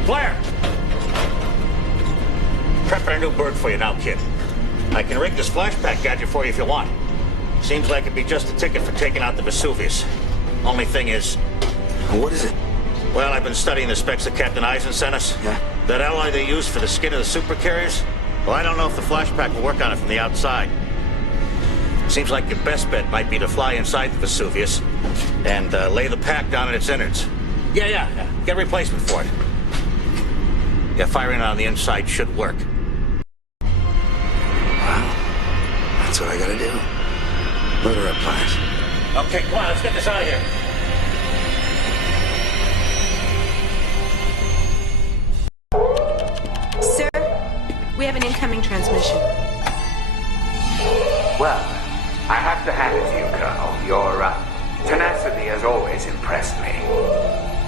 Blair! Prepping a new bird for you now, kid. I can rig this flashback gadget for you if you want. Seems like it'd be just a ticket for taking out the Vesuvius. Only thing is... What is it? Well, I've been studying the specs that Captain Eisen sent us. Yeah? That alloy they use for the skin of the supercarriers? Well, I don't know if the flash pack will work on it from the outside. Seems like your best bet might be to fly inside the Vesuvius and lay the pack down in its innards. Yeah. Get a replacement for it. Yeah, firing it on the inside should work. Wow. That's what I gotta do. Load her up, Pires. Okay, come on, let's get this out of here. Sir, we have an incoming transmission. Well, I have to hand it to you, Colonel. Your tenacity has always impressed me.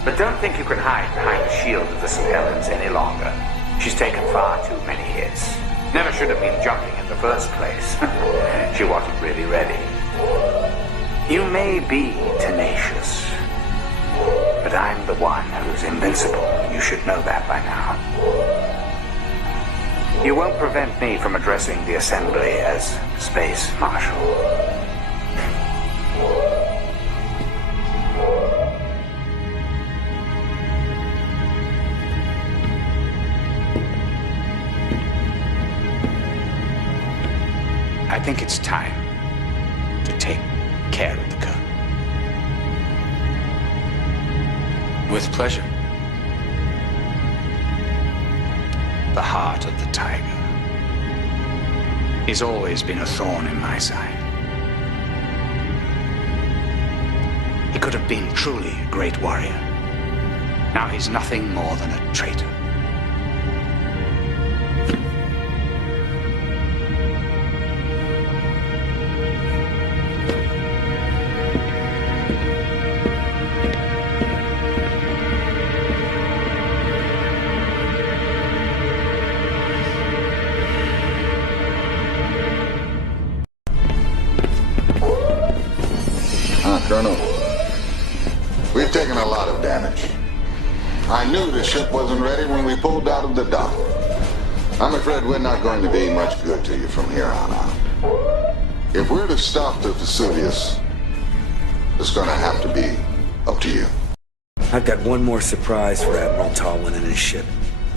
But don't think you can hide behind the shield of the St. Helens any longer. She's taken far too many hits. Never should have been jumping in the first place. She wasn't really ready. You may be tenacious, but I'm the one who's invincible. You should know that by now. You won't prevent me from addressing the Assembly as Space Marshal. I think it's time to take care of the Colonel. With pleasure. The heart of the tiger. He's always been a thorn in my side. He could have been truly a great warrior. Now he's nothing more than a traitor. Colonel, we've taken a lot of damage. I knew the ship wasn't ready when we pulled out of the dock. I'm afraid we're not going to be much good to you from here on out. If we're to stop the Vesuvius, it's going to have to be up to you. I've got one more surprise for Admiral Tallwin and his ship.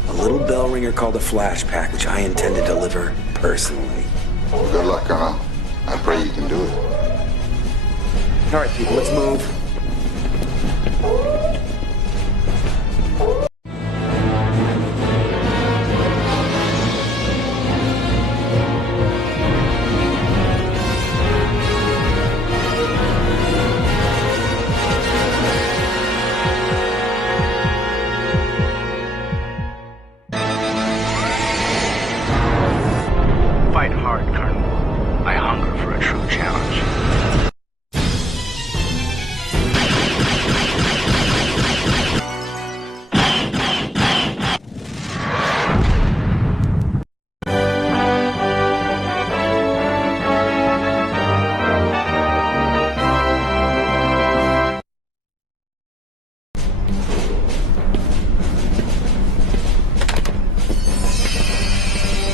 A little bell ringer called a flash pack, which I intend to deliver personally. Well, good luck, Colonel. I pray you can do it. All right, people, let's move. Fight hard, Colonel. I hunger for a true challenge.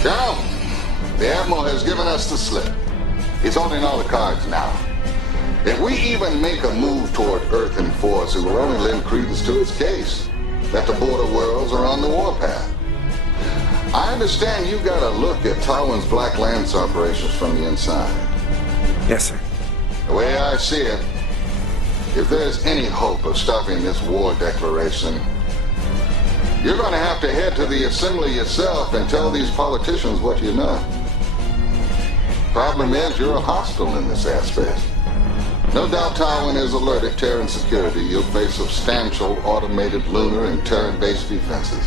Colonel, the Admiral has given us the slip. He's holding all the cards now. If we even make a move toward Earth and force, it will only lend credence to his case that the border worlds are on the warpath. I understand you got a look at Tywin's Black Lance operations from the inside. Yes, sir. The way I see it, if there's any hope of stopping this war declaration, you're going to have to head to the Assembly yourself and tell these politicians what you know. Problem is, you're a hostile in this aspect. No doubt Tywin is alerted Terran security. You'll face substantial automated lunar and Terran-based defenses.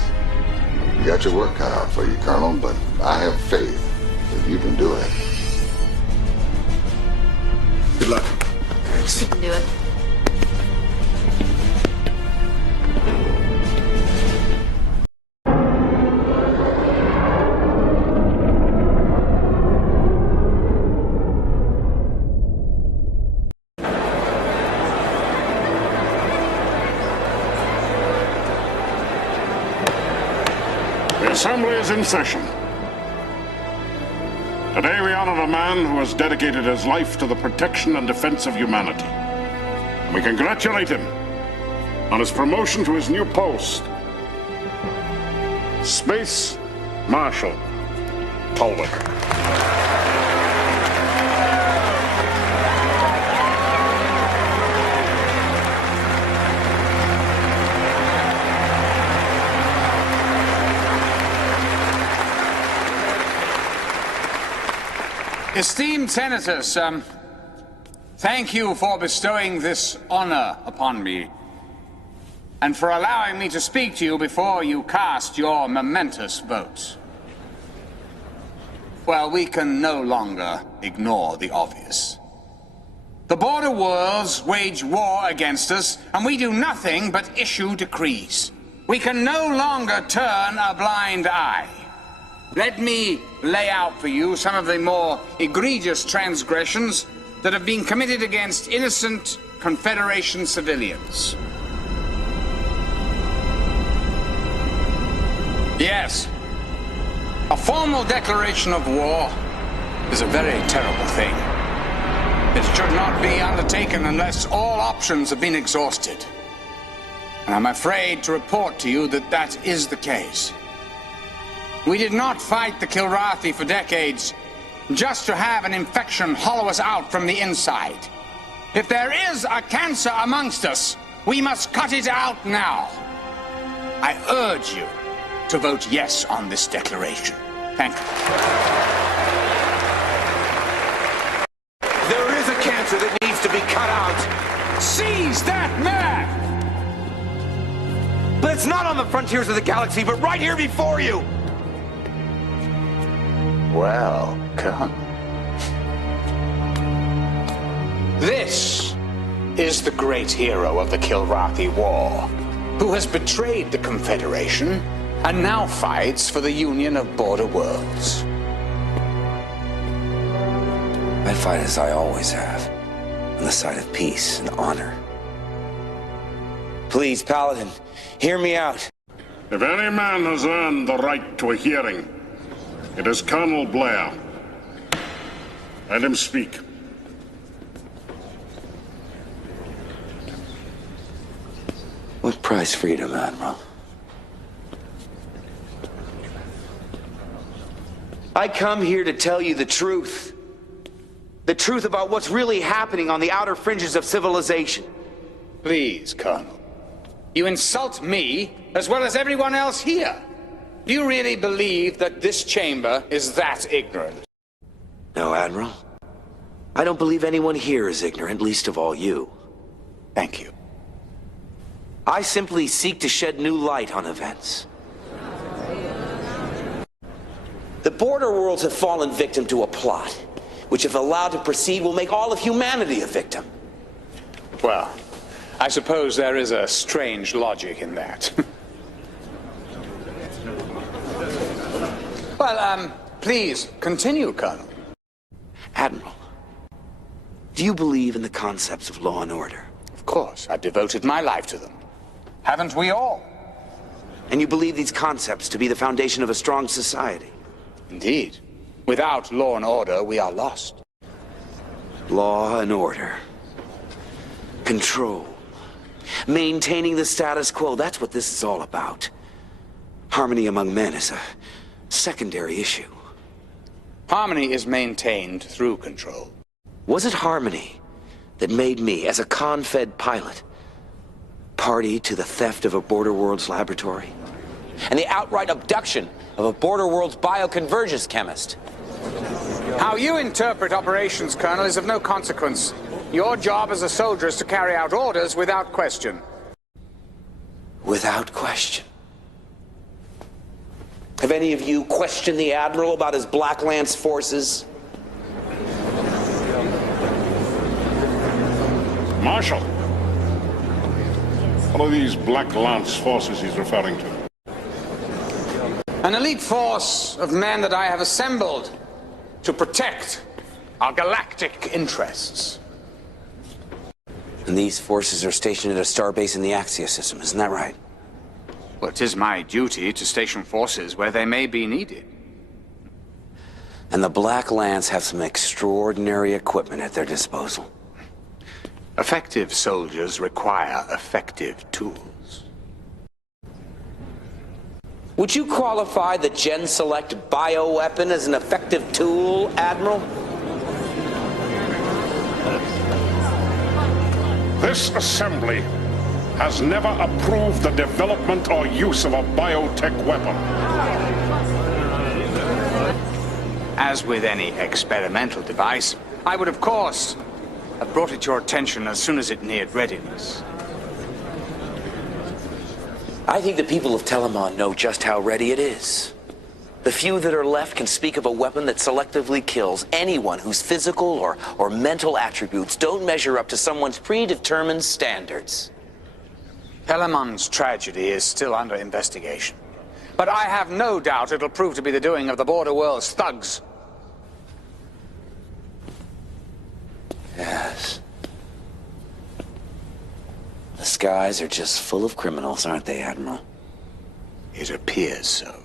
You got your work cut out for you, Colonel, but I have faith that you can do it. Good luck. You can do it. The Assembly is in session. Today we honor a man who has dedicated his life to the protection and defense of humanity. And we congratulate him on his promotion to his new post Space Marshal Polwick. Esteemed senators, thank you for bestowing this honor upon me, and for allowing me to speak to you before you cast your momentous votes. Well, we can no longer ignore the obvious. The border worlds wage war against us, and we do nothing but issue decrees. We can no longer turn a blind eye. Let me lay out for you some of the more egregious transgressions that have been committed against innocent Confederation civilians. Yes, a formal declaration of war is a very terrible thing. It should not be undertaken unless all options have been exhausted. And I'm afraid to report to you that that is the case. We did not fight the Kilrathi for decades just to have an infection hollow us out from the inside. If there is a cancer amongst us, we must cut it out now. I urge you to vote yes on this declaration. Thank you. There is a cancer that needs to be cut out. Seize that man! But it's not on the frontiers of the galaxy, but right here before you. Welcome. This is the great hero of the Kilrathi War, who has betrayed the Confederation and now fights for the Union of Border Worlds. I fight as I always have, on the side of peace and honor. Please, Paladin, hear me out. If any man has earned the right to a hearing, it is Colonel Blair. Let him speak. What price freedom, Admiral? I come here to tell you the truth. The truth about what's really happening on the outer fringes of civilization. Please, Colonel. You insult me as well as everyone else here. Do you really believe that this chamber is that ignorant? No, Admiral. I don't believe anyone here is ignorant, least of all you. Thank you. I simply seek to shed new light on events. The border worlds have fallen victim to a plot, which if allowed to proceed will make all of humanity a victim. Well, I suppose there is a strange logic in that. Well, please, continue, Colonel. Admiral, do you believe in the concepts of law and order? Of course, I've devoted my life to them. Haven't we all? And you believe these concepts to be the foundation of a strong society? Indeed. Without law and order, we are lost. Law and order. Control. Maintaining the status quo, that's what this is all about. Harmony among men is a secondary issue. Harmony is maintained through control. Was it harmony that made me, as a Confed pilot, party to the theft of a Border Worlds laboratory? And the outright abduction of a Border Worlds bioconvergence chemist? How you interpret operations, Colonel, is of no consequence. Your job as a soldier is to carry out orders without question. Without question. Have any of you questioned the Admiral about his Black Lance forces? Marshal, what are these Black Lance forces he's referring to? An elite force of men that I have assembled to protect our galactic interests. And these forces are stationed at a starbase in the Axia system, isn't that right? Well, it is my duty to station forces where they may be needed. And the Black Lance have some extraordinary equipment at their disposal. Effective soldiers require effective tools. Would you qualify the Gen Select bioweapon as an effective tool, Admiral? This assembly has never approved the development or use of a biotech weapon. As with any experimental device, I would, of course, have brought it to your attention as soon as it neared readiness. I think the people of Telemon know just how ready it is. The few that are left can speak of a weapon that selectively kills anyone whose physical or mental attributes don't measure up to someone's predetermined standards. Telemon's tragedy is still under investigation, but I have no doubt it'll prove to be the doing of the border world's thugs. Yes. The skies are just full of criminals, aren't they, Admiral? It appears so.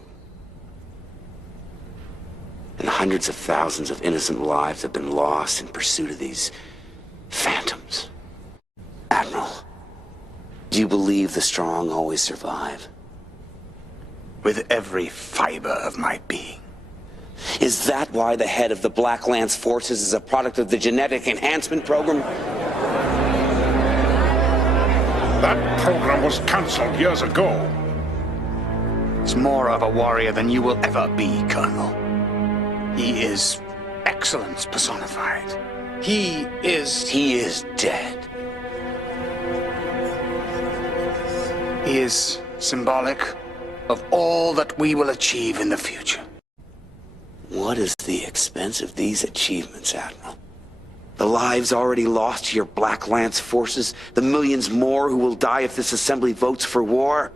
And hundreds of thousands of innocent lives have been lost in pursuit of these phantoms. Admiral, do you believe the strong always survive? With every fiber of my being. Is that why the head of the Black Lance Forces is a product of the genetic enhancement program? That program was cancelled years ago. He's more of a warrior than you will ever be, Colonel. He is excellence personified. He is dead. He is symbolic of all that we will achieve in the future. What is the expense of these achievements, Admiral? The lives already lost to your Black Lance forces, the millions more who will die if this assembly votes for war?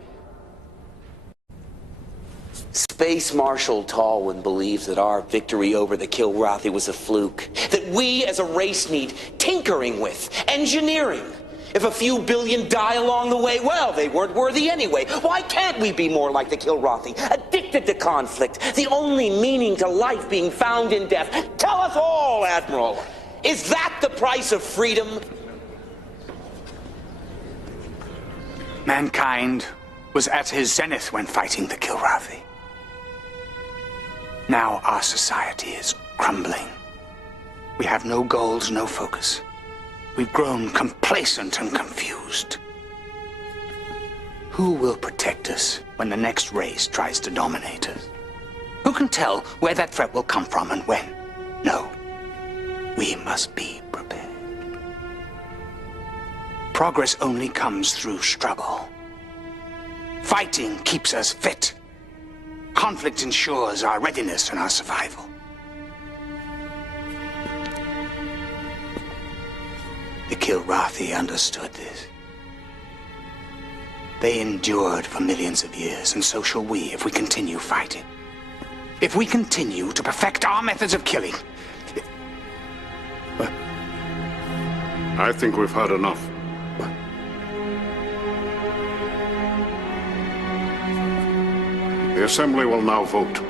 Space Marshal Tallwin believes that our victory over the Kilrathi was a fluke, that we as a race need tinkering with, engineering. If a few billion die along the way, well, they weren't worthy anyway. Why can't we be more like the Kilrathi, addicted to conflict, the only meaning to life being found in death? Tell us all, Admiral. Is that the price of freedom? Mankind was at his zenith when fighting the Kilrathi. Now our society is crumbling. We have no goals, no focus. We've grown complacent and confused. Who will protect us when the next race tries to dominate us? Who can tell where that threat will come from and when? No. We must be prepared. Progress only comes through struggle. Fighting keeps us fit. Conflict ensures our readiness and our survival. The Kilrathi understood this. They endured for millions of years, and so shall we if we continue fighting. If we continue to perfect our methods of killing. I think we've had enough. The Assembly will now vote.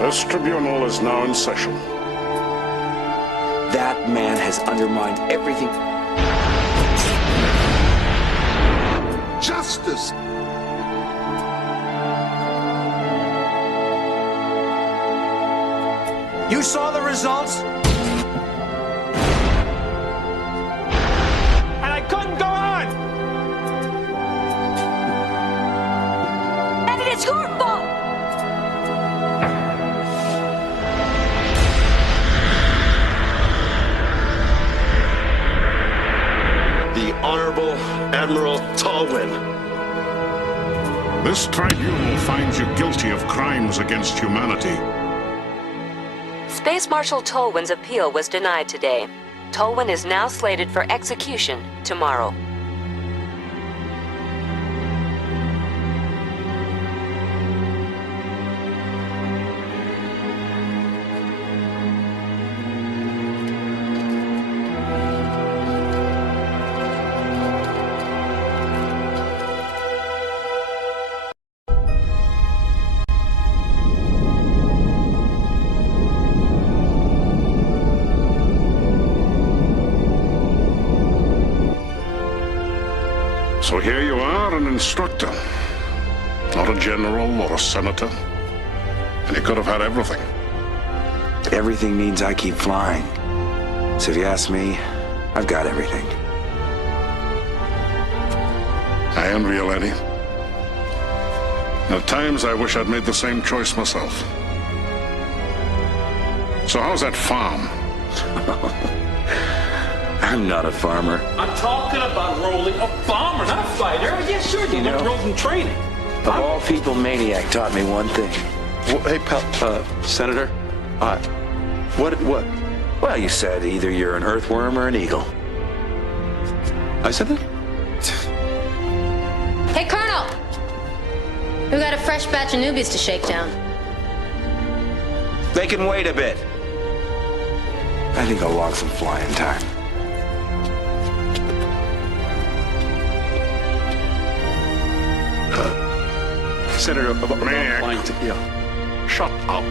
This tribunal is now in session. That man has undermined everything. Justice! You saw the results? And I couldn't go on! Evidence Honorable Admiral Tallwin. This tribunal finds you guilty of crimes against humanity. Space Marshal Tolwin's appeal was denied today. Tolwin is now slated for execution tomorrow. So here you are, an instructor. Not a general or a senator. And you could have had everything. Everything means I keep flying. So if you ask me, I've got everything. I envy you, Lenny. At times I wish I'd made the same choice myself. So how's that farm? I'm not a farmer. I'm talking about rolling a bomber, not a fighter. Yeah, sure, you know, rolled in training. Of all people, Maniac taught me one thing. Well, hey, pal, Senator, what? Well, you said either you're an earthworm or an eagle. I said that? Hey, Colonel! We've got a fresh batch of newbies to shake down. They can wait a bit. I think I'll log some flying time. Senator, Maniac. yeah. Shut up.